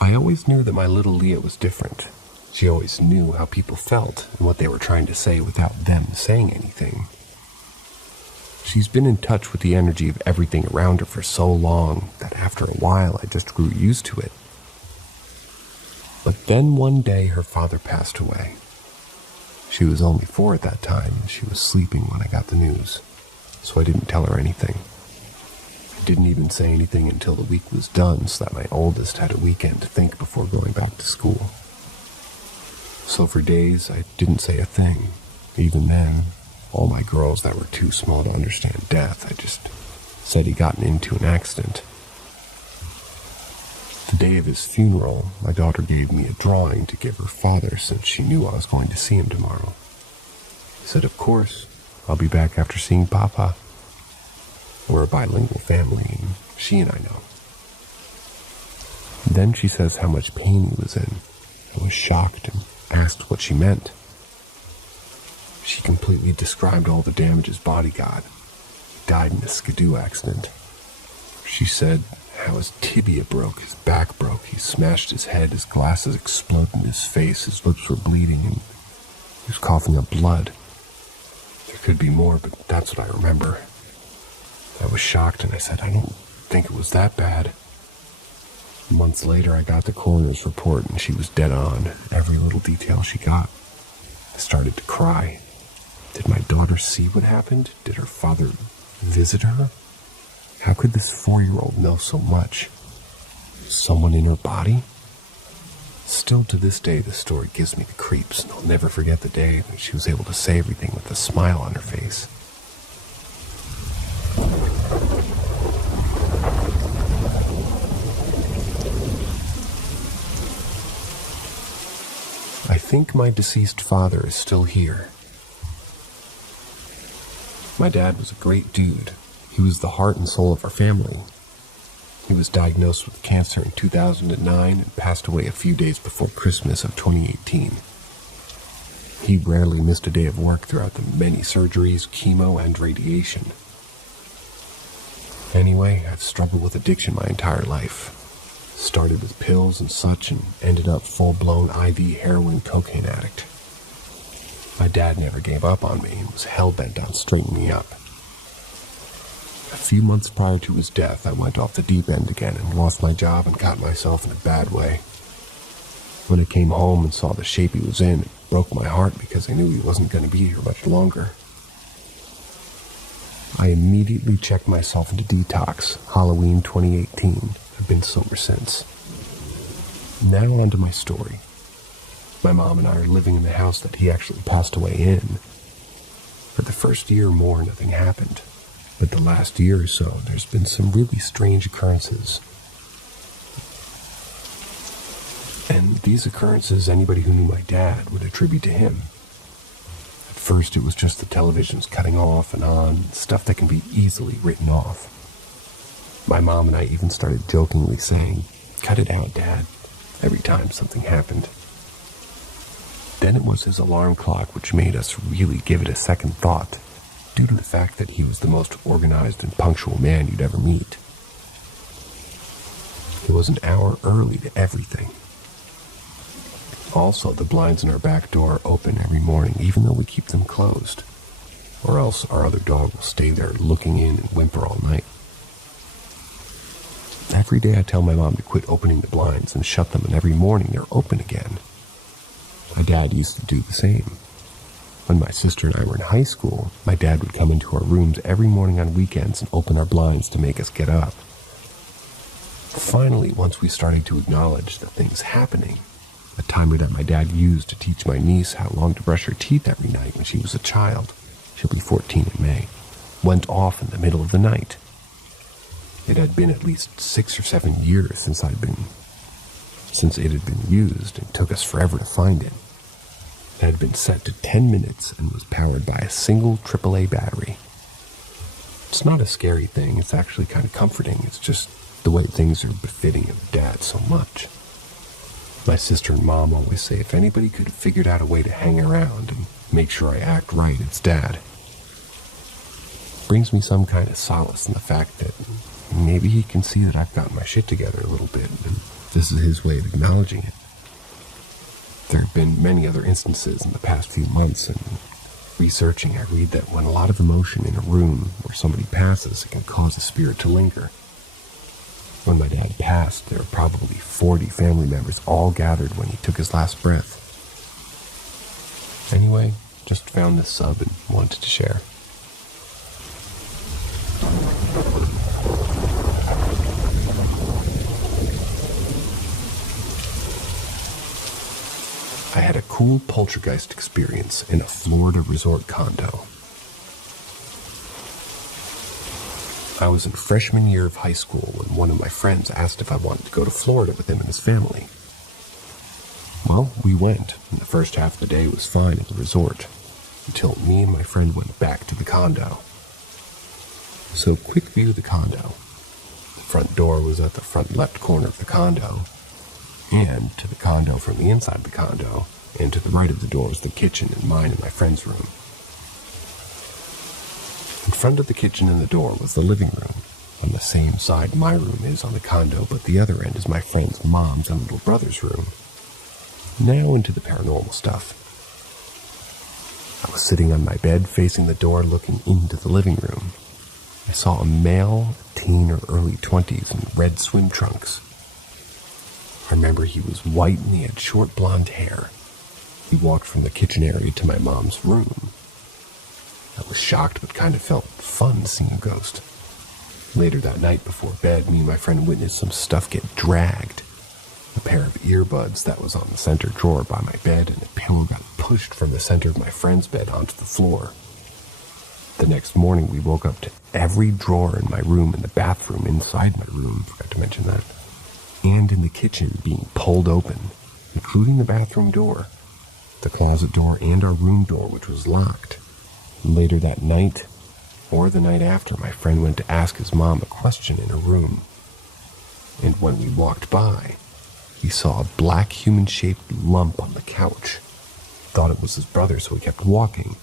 I always knew that my little Leah was different. She always knew how people felt and what they were trying to say without them saying anything. She's been in touch with the energy of everything around her for so long that after a while I just grew used to it. But then one day her father passed away. She was only 4 at that time, and she was sleeping when I got the news, so I didn't tell her anything. I didn't even say anything until the week was done so that my oldest had a weekend to think before going back to school. So for days, I didn't say a thing. Even then, all my girls that were too small to understand death, I just said he'd gotten into an accident. The day of his funeral, my daughter gave me a drawing to give her father since she knew I was going to see him tomorrow. I said, of course, I'll be back after seeing Papa. We're a bilingual family, and she and I know. Then she says how much pain he was in. I was shocked and asked what she meant. She completely described all the damage his body got. He died in a skidoo accident. She said how his tibia broke, his back broke, he smashed his head, his glasses exploded in his face, his lips were bleeding, and he was coughing up blood. There could be more, but that's what I remember. I was shocked, and I said, I don't think it was that bad. Months later, I got the coroner's report, and she was dead on, every little detail she got. I started to cry. Did my daughter see what happened? Did her father visit her? How could this 4-year-old know so much? Someone in her body? Still to this day, the story gives me the creeps, and I'll never forget the day when she was able to say everything with a smile on her face. I think my deceased father is still here. My dad was a great dude. He was the heart and soul of our family. He was diagnosed with cancer in 2009 and passed away a few days before Christmas of 2018. He rarely missed a day of work throughout the many surgeries, chemo, and radiation. Anyway, I've struggled with addiction my entire life. Started with pills and such and ended up full-blown IV heroin cocaine addict. My dad never gave up on me and was hell-bent on straightening me up. A few months prior to his death, I went off the deep end again and lost my job and got myself in a bad way. When I came home and saw the shape he was in, it broke my heart because I knew he wasn't going to be here much longer. I immediately checked myself into detox, Halloween 2018. I've been sober since. Now on to my story. My mom and I are living in the house that he actually passed away in. For the first year or more, nothing happened. But the last year or so, there's been some really strange occurrences. And these occurrences, anybody who knew my dad would attribute to him. At first, it was just the televisions cutting off and on, stuff that can be easily written off. My mom and I even started jokingly saying, "Cut it out, Dad," every time something happened. Then it was his alarm clock which made us really give it a second thought, due to the fact that he was the most organized and punctual man you'd ever meet. He was an hour early to everything. Also, the blinds in our back door are open every morning, even though we keep them closed. Or else our other dog will stay there looking in and whimper all night. Every day I tell my mom to quit opening the blinds and shut them, and every morning they're open again. My dad used to do the same. When my sister and I were in high school, my dad would come into our rooms every morning on weekends and open our blinds to make us get up. Finally, once we started to acknowledge the things happening, a timer that my dad used to teach my niece how long to brush her teeth every night when she was a child, she'll be 14 in May, went off in the middle of the night. It had been at least 6 or 7 years since it had been used, and took us forever to find it. It had been set to 10 minutes and was powered by a single AAA battery. It's not a scary thing, it's actually kind of comforting. It's just the way things are befitting of Dad so much. My sister and Mom always say if anybody could have figured out a way to hang around and make sure I act right, it's Dad. Brings me some kind of solace in the fact that maybe he can see that I've gotten my shit together a little bit, and this is his way of acknowledging it. There have been many other instances in the past few months, and researching, I read that when a lot of emotion in a room where somebody passes, it can cause a spirit to linger. When my dad passed, there were probably 40 family members all gathered when he took his last breath. Anyway, Just found this sub and wanted to share. I had a cool poltergeist experience in a Florida resort condo. I was in freshman year of high school when one of my friends asked if I wanted to go to Florida with him and his family. Well, we went, and the first half of the day was fine at the resort, until me and my friend went back to the condo. So, quick view of the condo. The front door was at the front left corner of the condo, and to the condo from the inside of the condo, and to the right of the door was the kitchen and mine and my friend's room. In front of the kitchen and the door was the living room, on the same side my room is on the condo, but the other end is my friend's mom's and little brother's room. Now into the paranormal stuff. I was sitting on my bed facing the door looking into the living room. I saw a male, teen or early 20s in red swim trunks. I remember he was white and he had short blonde hair. He walked from the kitchen area to my mom's room. I was shocked but kind of felt fun seeing a ghost. Later that night before bed, me and my friend witnessed some stuff get dragged. A pair of earbuds that was on the center drawer by my bed, and a pillow got pushed from the center of my friend's bed onto the floor. The next morning we woke up to every drawer in my room and the bathroom inside my room, forgot to mention that, and in the kitchen being pulled open, including the bathroom door, the closet door, and our room door, which was locked. Later that night, or the night after, my friend went to ask his mom a question in her room. And when we walked by, he saw a black human-shaped lump on the couch. Thought it was his brother, so he kept walking.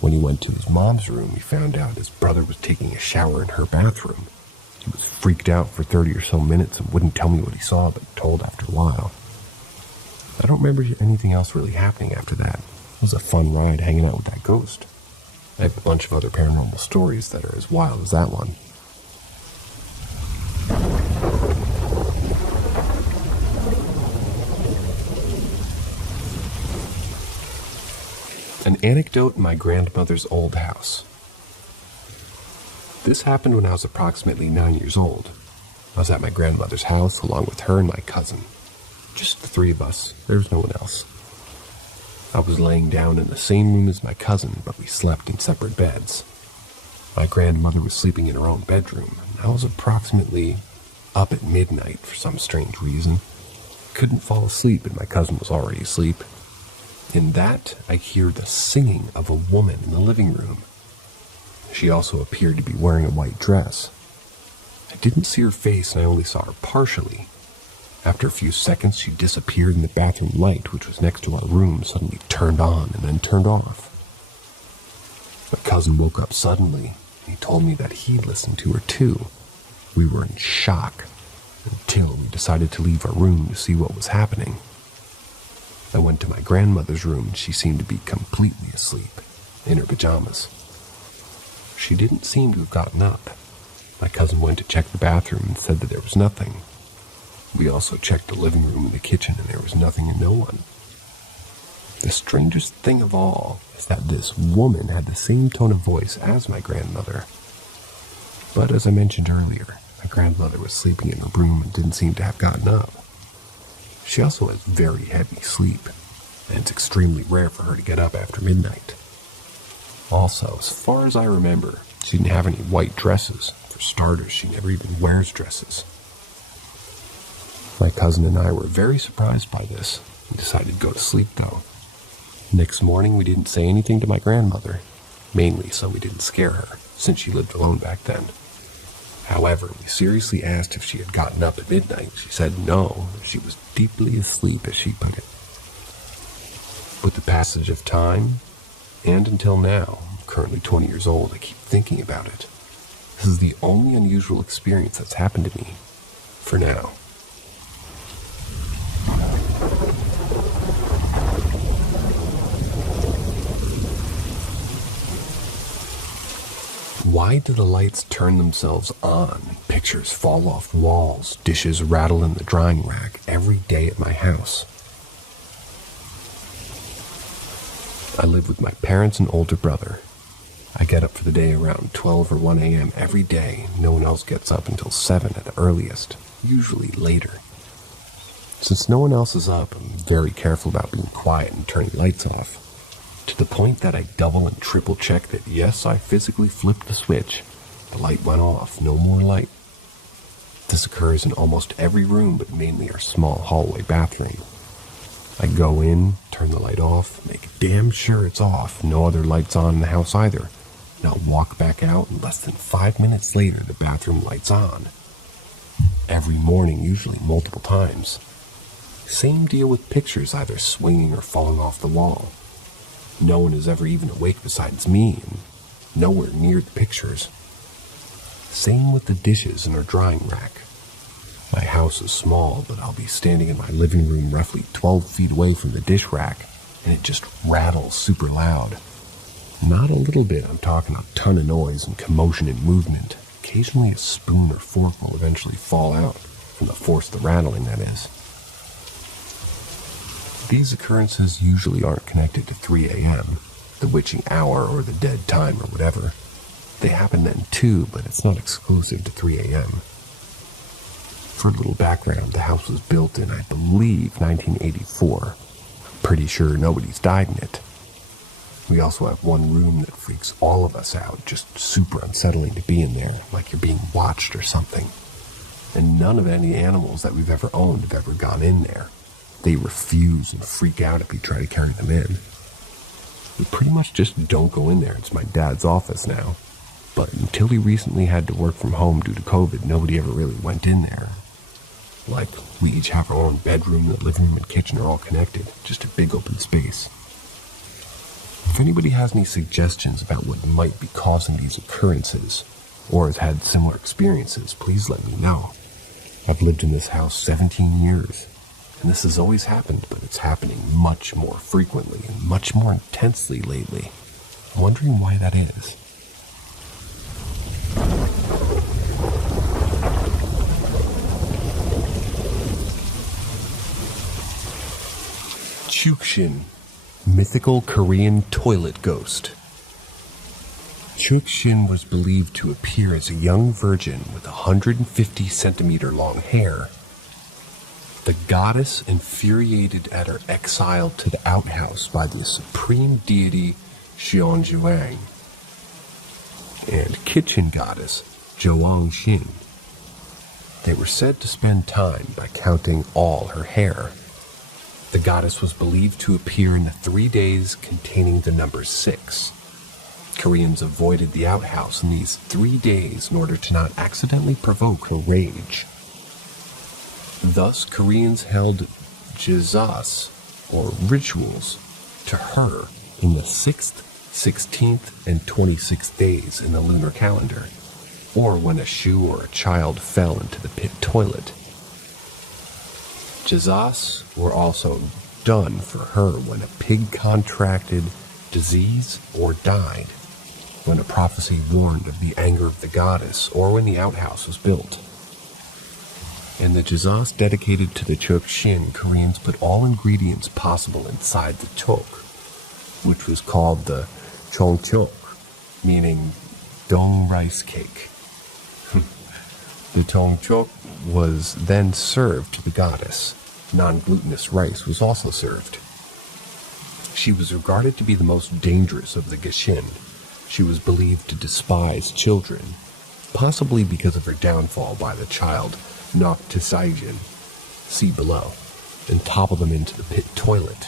When he went to his mom's room, he found out his brother was taking a shower in her bathroom. He was freaked out for 30 or so minutes and wouldn't tell me what he saw, but told after a while. I don't remember anything else really happening after that. It was a fun ride hanging out with that ghost. I have a bunch of other paranormal stories that are as wild as that one. An anecdote in my grandmother's old house. This happened when I was approximately 9 years old. I was at my grandmother's house along with her and my cousin. Just the three of us. There was no one else. I was laying down in the same room as my cousin, but we slept in separate beds. My grandmother was sleeping in her own bedroom, and I was approximately up at midnight for some strange reason. Couldn't fall asleep, and my cousin was already asleep. In that, I hear the singing of a woman in the living room. She also appeared to be wearing a white dress. I didn't see her face, and I only saw her partially. After a few seconds, she disappeared, and the bathroom light, which was next to our room, suddenly turned on and then turned off. My cousin woke up suddenly, and he told me that he listened to her too. We were in shock until we decided to leave our room to see what was happening. I went to my grandmother's room, and she seemed to be completely asleep, in her pajamas. She didn't seem to have gotten up. My cousin went to check the bathroom and said that there was nothing. We also checked the living room and the kitchen, and there was nothing and no one. The strangest thing of all is that this woman had the same tone of voice as my grandmother. But as I mentioned earlier, my grandmother was sleeping in her room and didn't seem to have gotten up. She also has very heavy sleep, and it's extremely rare for her to get up after midnight. Also, as far as I remember, she didn't have any white dresses. For starters, she never even wears dresses. My cousin and I were very surprised by this. We decided to go to sleep, though. Next morning, we didn't say anything to my grandmother, mainly so we didn't scare her, since she lived alone back then. However, we seriously asked if she had gotten up at midnight. She said no, she was deeply asleep, as she put it. With the passage of time, and until now, I'm currently 20 years old, I keep thinking about it. This is the only unusual experience that's happened to me, for now. Why do the lights turn themselves on? Pictures fall off walls, dishes rattle in the drying rack every day at my house. I live with my parents and older brother. I get up for the day around 12 or 1 a.m. every day. No one else gets up until 7 at the earliest, usually later. Since no one else is up, I'm very careful about being quiet and turning lights off, to the point that I double and triple check that yes, I physically flipped the switch. The light went off, no more light. This occurs in almost every room, but mainly our small hallway bathroom. I go in, turn the light off, make damn sure it's off, no other lights on in the house either. And I'll walk back out, and less than 5 minutes later, the bathroom light's on. Every morning, usually multiple times. Same deal with pictures either swinging or falling off the wall. No one is ever even awake besides me, and nowhere near the pictures. Same with the dishes in our drying rack. My house is small, but I'll be standing in my living room roughly 12 feet away from the dish rack, and it just rattles super loud. Not a little bit, I'm talking a ton of noise and commotion and movement. Occasionally a spoon or fork will eventually fall out, from the force of the rattling, that is. These occurrences usually aren't connected to 3 a.m., the witching hour or the dead time or whatever. They happen then too, but it's not exclusive to 3 a.m. For a little background, the house was built in, I believe, 1984. I'm pretty sure nobody's died in it. We also have one room that freaks all of us out, just super unsettling to be in there, like you're being watched or something. And none of any animals that we've ever owned have ever gone in there. They refuse and freak out if you try to carry them in. We pretty much just don't go in there. It's my dad's office now. But until he recently had to work from home due to COVID, nobody ever really went in there. Like, we each have our own bedroom, the living room and kitchen are all connected. Just a big open space. If anybody has any suggestions about what might be causing these occurrences, or has had similar experiences, please let me know. I've lived in this house 17 years, and this has always happened, but it's happening much more frequently and much more intensely lately. I'm wondering why that is. Chukshin, mythical Korean toilet ghost. Chukshin was believed to appear as a young virgin with 150 centimeter long hair. The goddess infuriated at her exile to the outhouse by the supreme deity Jeonjuang and kitchen goddess Joang Shin. They were said to spend time by counting all her hair. The goddess was believed to appear in the 3 days containing the number 6. Koreans avoided the outhouse in these 3 days in order to not accidentally provoke her rage. Thus, Koreans held jizas, or rituals, to her in the 6th, 16th, and 26th days in the lunar calendar, or when a shoe or a child fell into the pit toilet. Jizas were also done for her when a pig contracted disease or died, when a prophecy warned of the anger of the goddess, or when the outhouse was built. In the jizas dedicated to the Chukshin, Koreans put all ingredients possible inside the tok, which was called the chongchok, meaning dong rice cake. The chongchok was then served to the goddess. Non-glutinous rice was also served. She was regarded to be the most dangerous of the Gishin. She was believed to despise children, possibly because of her downfall by the child Noctisaijin, see below, and topple them into the pit toilet.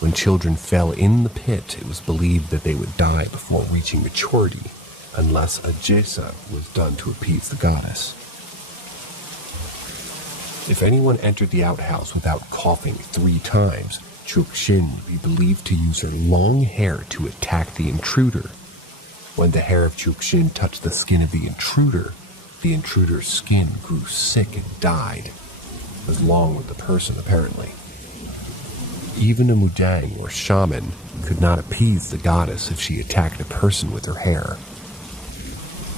When children fell in the pit, it was believed that they would die before reaching maturity, unless a jesa was done to appease the goddess. If anyone entered the outhouse without coughing 3 times, Chukshin would be believed to use her long hair to attack the intruder. When the hair of Chukshin touched the skin of the intruder's skin grew sick and died, as long with the person apparently. Even a mudang or shaman could not appease the goddess if she attacked a person with her hair.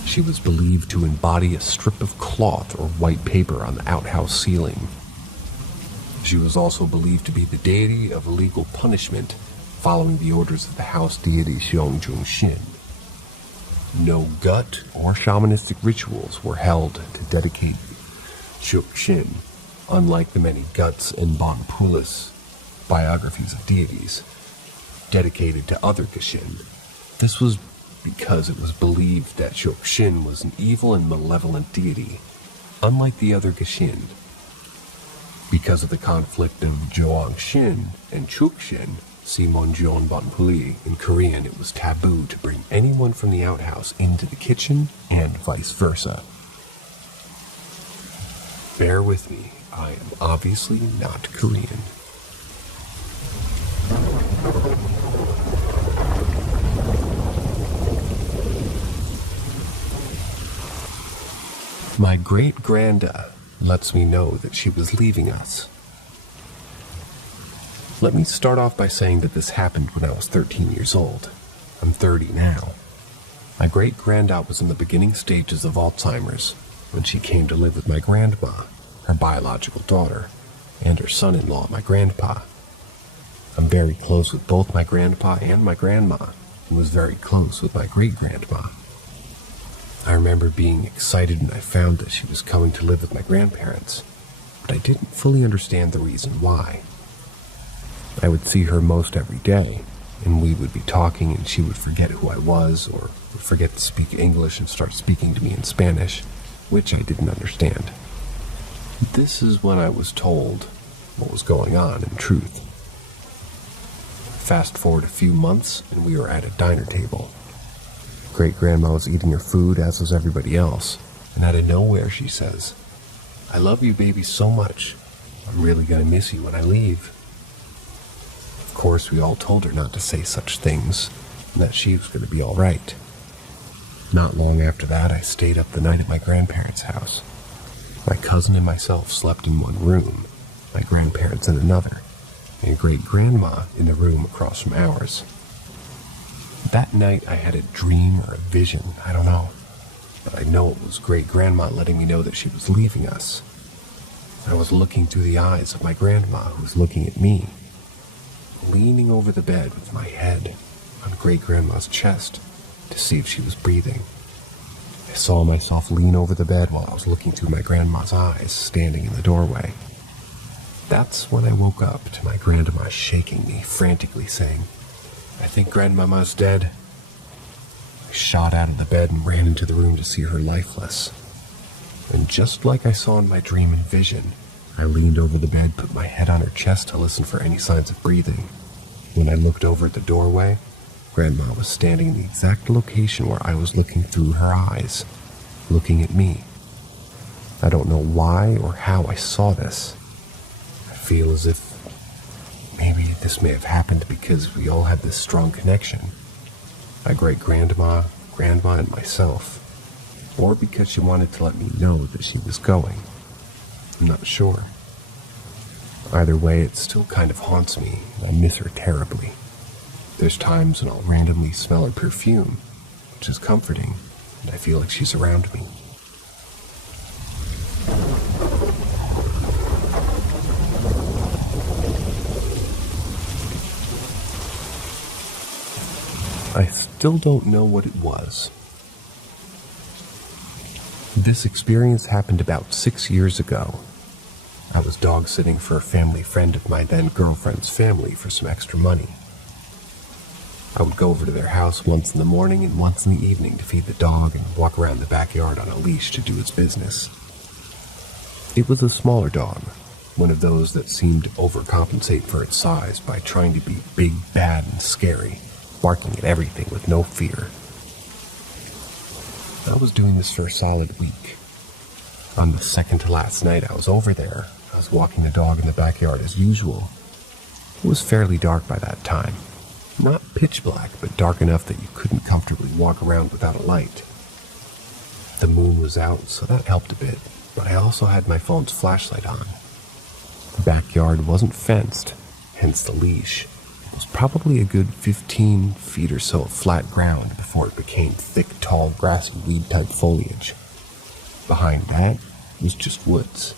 She was believed to embody a strip of cloth or white paper on the outhouse ceiling. She was also believed to be the deity of legal punishment following the orders of the house deity Xiong Shin. No gut or shamanistic rituals were held to dedicate Chuk Shin, unlike the many guts and Bonpulis biographies of deities dedicated to other Kashin. This was because it was believed that Chuk Shin was an evil and malevolent deity, unlike the other Kashin. Because of the conflict of Joang Shin and Chuk Shin, Simonjon Bonpuli, in Korean, it was taboo to bring anyone from the outhouse into the kitchen and vice versa. Bear with me, I am obviously not Korean. My great-granda lets me know that she was leaving us. Let me start off by saying that this happened when I was 13 years old. I'm 30 now. My great-grandad was in the beginning stages of Alzheimer's when she came to live with my grandma, her biological daughter, and her son-in-law, my grandpa. I'm very close with both my grandpa and my grandma, and was very close with my great-grandma. I remember being excited when I found that she was coming to live with my grandparents, but I didn't fully understand the reason why. I would see her most every day, and we would be talking and she would forget who I was, or would forget to speak English and start speaking to me in Spanish, which I didn't understand. This is when I was told what was going on in truth. Fast forward a few months, and we were at a diner table. Great-grandma was eating her food, as was everybody else, and out of nowhere she says, "I love you, baby, so much. I'm really gonna miss you when I leave." Of course, we all told her not to say such things, and that she was gonna be all right. Not long after that, I stayed up the night at my grandparents' house. My cousin and myself slept in one room, my grandparents in another, and great-grandma in the room across from ours. That night I had a dream or a vision, I don't know, but I know it was great-grandma letting me know that she was leaving us. I was looking through the eyes of my grandma, who was looking at me, leaning over the bed with my head on great-grandma's chest to see if she was breathing. I saw myself lean over the bed while I was looking through my grandma's eyes, standing in the doorway. That's when I woke up to my grandma shaking me, frantically saying, "I think Grandmama's dead." I shot out of the bed and ran into the room to see her lifeless. And just like I saw in my dream and vision, I leaned over the bed, put my head on her chest to listen for any signs of breathing. When I looked over at the doorway, Grandma was standing in the exact location where I was looking through her eyes, looking at me. I don't know why or how I saw this. I feel as if maybe this may have happened because we all had this strong connection. My great-grandma, grandma, and myself. Or because she wanted to let me know that she was going. I'm not sure. Either way, it still kind of haunts me, and I miss her terribly. There's times when I'll randomly smell her perfume, which is comforting, and I feel like she's around me. I still don't know what it was. This experience happened about 6 years ago. I was dog sitting for a family friend of my then girlfriend's family for some extra money. I would go over to their house once in the morning and once in the evening to feed the dog and walk around the backyard on a leash to do its business. It was a smaller dog, one of those that seemed to overcompensate for its size by trying to be big, bad, and scary, barking at everything with no fear. I was doing this for a solid week. On the second to last night I was over there, I was walking the dog in the backyard as usual. It was fairly dark by that time. Not pitch black, but dark enough that you couldn't comfortably walk around without a light. The moon was out, so that helped a bit, but I also had my phone's flashlight on. The backyard wasn't fenced, hence the leash. It was probably a good 15 feet or so of flat ground before it became thick, tall, grassy weed-type foliage. Behind that was just woods.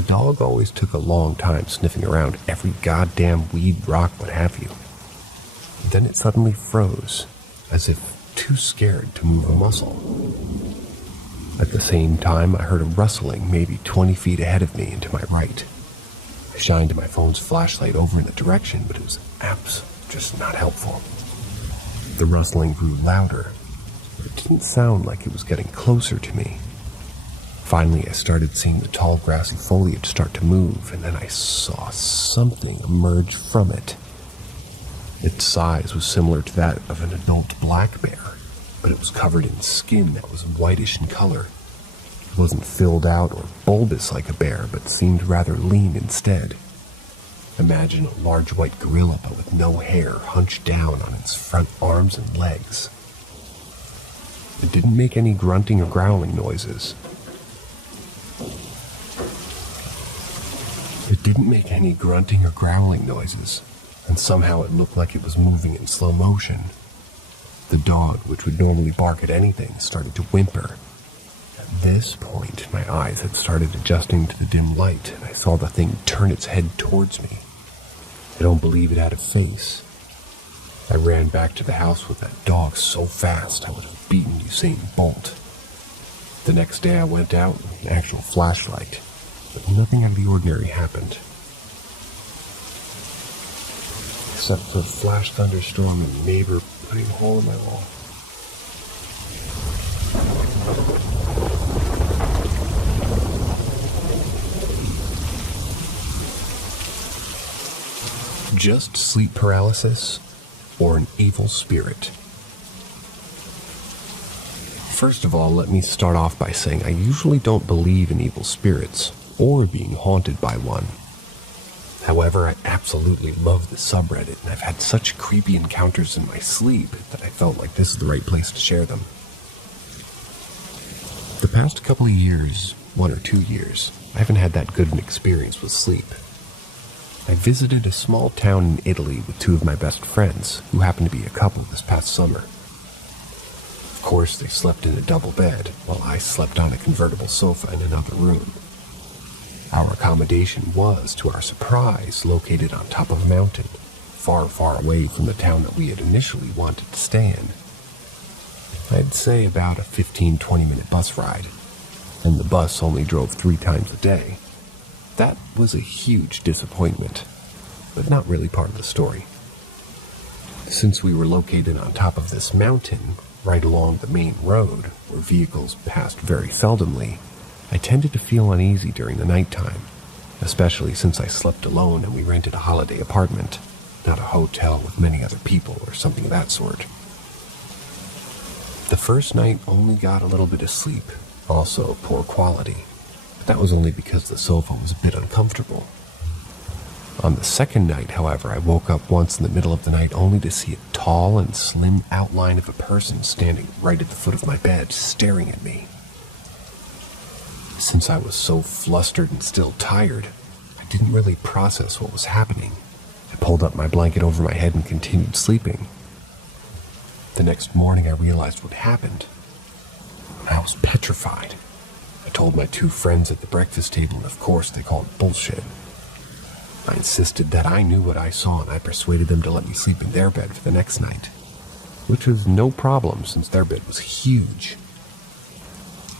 The dog always took a long time sniffing around every goddamn weed, rock, what have you. Then it suddenly froze, as if too scared to move a muscle. At the same time, I heard a rustling maybe 20 feet ahead of me and to my right. I shined my phone's flashlight over in the direction, but it was just not helpful. The rustling grew louder, but it didn't sound like it was getting closer to me. Finally, I started seeing the tall grassy foliage start to move, and then I saw something emerge from it. Its size was similar to that of an adult black bear, but it was covered in skin that was whitish in color. It wasn't filled out or bulbous like a bear, but seemed rather lean instead. Imagine a large white gorilla, but with no hair, hunched down on its front arms and legs. It didn't make any grunting or growling noises. And somehow it looked like it was moving in slow motion. The dog, which would normally bark at anything, started to whimper. At this point, my eyes had started adjusting to the dim light, and I saw the thing turn its head towards me. I don't believe it had a face. I ran back to the house with that dog so fast I would have beaten Usain Bolt. The next day I went out with an actual flashlight, but nothing out of the ordinary happened. Except for a flash thunderstorm and a neighbor putting a hole in my wall. Just sleep paralysis or an evil spirit? First of all, let me start off by saying I usually don't believe in evil spirits or being haunted by one. However, I absolutely love the subreddit, and I've had such creepy encounters in my sleep that I felt like this is the right place to share them. The past couple of years, 1 or 2 years, I haven't had that good an experience with sleep. I visited a small town in Italy with 2 of my best friends, who happened to be a couple this past summer. Of course, they slept in a double bed, while I slept on a convertible sofa in another room. Our accommodation was, to our surprise, located on top of a mountain, far, far away from the town that we had initially wanted to stay in. I'd say about a 15-20 minute bus ride, and the bus only drove 3 times a day. That was a huge disappointment, but not really part of the story. Since we were located on top of this mountain, right along the main road, where vehicles passed very seldomly, I tended to feel uneasy during the nighttime, especially since I slept alone and we rented a holiday apartment, not a hotel with many other people or something of that sort. The first night only got a little bit of sleep, also poor quality, but that was only because the sofa was a bit uncomfortable. On the second night, however, I woke up once in the middle of the night only to see a tall and slim outline of a person standing right at the foot of my bed, staring at me. Since I was so flustered and still tired, I didn't really process what was happening. I pulled up my blanket over my head and continued sleeping. The next morning I realized what happened. I was petrified. I told my 2 friends at the breakfast table, and of course they called bullshit. I insisted that I knew what I saw, and I persuaded them to let me sleep in their bed for the next night, which was no problem since their bed was huge.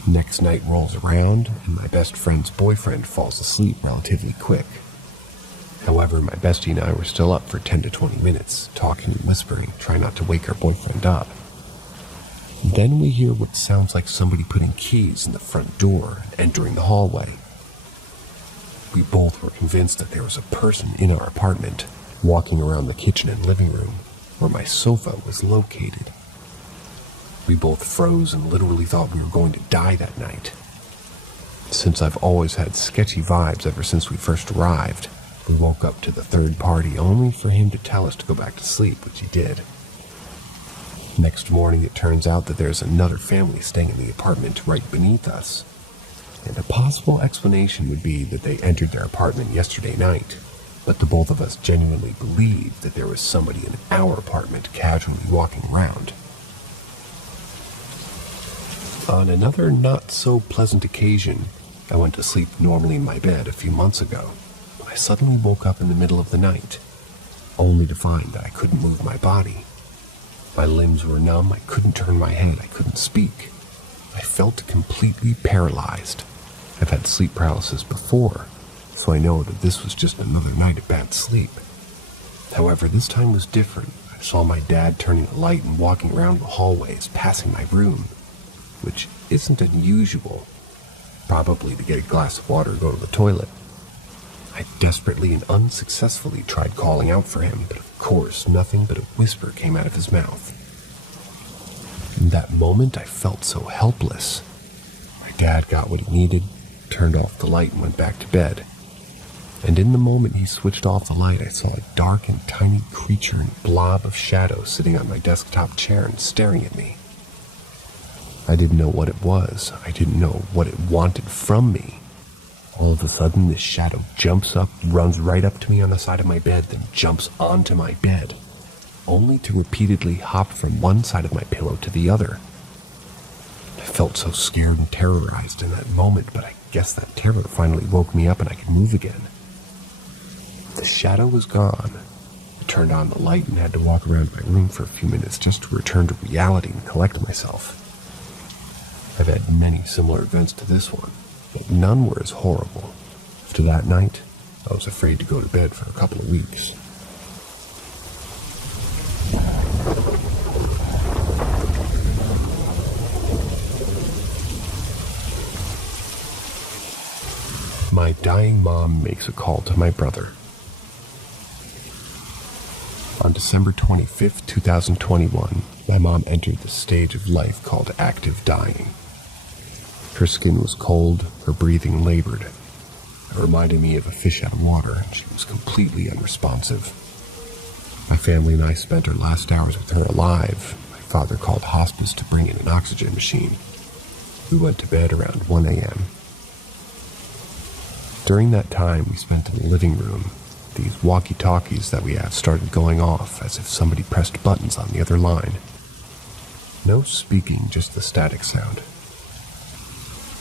Next night rolls around, and my best friend's boyfriend falls asleep relatively quick. However, my bestie and I were still up for 10 to 20 minutes, talking and whispering, trying not to wake our boyfriend up. Then we hear what sounds like somebody putting keys in the front door and entering the hallway. We both were convinced that there was a person in our apartment, walking around the kitchen and living room, where my sofa was located. We both froze and literally thought we were going to die that night. Since I've always had sketchy vibes ever since we first arrived, we woke up to the third party only for him to tell us to go back to sleep, which he did. Next morning, it turns out that there's another family staying in the apartment right beneath us. And a possible explanation would be that they entered their apartment yesterday night, but the both of us genuinely believed that there was somebody in our apartment casually walking around. On another not-so-pleasant occasion, I went to sleep normally in my bed a few months ago, but I suddenly woke up in the middle of the night, only to find that I couldn't move my body. My limbs were numb, I couldn't turn my head, I couldn't speak. I felt completely paralyzed. I've had sleep paralysis before, so I know that this was just another night of bad sleep. However, this time was different. I saw my dad turning the light and walking around the hallways, passing my room, which isn't unusual. Probably to get a glass of water or go to the toilet. I desperately and unsuccessfully tried calling out for him, but of course nothing but a whisper came out of his mouth. In that moment, I felt so helpless. My dad got what he needed, turned off the light and went back to bed. And in the moment he switched off the light, I saw a dark and tiny creature and blob of shadow sitting on my desktop chair and staring at me. I didn't know what it was. I didn't know what it wanted from me. All of a sudden, this shadow jumps up, runs right up to me on the side of my bed, then jumps onto my bed, only to repeatedly hop from one side of my pillow to the other. I felt so scared and terrorized in that moment, but I guess that terror finally woke me up and I could move again. The shadow was gone. I turned on the light and had to walk around my room for a few minutes just to return to reality and collect myself. I've had many similar events to this one, but none were as horrible. After that night, I was afraid to go to bed for a couple of weeks. My dying mom makes a call to my brother. On December 25th, 2021, my mom entered the stage of life called active dying. Her skin was cold, her breathing labored. It reminded me of a fish out of water, and she was completely unresponsive. My family and I spent our last hours with her alive. My father called hospice to bring in an oxygen machine. We went to bed around 1 a.m. During that time we spent in the living room, these walkie-talkies that we have started going off as if somebody pressed buttons on the other line. No speaking, just the static sound.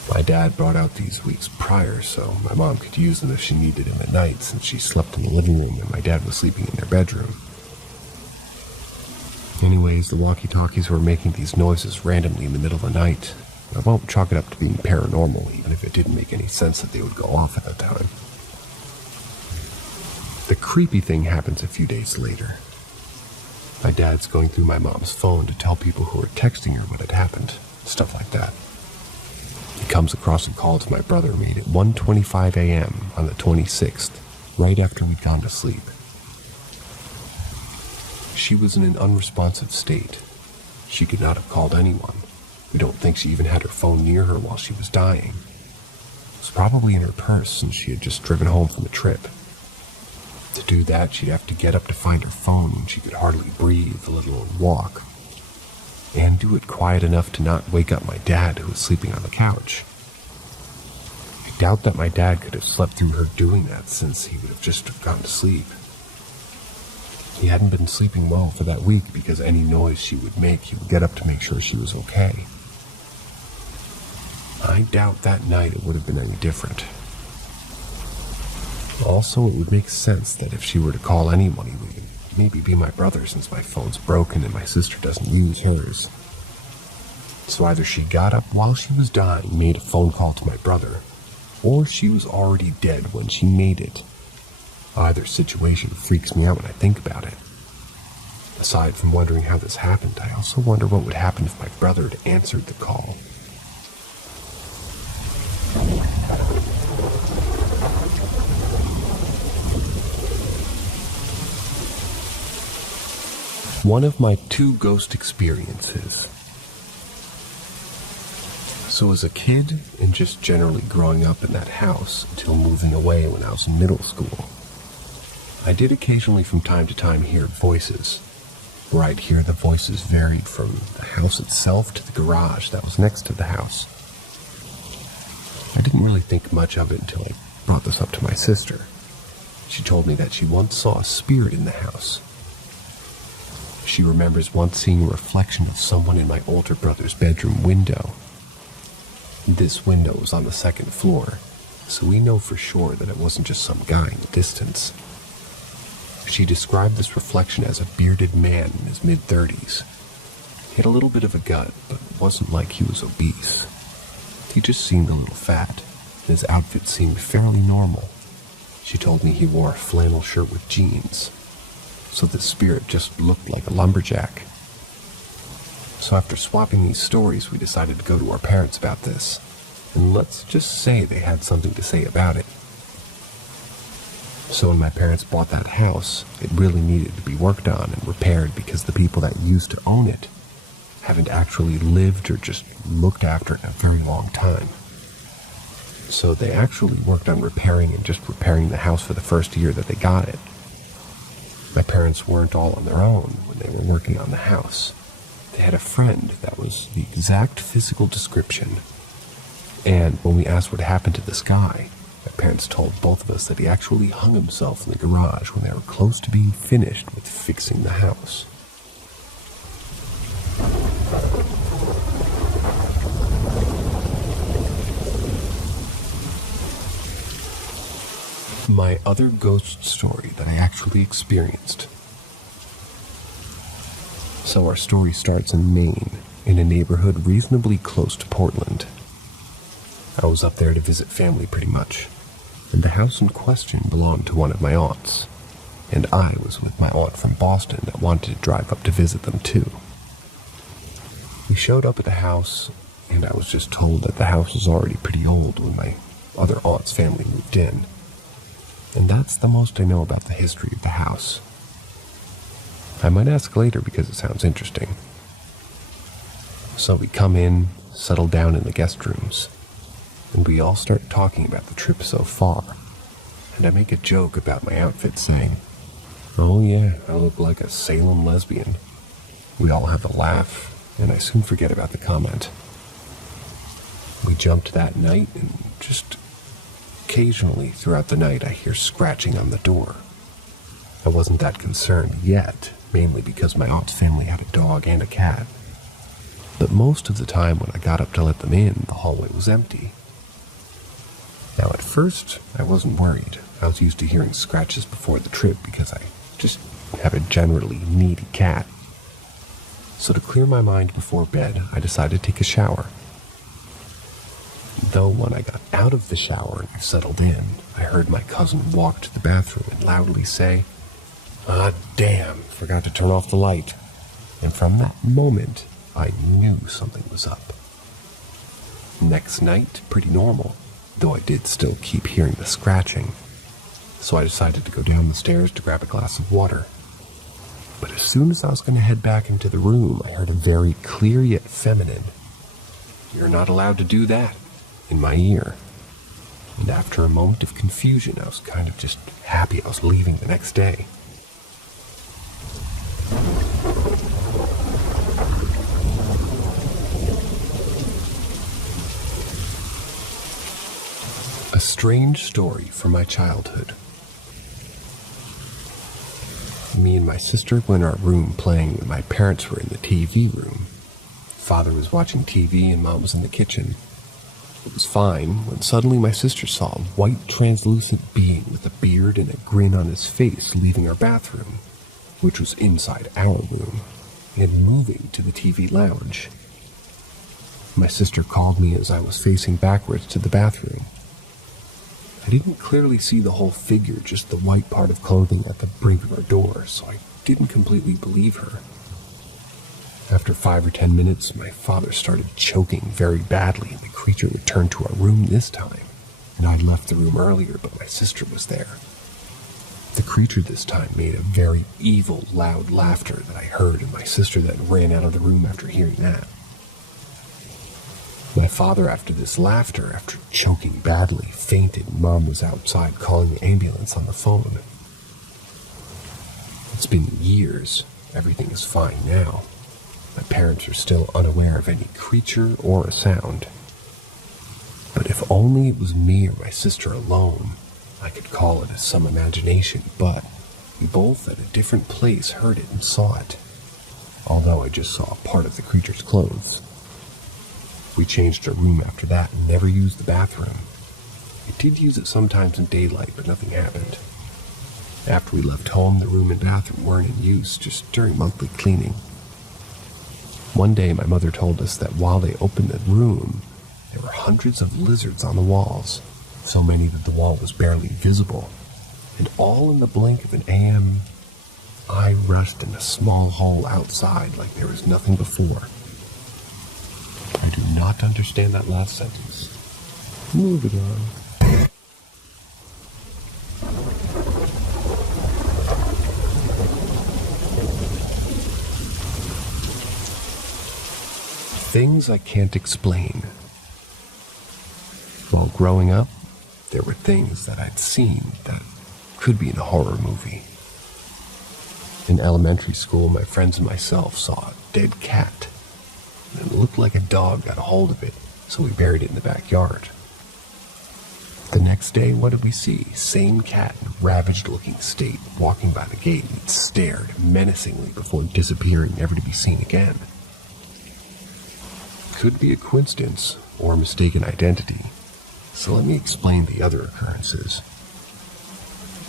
My dad brought out these weeks prior, so my mom could use them if she needed them at night, since she slept in the living room and my dad was sleeping in their bedroom. Anyways, the walkie-talkies were making these noises randomly in the middle of the night. I won't chalk it up to being paranormal, even if it didn't make any sense that they would go off at that time. The creepy thing happens a few days later. My dad's going through my mom's phone to tell people who were texting her what had happened, stuff like that. He comes across a call to my brother made at 1:25 a.m. on the 26th, right after we'd gone to sleep. She was in an unresponsive state. She could not have called anyone. We don't think she even had her phone near her while she was dying. It was probably in her purse since she had just driven home from a trip. To do that, she'd have to get up to find her phone when she could hardly breathe, let alone walk. And do it quiet enough to not wake up my dad, who was sleeping on the couch. I doubt that my dad could have slept through her doing that, since he would have just gone to sleep. He hadn't been sleeping well for that week because any noise she would make, he would get up to make sure she was okay. I doubt that night it would have been any different. Also, it would make sense that if she were to call anyone, he would maybe be my brother, since my phone's broken and my sister doesn't use hers. So either she got up while she was dying, made a phone call to my brother, or she was already dead when she made it. Either situation freaks me out when I think about it. Aside from wondering how this happened, I also wonder what would happen if my brother had answered the call. One of my 2 ghost experiences. So as a kid, and just generally growing up in that house until moving away when I was in middle school, I did occasionally from time to time hear voices, where I'd hear the voices varied from the house itself to the garage that was next to the house. I didn't really think much of it until I brought this up to my sister. She told me that she once saw a spirit in the house. She remembers once seeing a reflection of someone in my older brother's bedroom window. This window was on the second floor, so we know for sure that it wasn't just some guy in the distance. She described this reflection as a bearded man in his mid-30s. He had a little bit of a gut, but it wasn't like he was obese. He just seemed a little fat, and his outfit seemed fairly normal. She told me he wore a flannel shirt with jeans, so the spirit just looked like a lumberjack. So after swapping these stories, we decided to go to our parents about this, and let's just say they had something to say about it. So when my parents bought that house, it really needed to be worked on and repaired because the people that used to own it haven't actually lived or just looked after it in a very long time. So they actually worked on repairing the house for the first year that they got it. My parents weren't all on their own when they were working on the house. They had a friend that was the exact physical description. And when we asked what happened to this guy, my parents told both of us that he actually hung himself in the garage when they were close to being finished with fixing the house. My other ghost story that I actually experienced. So our story starts in Maine, in a neighborhood reasonably close to Portland. I was up there to visit family pretty much, and the house in question belonged to one of my aunts, and I was with my aunt from Boston that wanted to drive up to visit them too. We showed up at the house, and I was just told that the house was already pretty old when my other aunt's family moved in. And that's the most I know about the history of the house. I might ask later because it sounds interesting. So we come in, settle down in the guest rooms, and we all start talking about the trip so far. And I make a joke about my outfit saying, "Oh yeah, I look like a Salem lesbian." We all have a laugh, and I soon forget about the comment. We jumped that night, and just occasionally throughout the night I hear scratching on the door. I wasn't that concerned yet, mainly because my aunt's family had a dog and a cat. But most of the time when I got up to let them in, the hallway was empty. Now at first, I wasn't worried. I was used to hearing scratches before the trip because I just have a generally needy cat. So to clear my mind before bed, I decided to take a shower. Though when I got out of the shower and I settled in, I heard my cousin walk to the bathroom and loudly say, "Ah, damn, forgot to turn off the light." And from that moment, I knew something was up. Next night, pretty normal, though I did still keep hearing the scratching. So I decided to go down the stairs to grab a glass of water. But as soon as I was going to head back into the room, I heard a very clear yet feminine, "You're not allowed to do that," in my ear. And after a moment of confusion, I was kind of just happy I was leaving the next day. A strange story from my childhood. Me and my sister were in our room playing when my parents were in the TV room. Father was watching TV and Mom was in the kitchen. It was fine when suddenly my sister saw a white translucent being with a beard and a grin on his face leaving our bathroom, which was inside our room, and moving to the TV lounge. My sister called me as I was facing backwards to the bathroom. I didn't clearly see the whole figure, just the white part of clothing at the brink of our door, so I didn't completely believe her. After 5 or 10 minutes, my father started choking very badly, and the creature returned to our room this time, and I'd left the room earlier, but my sister was there. The creature this time made a very evil, loud laughter that I heard, and my sister then ran out of the room after hearing that. My father, after this laughter, after choking badly, fainted, and Mom was outside calling the ambulance on the phone. It's been years. Everything is fine now. My parents are still unaware of any creature or a sound. But if only it was me or my sister alone, I could call it as some imagination, but we both at a different place heard it and saw it, although I just saw a part of the creature's clothes. We changed our room after that and never used the bathroom. We did use it sometimes in daylight, but nothing happened. After we left home, the room and bathroom weren't in use, just during monthly cleaning. One day, my mother told us that while they opened the room, there were hundreds of lizards on the walls, so many that the wall was barely visible. And all in the blink of an AM, I rushed in a small hole outside like there was nothing before. I do not understand that last sentence. Moving on. Things I can't explain. While growing up, there were things that I'd seen that could be in a horror movie. In elementary school, my friends and myself saw a dead cat. And it looked like a dog got a hold of it, so we buried it in the backyard. The next day, what did we see? Same cat in ravaged-looking state, walking by the gate, and it stared menacingly before disappearing, never to be seen again. Could be a coincidence or mistaken identity, so let me explain the other occurrences.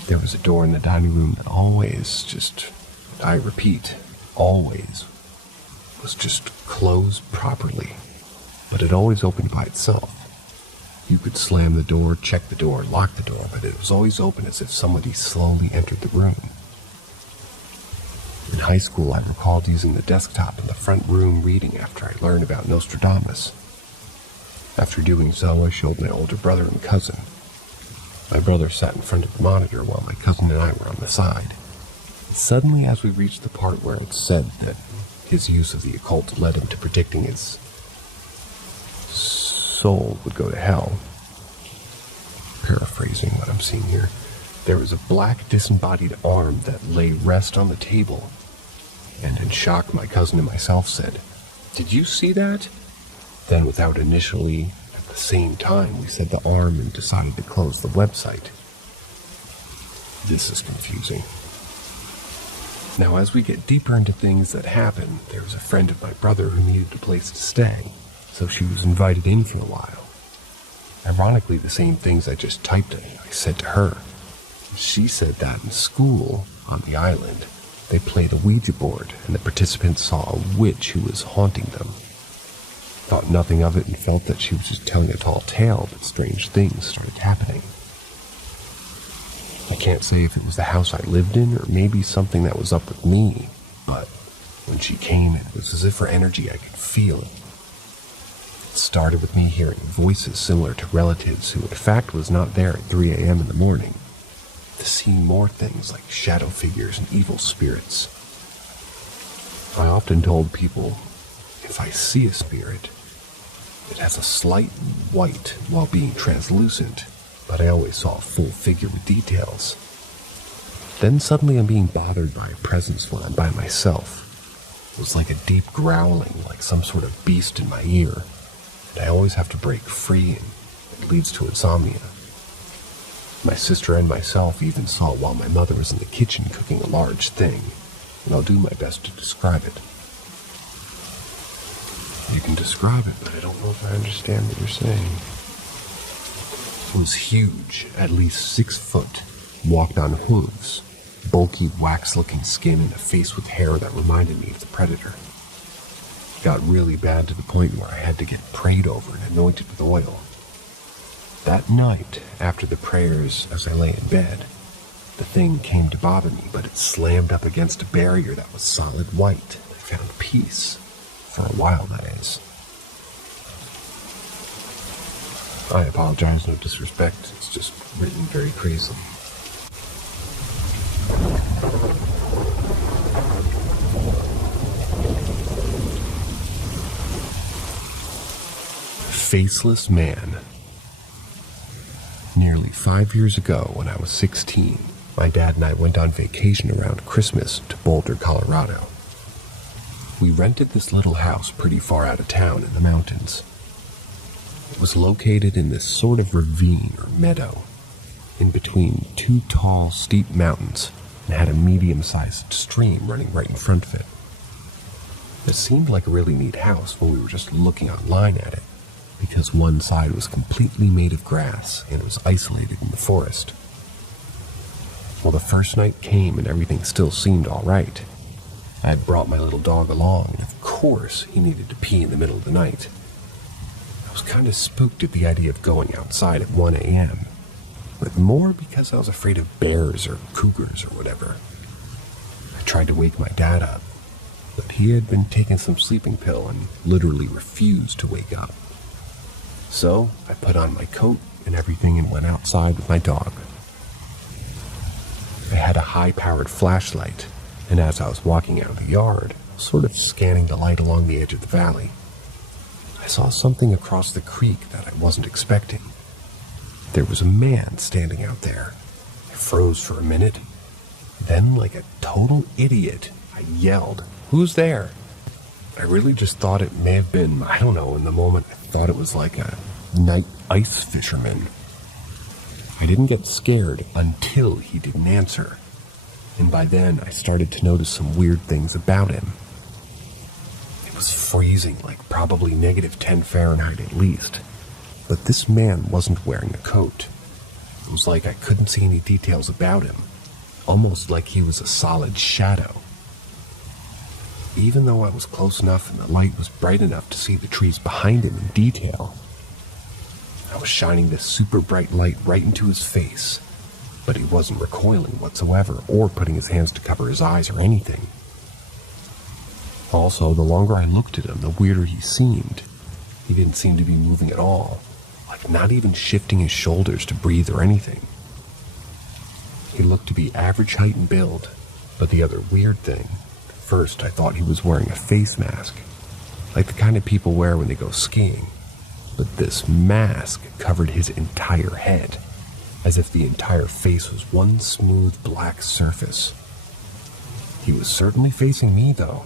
There was a door in the dining room that always I repeat, always, was just closed properly, but it always opened by itself. You could slam the door, check the door, lock the door, but it was always open as if somebody slowly entered the room. In high school, I recalled using the desktop in the front room reading after I learned about Nostradamus. After doing so, I showed my older brother and cousin. My brother sat in front of the monitor while my cousin and I were on the side. And suddenly, as we reached the part where it said that his use of the occult led him to predicting his soul would go to hell, paraphrasing what I'm seeing here, there was a black disembodied arm that lay rest on the table. And in shock, my cousin and myself said, "Did you see that?" Then without initially, at the same time, we said the arm and decided to close the website. This is confusing. Now, as we get deeper into things that happened, there was a friend of my brother who needed a place to stay, so she was invited in for a while. Ironically, the same things I just typed in, I said to her. She said that in school, on the island, they played a Ouija board, and the participants saw a witch who was haunting them. Thought nothing of it and felt that she was just telling a tall tale, but strange things started happening. I can't say if it was the house I lived in or maybe something that was up with me, but when she came, it was as if her energy, I could feel it. It started with me hearing voices similar to relatives who in fact was not there at 3 a.m. in the morning, to seeing more things like shadow figures and evil spirits. I often told people, if I see a spirit, it has a slight white while being translucent, but I always saw a full figure with details. Then suddenly I'm being bothered by a presence when I'm by myself. It was like a deep growling, like some sort of beast in my ear, and I always have to break free, and it leads to insomnia. My sister and myself even saw it while my mother was in the kitchen cooking a large thing, and I'll do my best to describe it. You can describe it, but I don't know if I understand what you're saying. It was huge, at least 6 foot, walked on hooves, bulky wax-looking skin and a face with hair that reminded me of the predator. It got really bad to the point where I had to get prayed over and anointed with oil. That night, after the prayers, as I lay in bed, the thing came to bother me, but it slammed up against a barrier that was solid white. I found peace. For a while, that is. I apologize, no disrespect. It's just written very crazily. Faceless man. Nearly 5 years ago, when I was 16, my dad and I went on vacation around Christmas to Boulder, Colorado. We rented this little house pretty far out of town in the mountains. It was located in this sort of ravine or meadow, in between 2 tall, steep mountains, and had a medium-sized stream running right in front of it. It seemed like a really neat house when we were just looking online at it. because one side was completely made of grass and it was isolated in the forest. Well, the first night came and everything still seemed all right. I had brought my little dog along, and of course he needed to pee in the middle of the night. I was kind of spooked at the idea of going outside at 1 a.m., but more because I was afraid of bears or cougars or whatever. I tried to wake my dad up, but he had been taking some sleeping pill and literally refused to wake up. So I put on my coat and everything and went outside with my dog. I had a high-powered flashlight, and as I was walking out of the yard, sort of scanning the light along the edge of the valley, I saw something across the creek that I wasn't expecting. There was a man standing out there. I froze for a minute. Then, like a total idiot, I yelled, "Who's there?" I really just thought it may have been, I don't know, in the moment I thought it was like a night ice fisherman. I didn't get scared until he didn't answer. And by then, I started to notice some weird things about him. It was freezing, like probably -10 Fahrenheit at least. But this man wasn't wearing a coat. It was like I couldn't see any details about him, almost like he was a solid shadow. Even though I was close enough and the light was bright enough to see the trees behind him in detail, I was shining this super bright light right into his face, but he wasn't recoiling whatsoever or putting his hands to cover his eyes or anything. Also, the longer I looked at him, the weirder he seemed. He didn't seem to be moving at all, like not even shifting his shoulders to breathe or anything. He looked to be average height and build, but the other weird thing, at first I thought he was wearing a face mask, like the kind of people wear when they go skiing. But this mask covered his entire head, as if the entire face was one smooth black surface. He was certainly facing me, though.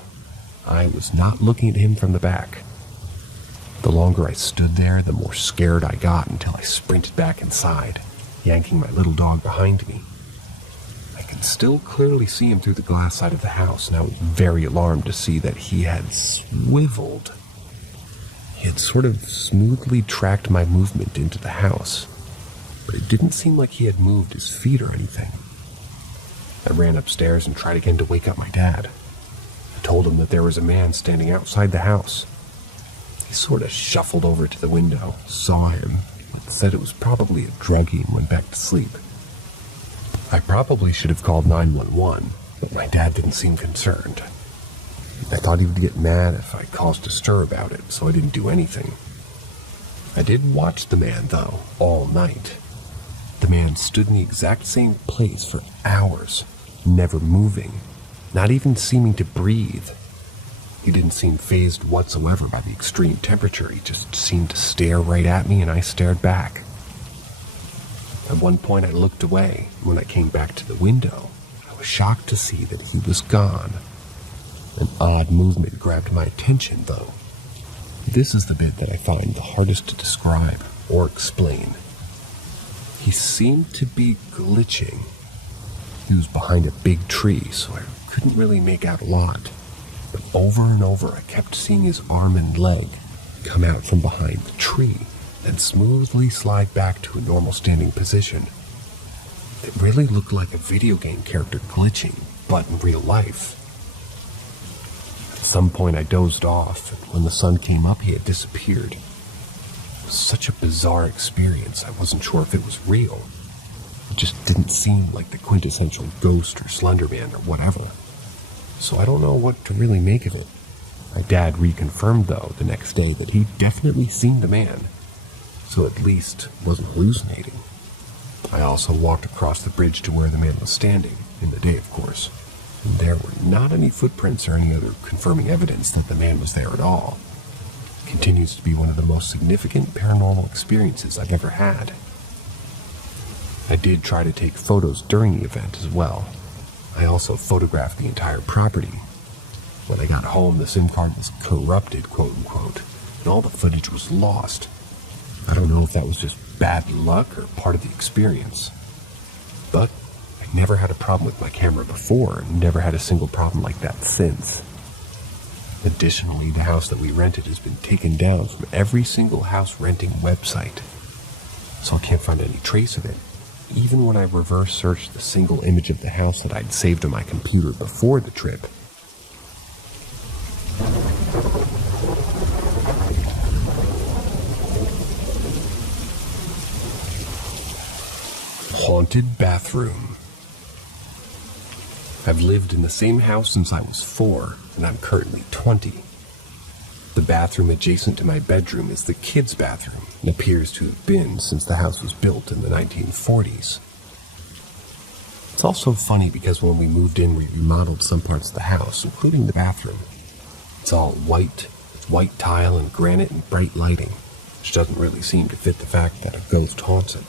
I was not looking at him from the back. The longer I stood there, the more scared I got until I sprinted back inside, yanking my little dog behind me. I could still clearly see him through the glass side of the house, and I was very alarmed to see that he had swiveled. He had sort of smoothly tracked my movement into the house, but it didn't seem like he had moved his feet or anything. I ran upstairs and tried again to wake up my dad. I told him that there was a man standing outside the house. He sort of shuffled over to the window, saw him, but said it was probably a druggie and went back to sleep. I probably should have called 911, but my dad didn't seem concerned. I thought he would get mad if I caused a stir about it, so I didn't do anything. I did watch the man, though, all night. The man stood in the exact same place for hours, never moving, not even seeming to breathe. He didn't seem fazed whatsoever by the extreme temperature. He just seemed to stare right at me, and I stared back. At one point, I looked away. When I came back to the window, I was shocked to see that he was gone. An odd movement grabbed my attention, though. This is the bit that I find the hardest to describe or explain. He seemed to be glitching. He was behind a big tree, so I couldn't really make out a lot. But over and over, I kept seeing his arm and leg come out from behind the tree and smoothly slide back to a normal standing position. It really looked like a video game character glitching, but in real life. At some point I dozed off, and when the sun came up he had disappeared. It was such a bizarre experience, I wasn't sure if it was real. It just didn't seem like the quintessential ghost or Slender Man or whatever. So I don't know what to really make of it. My dad reconfirmed, though, the next day that he'd definitely seen the man, so at least wasn't hallucinating. I also walked across the bridge to where the man was standing, in the day of course. There were not any footprints or any other confirming evidence that the man was there at all. It continues to be one of the most significant paranormal experiences I've ever had. I did try to take photos during the event as well. I also photographed the entire property. When I got home, the SIM card was corrupted, quote-unquote, and all the footage was lost. I don't know if that was just bad luck or part of the experience. But I never had a problem with my camera before and never had a single problem like that since. Additionally, the house that we rented has been taken down from every single house renting website, so I can't find any trace of it. Even when I reverse searched the single image of the house that I'd saved on my computer before the trip, haunted bathroom. I've lived in the same house since I was 4, and I'm currently 20. The bathroom adjacent to my bedroom is the kids' bathroom, and appears to have been since the house was built in the 1940s. It's also funny because when we moved in, we remodeled some parts of the house, including the bathroom. It's all white, with white tile and granite and bright lighting, which doesn't really seem to fit the fact that a ghost haunts it.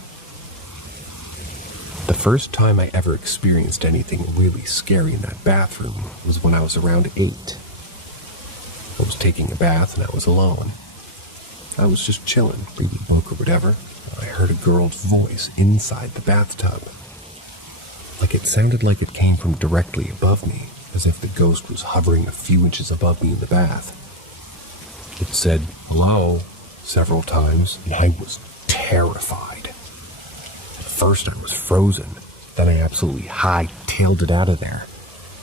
The first time I ever experienced anything really scary in that bathroom was when I was around 8. I was taking a bath and I was alone. I was just chilling, reading a book or whatever. I heard a girl's voice inside the bathtub. Like it sounded like it came from directly above me, as if the ghost was hovering a few inches above me in the bath. It said, "Hello," several times, and I was terrified. At first I was frozen, then I absolutely high-tailed it out of there.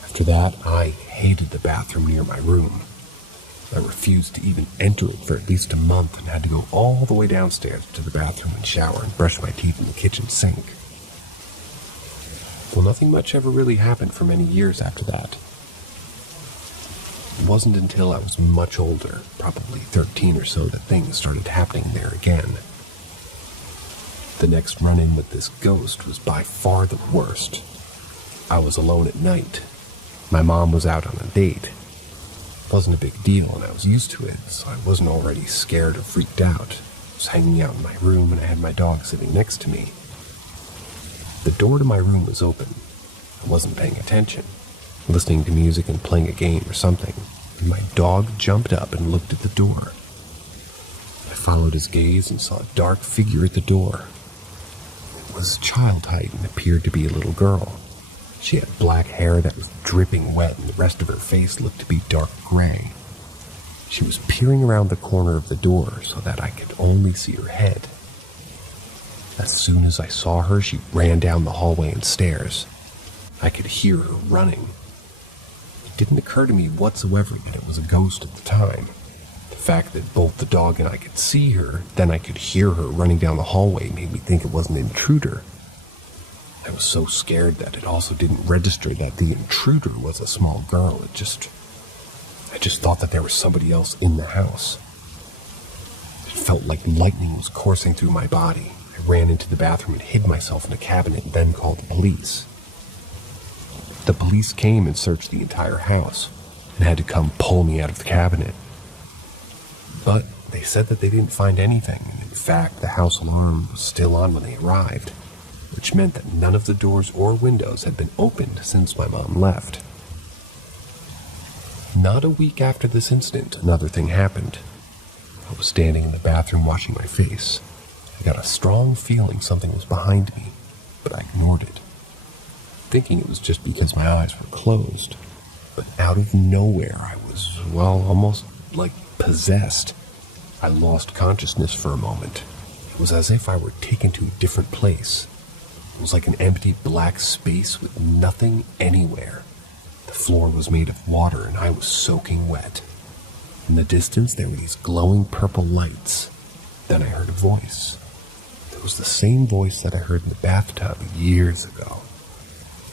After that, I hated the bathroom near my room. I refused to even enter it for at least a month and had to go all the way downstairs to the bathroom and shower and brush my teeth in the kitchen sink. Well, nothing much ever really happened for many years after that. It wasn't until I was much older, probably 13 or so, that things started happening there again. The next run-in with this ghost was by far the worst. I was alone at night. My mom was out on a date. It wasn't a big deal, and I was used to it, so I wasn't already scared or freaked out. I was hanging out in my room, and I had my dog sitting next to me. The door to my room was open. I wasn't paying attention, listening to music and playing a game or something, and my dog jumped up and looked at the door. I followed his gaze and saw a dark figure at the door. It was child height and appeared to be a little girl. She had black hair that was dripping wet, and the rest of her face looked to be dark gray. She was peering around the corner of the door so that I could only see her head. As soon as I saw her, she ran down the hallway and stairs. I could hear her running. It didn't occur to me whatsoever that it was a ghost at the time. The fact that both the dog and I could see her, then I could hear her running down the hallway, made me think it was an intruder. I was so scared that it also didn't register that the intruder was a small girl. I just thought that there was somebody else in the house. It felt like lightning was coursing through my body. I ran into the bathroom and hid myself in a cabinet and then called the police. The police came and searched the entire house and had to come pull me out of the cabinet. But they said that they didn't find anything, and in fact, the house alarm was still on when they arrived, which meant that none of the doors or windows had been opened since my mom left. Not a week after this incident, another thing happened. I was standing in the bathroom washing my face. I got a strong feeling something was behind me, but I ignored it, thinking it was just because my eyes were closed. But out of nowhere, I was, almost like possessed. I lost consciousness for a moment. It was as if I were taken to a different place. It was like an empty black space with nothing anywhere. The floor was made of water and I was soaking wet. In the distance, there were these glowing purple lights. Then I heard a voice. It was the same voice that I heard in the bathtub years ago.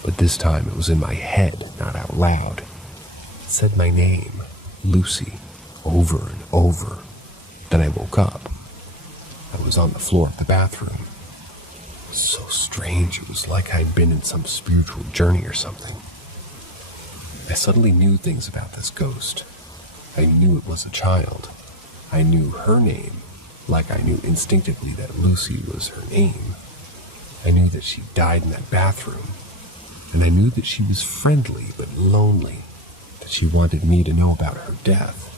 But this time it was in my head, not out loud. It said my name, Lucy, over and over. Then I woke up. I was on the floor of the bathroom. It was so strange. It was like I'd been in some spiritual journey or something. I suddenly knew things about this ghost. I knew it was a child. I knew her name, like I knew instinctively that Lucy was her name. I knew that she died in that bathroom. And I knew that she was friendly but lonely, that she wanted me to know about her death,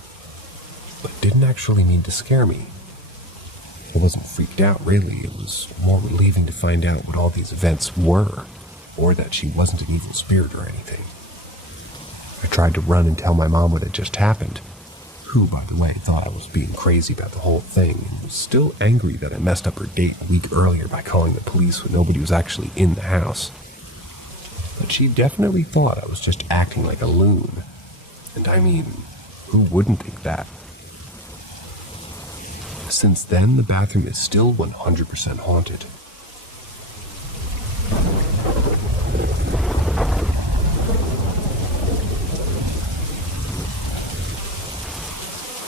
but didn't actually mean to scare me. I wasn't freaked out, really. It was more relieving to find out what all these events were, or that she wasn't an evil spirit or anything. I tried to run and tell my mom what had just happened, who, by the way, thought I was being crazy about the whole thing and was still angry that I messed up her date a week earlier by calling the police when nobody was actually in the house. But she definitely thought I was just acting like a loon. And I mean, who wouldn't think that? Since then, the bathroom is still 100% haunted.